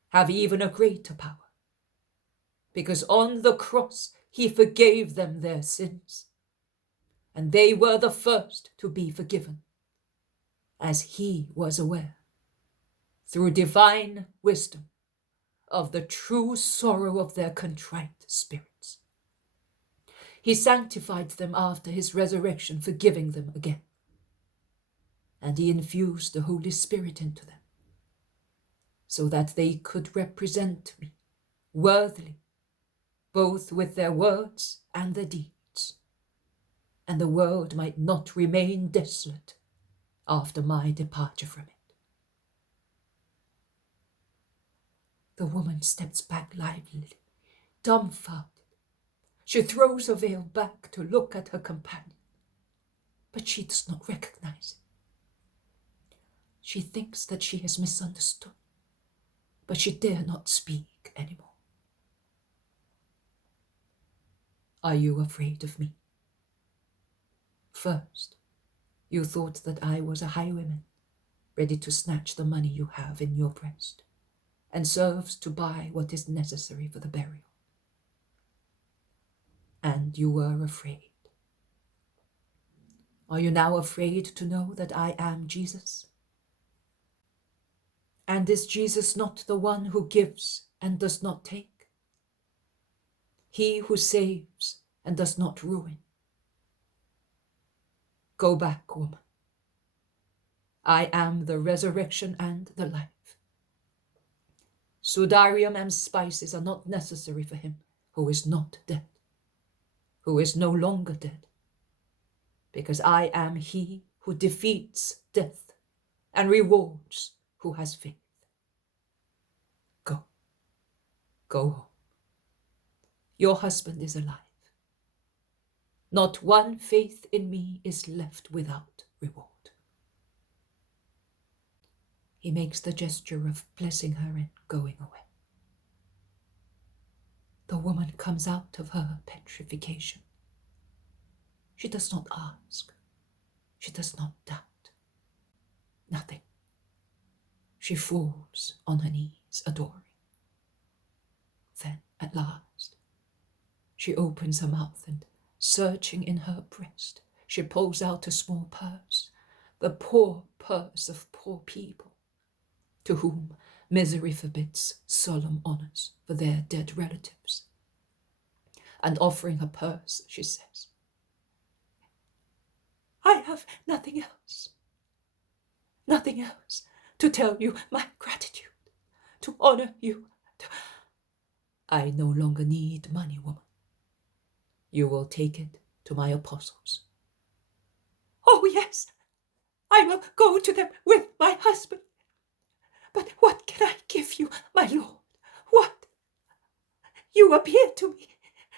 have even a greater power, because on the cross he forgave them their sins, and they were the first to be forgiven, as he was aware, through divine wisdom, of the true sorrow of their contrite spirits. He sanctified them after his resurrection, forgiving them again, and he infused the Holy Spirit into them, so that they could represent me worthily, both with their words and their deeds. and the world might not remain desolate after my departure from it. The woman steps back lively, dumbfounded. She throws her veil back to look at her companion, but she does not recognize it. She thinks that she has misunderstood, but she dare not speak anymore. Are you afraid of me? First, you thought that I was a highwayman, ready to snatch the money you have in your breast, and serves to buy what is necessary for the burial. And you were afraid. Are you now afraid to know that I am Jesus? And is Jesus not the one who gives and does not take? He who saves and does not ruin? Go back, woman. I am the resurrection and the life. Sudarium and spices are not necessary for him who is not dead, who is no longer dead, because I am he who defeats death and rewards who has faith. Go. Go home. Your husband is alive. Not one faith in me is left without reward. He makes the gesture of blessing her and going away. The woman comes out of her petrification. She does not ask. She does not doubt. Nothing. She falls on her knees, adoring. Then, at last, she opens her mouth and, searching in her breast, she pulls out a small purse, the poor purse of poor people, to whom misery forbids solemn honors for their dead relatives. And offering her purse, she says, I have nothing else to tell you my gratitude, to honor you. I no longer need money, woman. You will take it to my apostles. Oh, yes, I will go to them with my husband. But what can I give you, my Lord? What? You appeared to me,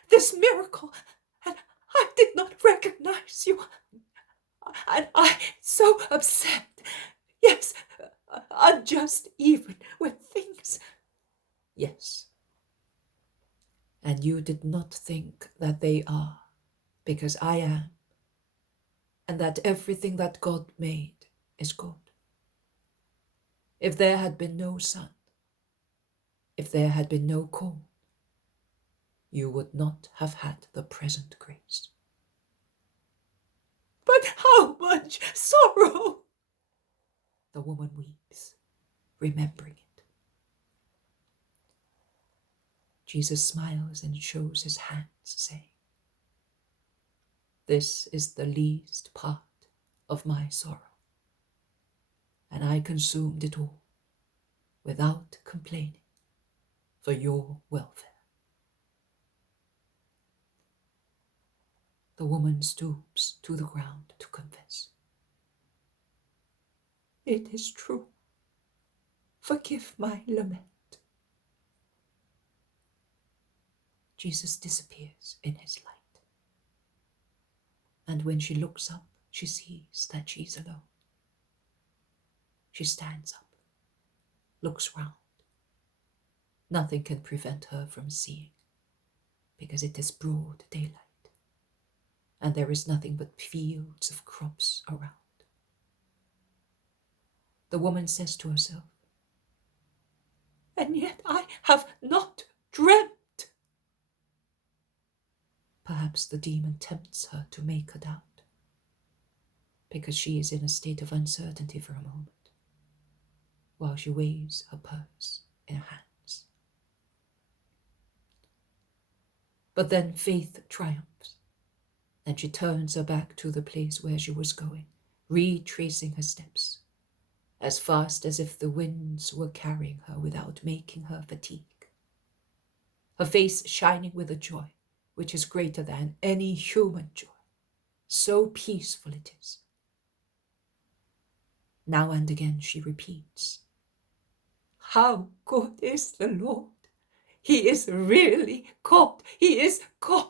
this miracle, and I did not recognize you. And I so upset, yes, unjust even with things. Yes. And you did not think that they are, because I am, and that everything that God made is good. If there had been no sun, if there had been no corn, you would not have had the present grace. But how much sorrow! The woman weeps, remembering it. Jesus smiles and shows his hands, saying, This is the least part of my sorrow, and I consumed it all without complaining for your welfare. The woman stoops to the ground to confess. It is true. Forgive my lament. Jesus disappears in his light. And when she looks up, she sees that she's alone. She stands up, looks round. Nothing can prevent her from seeing, because it is broad daylight, and there is nothing but fields of crops around. The woman says to herself, and yet I have not dreamt. Perhaps the demon tempts her to make her doubt, because she is in a state of uncertainty for a moment, while she weighs her purse in her hands. But then faith triumphs, and she turns her back to the place where she was going, retracing her steps, as fast as if the winds were carrying her without making her fatigue. Her face shining with a joy which is greater than any human joy, so peaceful it is. Now and again she repeats, "How good is the Lord! He is really God! He is God!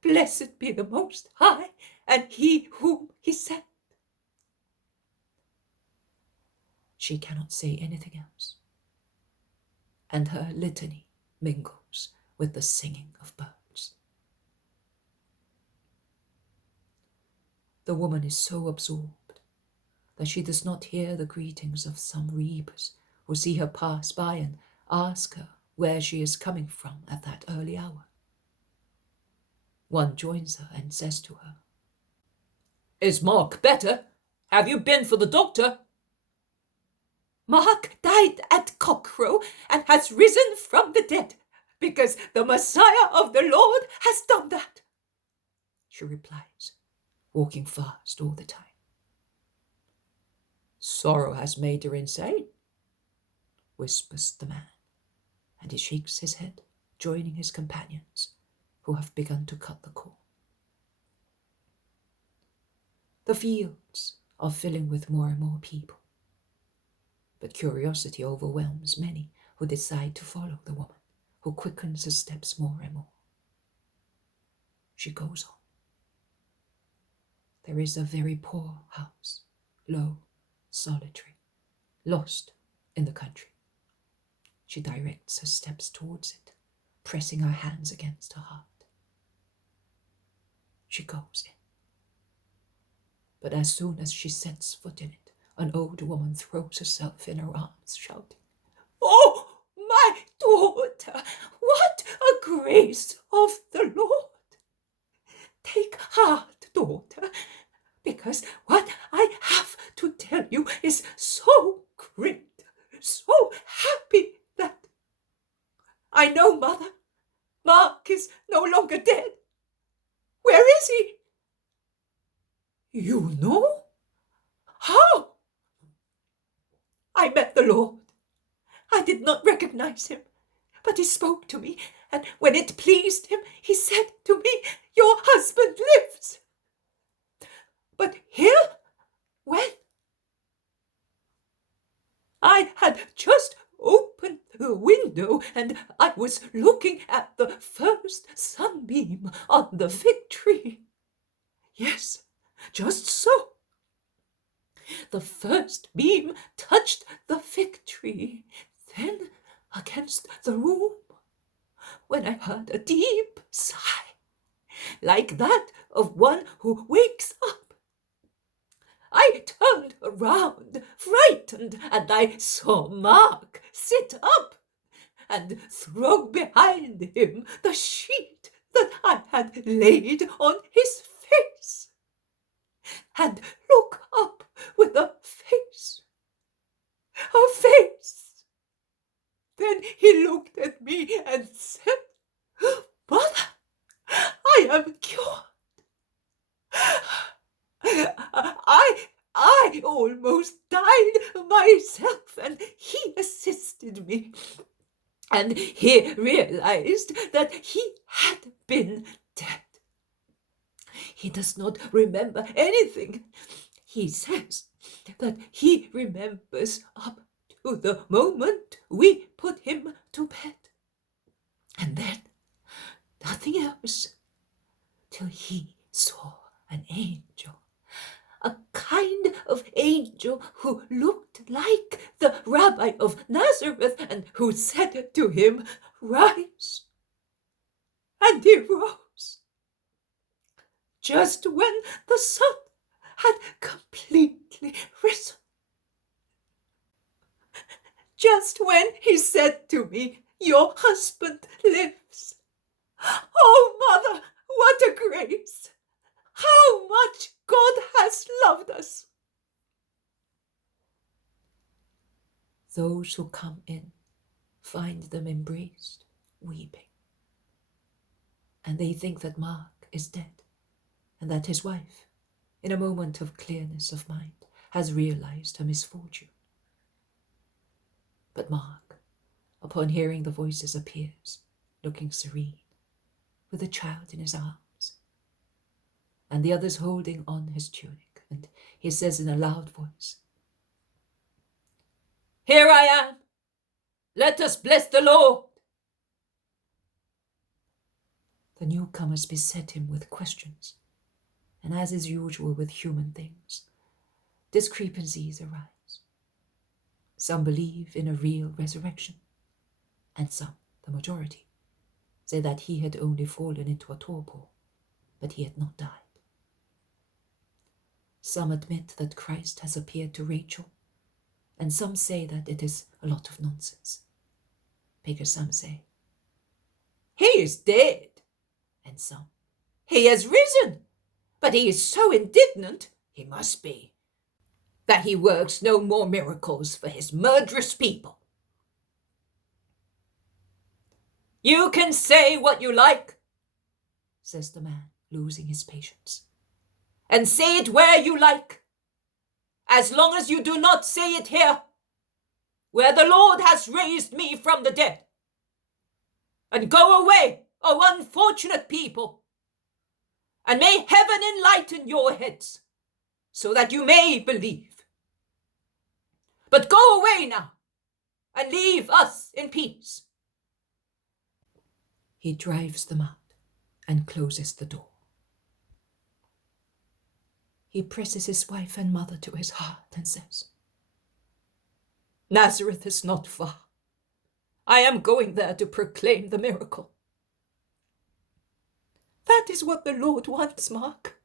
Blessed be the Most High, and He whom He sent." She cannot say anything else, and her litany mingles with the singing of birds. The woman is so absorbed that she does not hear the greetings of some reapers who see her pass by and ask her where she is coming from at that early hour. One joins her and says to her, "Is Mark better? Have you been for the doctor?" "Mark died at cockcrow and has risen from the dead, because the Messiah of the Lord has done that," she replies, walking fast all the time. "Sorrow has made her insane," whispers the man, and he shakes his head, joining his companions, who have begun to cut the corn. The fields are filling with more and more people, but curiosity overwhelms many who decide to follow the woman, who quickens her steps more and more. She goes on. There is a very poor house, low, solitary, lost in the country. She directs her steps towards it, pressing her hands against her heart. She goes in. But as soon as she sets foot in it, an old woman throws herself in her arms, shouting, "Oh, my daughter, what a grace of the Lord! Take heart, daughter, because what I have to tell you is so great, so happy that I know, mother, Mark is no longer dead. Where is he?" "You know? How?" "I met the Lord. I did not recognize him, but he spoke to me, and when it pleased him, he said to me, 'Your husband lives.' But here, when I had just opened the window and I was looking at the first sunbeam on the fig tree. Yes, just so. The first beam touched the fig tree, then against the room, when I heard a deep sigh, like that of one who wakes up. I turned around, frightened, and I saw Mark sit up and throw behind him the sheet that I had laid on his face, and look up with a face. Then he looked at me and said, 'Mother, I am cured. I almost died myself, and he assisted me. And he realized that he had been dead. He does not remember anything. He says that he remembers up to the moment we put him to bed. And then nothing else, till he saw an angel. A kind of angel who looked like the rabbi of Nazareth and who said to him, 'Rise.' And he rose, just when the sun had completely risen. Just when he said to me, 'Your husband lives.' Oh, mother, what a grace! How much God has loved us!" Those who come in find them embraced, weeping. And they think that Mark is dead, and that his wife, in a moment of clearness of mind, has realized her misfortune. But Mark, upon hearing the voices, appears, looking serene, with a child in his arms. and the others holding on his tunic, and he says in a loud voice, "Here I am. Let us bless the Lord." The newcomers beset him with questions, and as is usual with human things, discrepancies arise. Some believe in a real resurrection, and some, the majority, say that he had only fallen into a torpor, but he had not died. Some admit that Christ has appeared to Rachel, and some say that it is a lot of nonsense, because some say, "He is dead," and some, "He has risen, but he is so indignant, he must be, that he works no more miracles for his murderous people." "You can say what you like," says the man, losing his patience, "and say it where you like, as long as you do not say it here, where the Lord has raised me from the dead. And go away, O unfortunate people, and may heaven enlighten your heads, so that you may believe. But go away now, and leave us in peace." He drives them out and closes the door. He presses his wife and mother to his heart and says, "Nazareth is not far. I am going there to proclaim the miracle." "That is what the Lord wants, Mark.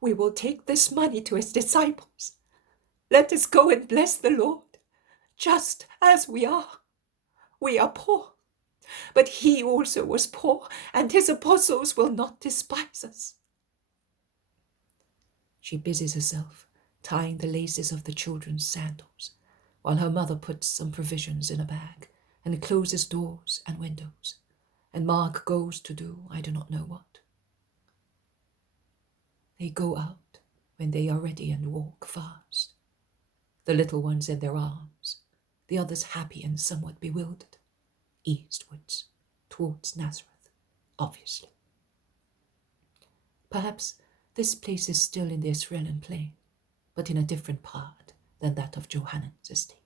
We will take this money to his disciples. Let us go and bless the Lord, just as we are. We are poor, but he also was poor, and his apostles will not despise us." She busies herself tying the laces of the children's sandals, while her mother puts some provisions in a bag and closes doors and windows, and Mark goes to do I do not know what. They go out when they are ready and walk fast, the little ones in their arms, the others happy and somewhat bewildered, eastwards, towards Nazareth, obviously. Perhaps this place is still in the Israeli plain, but in a different part than that of Johannan's estate.